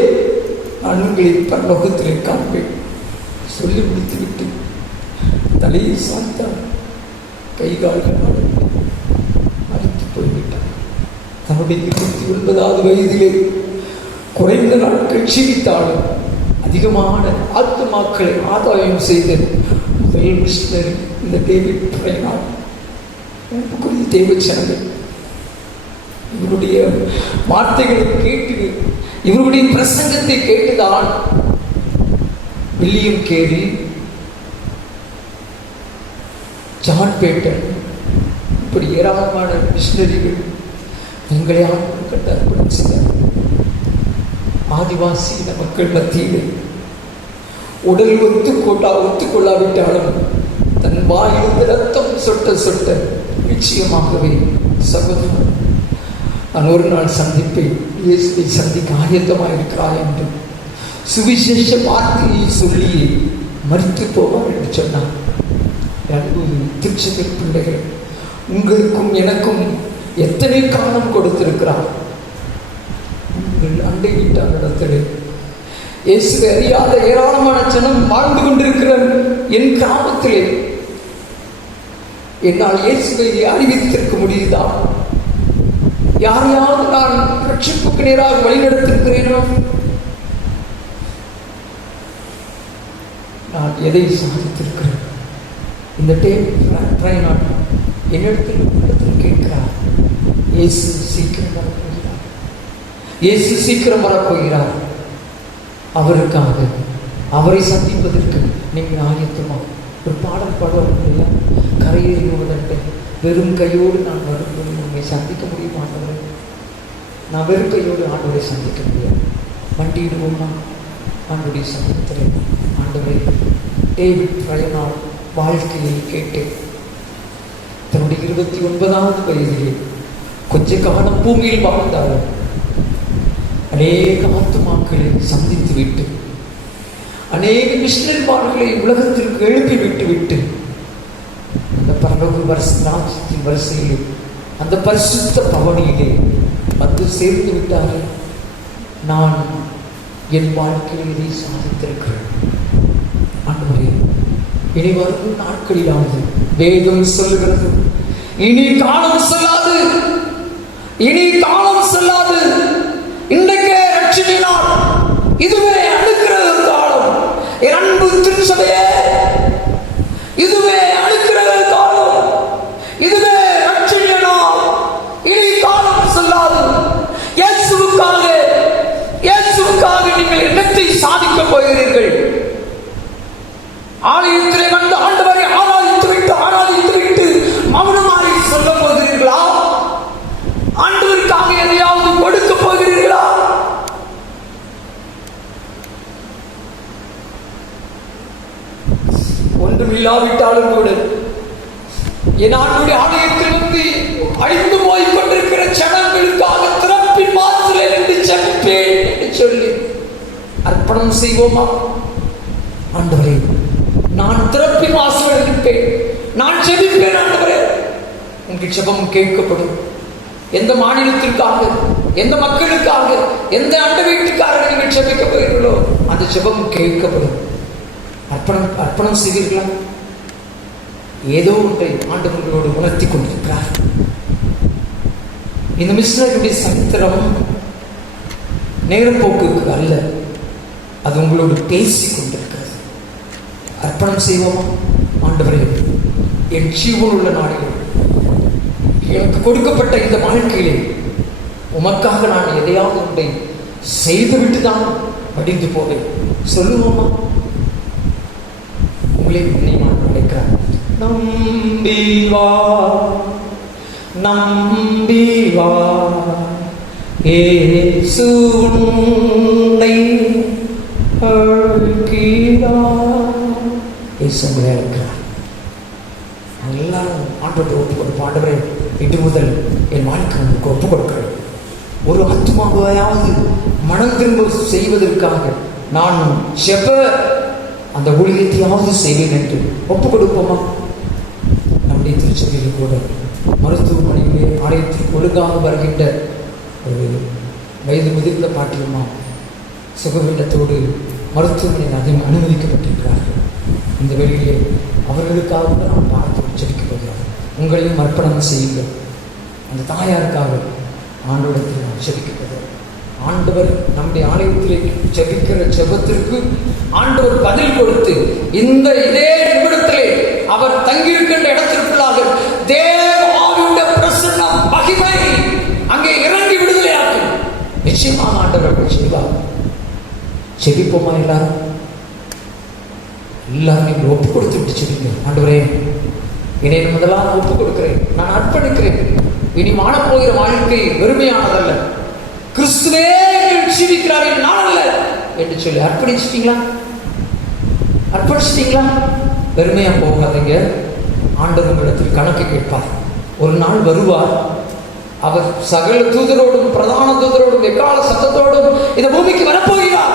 நான் உங்களை பரலோகத்திலே காண்பேன். சொல்லி முடித்துவிட்டு தலையை சாய்த்தார். கை கால்கள் மறித்து போய்விட்டார். தன்னுடைய 29வது வயதிலே குறைந்த நாட்கள் ஜீவித்தாலும் அதிகமான ஆத்துமாக்களை ஆதாயம் செய்த முதல் மிஷனரி இந்த டேவிட் பிரைனார். அன்புக்குரிய தேவச்சனங்கள், இவருடைய வார்த்தைகளை கேட்டு, இவருடைய பிரசங்கத்தை கேட்டுதான் வில்லியம் கேரி, ஜான் பேட்டன், இப்படி ஏராளமான மிஷனரிகள் எங்களை கண்டு அர்ப்பணம் செய்தார். ஆதிவாசி மக்கள் மத்தியிலே உடல் ஒத்துக்கொள்ளாவிட்டாலும் தன் வாயிலிருந்து ரத்தம் சொட்ட சொட்ட நிச்சயமாகவே சகோதரன் நான் ஒரு நாள் சந்திப்பேன், இயேசுவை சந்திக்க ஆயத்தமாக இருக்கிறாய் என்று சுவிசேஷ வார்த்தையை சொல்லி மறித்து போவார் என்று சொன்னார். திருச்சபை பிள்ளைகள், உங்களுக்கும் எனக்கும் எத்தனை காலம் கொடுத்திருக்கிறார். உங்கள் அண்டை வீட்டாரிடத்தில் இயேசுவை அறியாத ஏராளமான ஜனம் வாழ்ந்து கொண்டிருக்கிற என் கிராமத்திலே என்னால் இயேசுவை அறிவித்திருக்க முடியுதா? யாரையாவது நான் ரட்சிப்புக்கு நேராக வழிநடத்திருக்கிறேனோ? நான் எதை சாதித்திருக்கிறேன்? இந்த ட்ரைனாட் என்னிடத்தில் கேட்கிறார், இயேசு சீக்கிரம் வரப்போகிறார், இயேசு சீக்கிரம் வரப்போகிறார். அவருக்காக, அவரை சந்திப்பதற்கு நீங்கள் ஆயத்தமா? ஒரு பாடல் பாடுவோம் இல்லையா? கரையேறியோதட்டை வெறும் கையோடு நான் வரும்போது உண்மை சந்திக்க முடியுமா? ஆண்டவரை, நான் வெறும் கையோடு ஆண்டவரை சந்திக்க முடியாது. வண்டியிடுவோம்னா ஆண்டுடைய சமூகத்தில் ஆண்டவரை டேவிட் பிரைனாட் வாழ்க்கையை கேட்டேன். தன்னுடைய 29வது வயதிலே கொஞ்ச காலம் பூமியில் வாழ்ந்தாலும் அநேக ஆத்துமாக்களை சந்தித்து விட்டு, அநேக மிஷனரிமார்களை உலகத்திற்கு எழுப்பி விட்டு அந்த பரலோக ராஜ்யத்தின் வரிசையிலே, அந்த பரிசுத்த பவனியிலே வந்து சேர்ந்து விட்டார்கள். நான் என் வாழ்க்கையில் இதை சாதித்திருக்கிறேன். ஆண்டவரே, இனி வரும் நாட்களிலாவது வேதம் சொல்லுகிறது, இனி காலம் செல்லாது, இனி காலம் செல்லாது, இன்றைக்கே ரட்சினார், இதுவே அனுக்கிரக காலம். என் அன்பு திருச்சபையே, இதுவே அனுக்கிரக காலம், இதுவே ரட்சிய நாள். இனி காலம் செல்லாது. இயேசுவுக்காக நீங்கள் என்னத்தை சாதிக்க போகிறீர்கள்? ஆலயத்திலே வந்து ஆண்டவரை ஆராதித்து விட்டு மௌனமாறி சொல்ல போகிறீர்களா? ஆண்டவருக்காக எதையாவது கொடுக்க போகிறீர்களா? ஒன்று ஒன்றும் இல்லாவிட்டாலும் கூட என் ஆண்டுடைய ஆலயத்தில் வந்து அழிந்து போய் கொண்டிருக்கிற ஜனங்களுக்காக திறப்பின் வாசலில் நின்று ஜெபிப்பேன் என்று சொல்லி அர்ப்பணம் செய்வோமா? ஆண்டவரே, நான் திறப்பின் வாசலில் இருப்பேன், நான் ஜெபிப்பேன். ஆண்டவரே, உங்கள் ஜெபம் கேட்கப்படும். எந்த மாநிலத்திற்காக, எந்த மக்களுக்காக, எந்த அண்ட வீட்டுக்காக நீங்கள் ஜெபிக்க போகிறீர்களோ அந்த ஜெபம் கேட்கப்படும். அர்ப்பணம் செய்வீர்களா? ஏதோ ஒன்றை ஆண்டவர்களோடு உணர்த்தி கொண்டிருக்கிறார். இந்த மிஷனரியுடைய சரித்திரம் நேரம் போக்குக்கு அல்ல, அது உங்களோடு பேசி கொண்டிருக்கிறது. அர்ப்பணம் செய்வோமா? ஆண்டவரே, என் ஜீவனுள்ள நாளில் எனக்கு கொடுக்கப்பட்ட இந்த வாழ்க்கையிலே உமக்காக நான் எதையாவது ஒன்றை செய்துவிட்டு தான் வடிந்து போவேன் சொல்லுவோமா? உங்களை நான் நினைக்கிறேன். நம்பி வா, நம்பி வா, இயேசு உன்னை அழைக்கிறார். இயேசு உங்களை அழைக்கிறார். எல்லாரும் ஆண்டவரை ஒப்பு கொடுப்போம். ஆண்டவரே, இன்று முதல் என் வாழ்க்கை உங்களுக்கு ஒப்பு கொடுக்கிறேன். ஒரு ஆத்மாவையாவது மனம் திரும்ப செய்வதற்காக நான் ஜெப அந்த ஊழியத்தையாவது செய்வேன் என்று ஒப்பு கொடுப்போமா? நம்முடைய திருச்சபையில் கூட மருத்துவமனையிலே ஆலயத்திற்கு ஒழுங்காக வருகின்ற ஒரு வயது முதிர்ந்த பாட்டியம்மா சுகவீனத்தோடு மருத்துவமனையில் அனுமதிக்கப்பட்டிருக்கிறார்கள். இந்த வேளையிலே அவர்களுக்காக நாம் பார்த்து உச்சரிக்க போகிறோம். உங்களையும் அர்ப்பணம் செய்யுங்கள். அந்த தாயாருக்காக ஆண்டவரிடத்தில் நாம் ஜெபிக்க போகிறோம். ஆண்டவர் நம்முடைய ஆலயத்திலே ஜெபிக்கிற ஜெபத்திற்கு ஆண்டவர் பதில் கொடுத்து இந்த இதே நிமிடத்திலே அவர் தங்கியிருக்கின்ற இடத்திற்குள்ளாக தேவ ஆவியுடைய பிரசன்னம் மகிமை அங்கே இறங்கி விடுதலையாக்கும். நிச்சயமாக ஆண்டவர் அப்படி செய்வார். ஜெபிப்போமா? எல்லாரும் நீங்கள் ஒப்பு கொடுத்து விட்டு சொல்லுங்க. ஆண்டவரே, என்னை முதலாக ஒப்பு கொடுக்கிறேன், நான் அர்ப்பணிக்கிறேன். இனி வாழப்போகிற வாழ்க்கை வெறுமையானதல்ல, கிறிஸ்துவே ஜீவிக்கிறார், நான் அல்ல என்று சொல்லி அர்ப்பணிச்சிட்டீங்களா? அர்ப்பணிச்சிட்டீங்களா? வெறுமையா போகாதீங்க. ஆண்டவர் உங்களிடத்தில் கணக்கு கேட்பார். ஒரு நாள் வருவார். அவர் சகல தூதரோடும் பிரதான தூதரோடும் எக்கால சத்தத்தோடும் இந்த பூமிக்கு வரப்போகிறார்.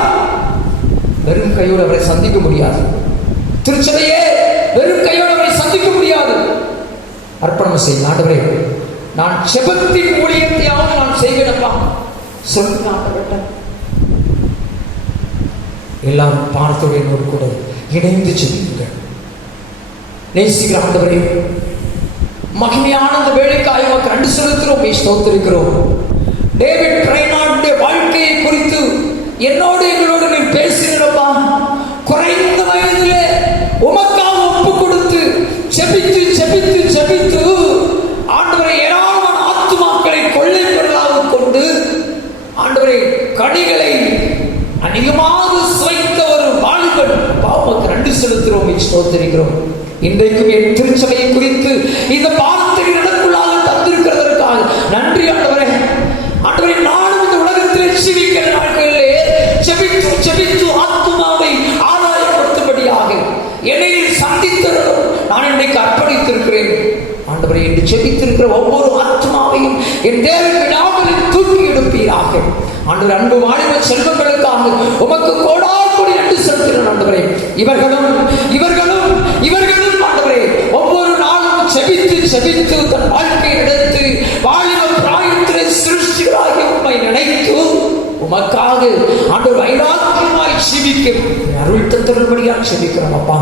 வெறும் கையோடு அவரை சந்திக்க முடியாது. திருச்சபையே, வெறும் கையோடு அவரை சந்திக்க முடியாது. அர்ப்பணம் செய்ய. ஆண்டவரே, நான் ஜெபத்தின் ஊழியத்தையாவது நான் செய்வேனப்பா சொல்லுங்க. ஆண்டவர்கிட்ட எல்லாரும் பார்த்தோடு என்னோடு கூட இணைந்து ஜெபியுங்கள். நேசிக்கிற ஆண்டவரே, மகிமையான அந்த வேலைக்காய் உமக்கு நன்றி செலுத்துகிறோம், ஸ்தோத்திரிக்கிறோம். டேவிட் பிரைனார்டுடைய வாழ்க்கையை குறித்து என்னோடு எங்களோடு நீ பேசினப்பா. குறைந்த வயதிலே உமக்காக ஒப்பு கொடுத்து ஜெபித்து ஜெபித்து ஜெபித்து ஆண்டவரை ஏராளமான ஆத்துமாக்களை கொள்ளை பொருளாக கொண்டு ஆண்டவரை கனிகளை அதிகமாக சுவைத்த ஒரு வாலிபன். உமக்கு நன்றி செலுத்துகிறோம், ஸ்தோத்திரிக்கிறோம். இன்றைக்கும் என் திருச்சபையை குறித்து இந்த பாடத்தை நடக்குள்ளாக தந்திருக்கிறதற்காக நன்றி ஆண்டவரே. ஆண்டவரே, நானும் இந்த உலகத்திலே ஜீவிக்கிற நாட்களிலே ஜெபித்து ஜெபித்து ஆத்துமாவை ஆதாயப்படுத்தும்படியாக என்னை சந்தித்ததும் நான் இன்றைக்கு அர்ப்பணித்திருக்கிறேன். ஆண்டவரை, என்று ஜெபித்திருக்கிற ஒவ்வொரு ஆத்மாவையும் என் தேவனுடைய நாமத்தில் தூக்கி எடுப்பீராக. ஆண்டவர், அன்பு வாலிப செல்வங்களுக்காக உமக்கு கோடாகோடி நன்றி செலுத்துகிறேன். ஆண்டவரே, இவர்களும் இவர்களும் இவர்களும் ஆண்டவரே ஒவ்வொரு நாளும் ஜெபித்து ஜெபித்து தன் வாழ்க்கையை எடுத்து வாலிப பிராயத்திலே சிருஷ்டிகளாகி உம்மை நினைத்து உமக்காக ஆண்டவர் வைராக்கியமாய் ஜீவிக்கும் அருள் தந்தரும்படியாக ஜெபிக்கிறோம். அப்பா,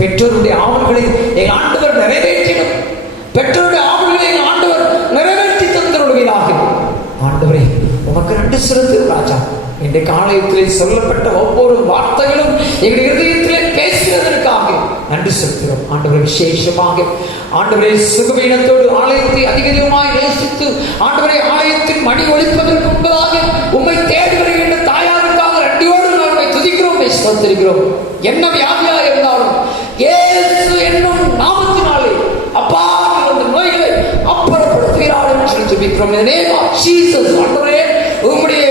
பெற்றோருடைய ஆவல்களை எங்கள் ஆண்டவர் நிறைவேற்றிடும். பெற்றோருடைய ஆவல்களை எங்கள் ஆண்டவர் நிறைவேற்றி தந்தருள்வீராக. ஆண்டவரே, உமக்கு நன்றி செலுத்துகிறோம் ராஜா. இன்றைக்கு ஆலயத்திலே சொல்லப்பட்ட ஒவ்வொரு வார்த்தைகளும் எங்கள் இதயத்திலே பேசுவதற்காக நன்றி செலுத்துகிறோம். ஆண்டவரை, விசேஷமாக ஆண்டவரை சுகவீனத்தோடு ஆலயத்தை அதிகமாய் நேசித்து ஆண்டவரை ஆலயத்தின் மணி ஒழிப்பதற்கு முன்பதாக உம்மை தேடி வருகின்ற தாயாருக்காக நன்றியோடு நாங்கள் துதிக்கிறோம், ஸ்தோத்திரிக்கிறோம். என்ன வியாதியா இருந்தாலும் இயேசு என்னும் நாமத்தினாலே அப்பா அந்த நோய்களை அப்புறப்படுத்துகிறார் என்று சொல்லி ஜெபிக்கிறோம். In the name of Jesus, ஆண்டவரே, உம்முடைய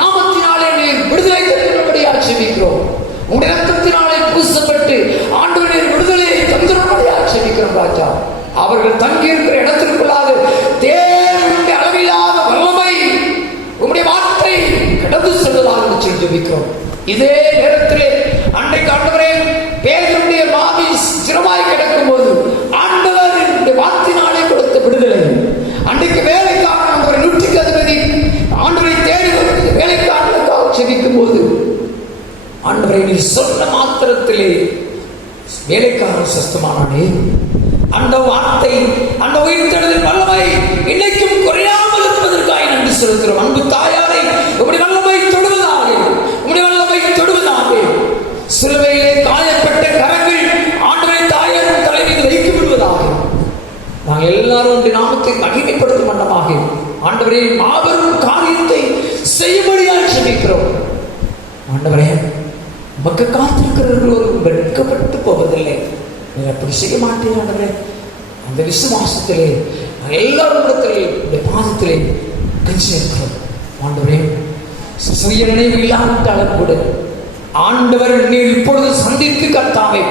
நாமத்தினாலே நீர் விடுதலை தரும்படியாக ஜெபிக்கிறோம். உம்முடைய இரத்தத்தினாலே பூசப்பட்டு ஆண்டவரே விடுதலை அவர்கள் தங்கியிருக்கிற இடத்திற்குள்ளாக தேவனுடைய அளவில்லாத வல்லமை உம்முடைய வார்த்தை கடந்து செல்வதாக சொல்லி ஜெபிக்கிறோம். இதே நேரத்திலே அன்றைக்கு ஆண்டவரே பேதுருடைய மாமி சிரமாய் கிடக்கும் போது ஆண்டவர் வார்த்தையினாலே கொடுத்த விடுதலை, அன்றைக்கு வேலைக்காக ஆண்டவரை 100க்கு அதிபதி ஆண்டவரை தேடி வேலைக்காரர்களுக்காக செபிக்கும் போது ஆண்டவரை நீ சொன்ன மாத்திரத்திலே வேலைக்காரர் சஸ்தமானானே, அந்த வார்த்தை, அந்த உயிர்த்தெழுதல் வல்லமை இன்னைக்கும் குறையாமல் இருப்பதற்காக நன்றி செலுத்துகிறோம். அன்பு தாயாரை உம்முடைய வல்லமை தொடுவதாக, உம்முடைய வல்லமை தொடுவதாக. சிலுவையிலே காயப்பட்ட கரங்கள் ஆண்டவரை தாயாரின் தலைமையில் வைக்கப்படுவதாக. நாங்கள் எல்லாரும் உடைய நாமத்தை மகிமைப்படுத்தும் வண்ணமாக ஆண்டவரே மாபெரும் காரியத்தை செய்யும்படியாக ஜெபிக்கிறோம். ஆண்டவரே உமக்கு காத்திருக்கிறவர்கள் ஒரு வெட்கப்பட்டு போவதில்லை. நீங்கள் அப்படி செய்ய மாட்டீங்க ஆண்டவரே. அந்த விசுவாசத்திலே எல்லாரும் இடத்திலே பாதத்திலே கட்சி இருக்கிறோம். ஆண்டவரே சுய நினைவு இல்லாவிட்டாலும் கூட ஆண்டவர் நீர் இப்பொழுது சந்தித்து கர்த்தாவே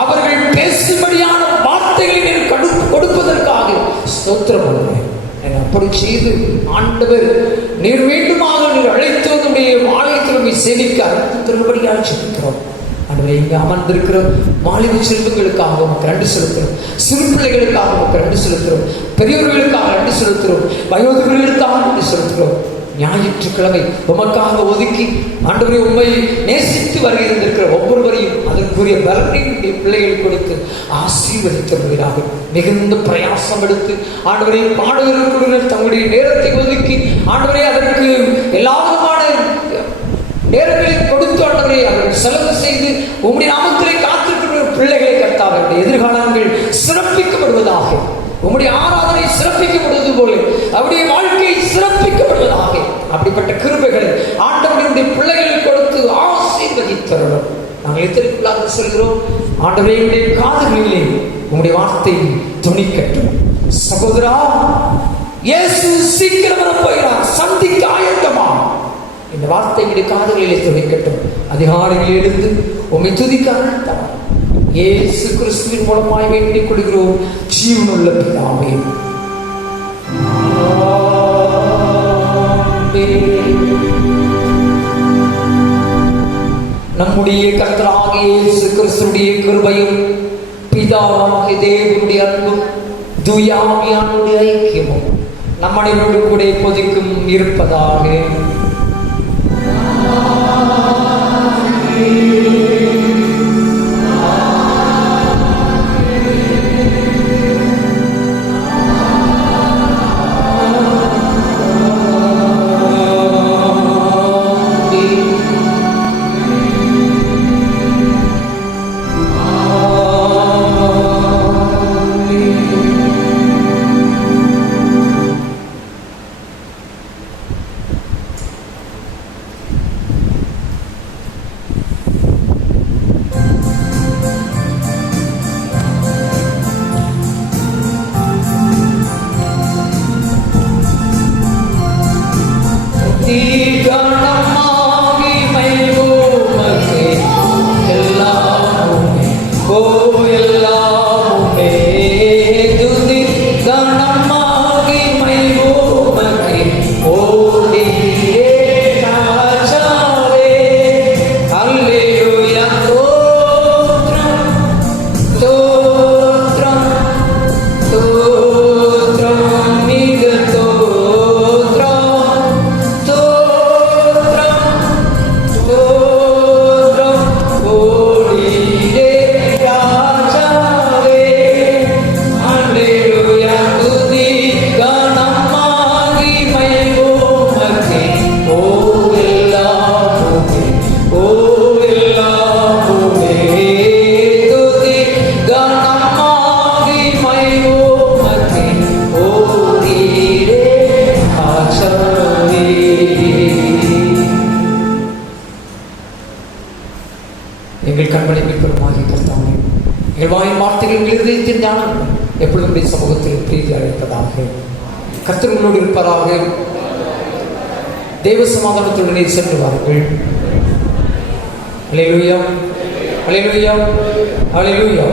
அவர்கள் பேசும்படியான வார்த்தைகளை நீர் கொடுப்பதற்காக ஸ்தோத்திரம் பண்ணுவேன். அப்படி செய்து ஆண்டவர் நீர் வேண்டுமாக நீர் அழைத்து நம்முடைய ஆலயத்தில் சேமிக்க திரும்படியாக செலுத்துகிறோம். ஆண்டவரை இங்கே அமர்ந்திருக்கிற மாலிக செல்வங்களுக்காக நமக்கு நன்றி செலுத்துகிறோம். சிறு பிள்ளைகளுக்காக நமக்கு நன்றி செலுத்துகிறோம். பெரியவர்களுக்காக நன்றி செலுத்துகிறோம். வயோதிகர்களுக்காக நன்றி செலுத்துகிறோம். ஞாயிற்றுக்கிழமை உமக்காக ஒதுக்கி ஆண்டவரை உண்மை நேசித்து வருகின்றிருக்கிற ஒவ்வொருவரையும் அதற்குரிய பலனையுடைய பிள்ளைகள் கொடுத்து ஆசீர்வதித்தவர்களாக மிகுந்த பிரயாசம் எடுத்து ஆண்டவரை பாடுகிறவர்களுடன் தங்களுடைய நேரத்தை ஒதுக்கி ஆண்டவரை அதற்கு எல்லா விதமான நேரங்களில் கொடுத்து ஆண்டவரை அவர்கள் செலவு செய்து உம்முடைய நாமத்திலே காத்திருக்கிற பிள்ளைகளை கர்த்தாவே எதிர்காலங்கள் சிறப்பிக்கப்படுவதாக, உம்முடைய ஆராதனை சிறப்பிக்கப்படுவது போல அவருடைய வாழ்க்கை சிறப்பிக்கப்படுவதாக. அப்படிப்பட்ட கிருபைகளை ஆண்டவருடைய பிள்ளைகள் கொடுத்து ஆசீர்வதித்தருளும். நாங்கள் எத்தனைக்குள்ளாக செல்கிறோம். ஆண்டவருடைய காதுகளிலே உம்முடைய வார்த்தை துணிக்கட்டும். சகோதரா, இயேசு சீக்கிரம் வரப்போகிறார், சந்திக்க ஆயத்தமா. இந்த வார்த்தைகளுடைய காதுகளிலே துணிக்கட்டும். அதிகாரிகள் எழுந்து உம்மை துதிக்க ஆயத்தமா. இயேசு கிறிஸ்துவின் மூலமாய் வேண்டிக் கொள்கிறோம் ஜீவனுள்ள பிதாவே. நம்முடைய கர்த்தராகிய இயேசு கிறிஸ்துவின் கிருபையும் பிதாவாகிய தேவனுடைய அன்பும் தூய ஆவியானவருடைய ஐக்கியமும் நம் அனைவரோடு கூட இப்போதைக்கும் இருப்பதாக. எங்கள் கண்களை மீட்பெருமாகி கர்த்தாவே, எங்கள் வாயின் வார்த்தைகள் இருதயத்தின் ஞானம் எப்பொழுதும் சமூகத்தில் பிரீதி அழைப்பதாக. கர்த்தர் உங்களோடு இருப்பதாக. தெய்வ சமாதானத்துடனே சென்று வாருங்கள். அல்லேலூயா, அல்லேலூயா, அல்லேலூயா.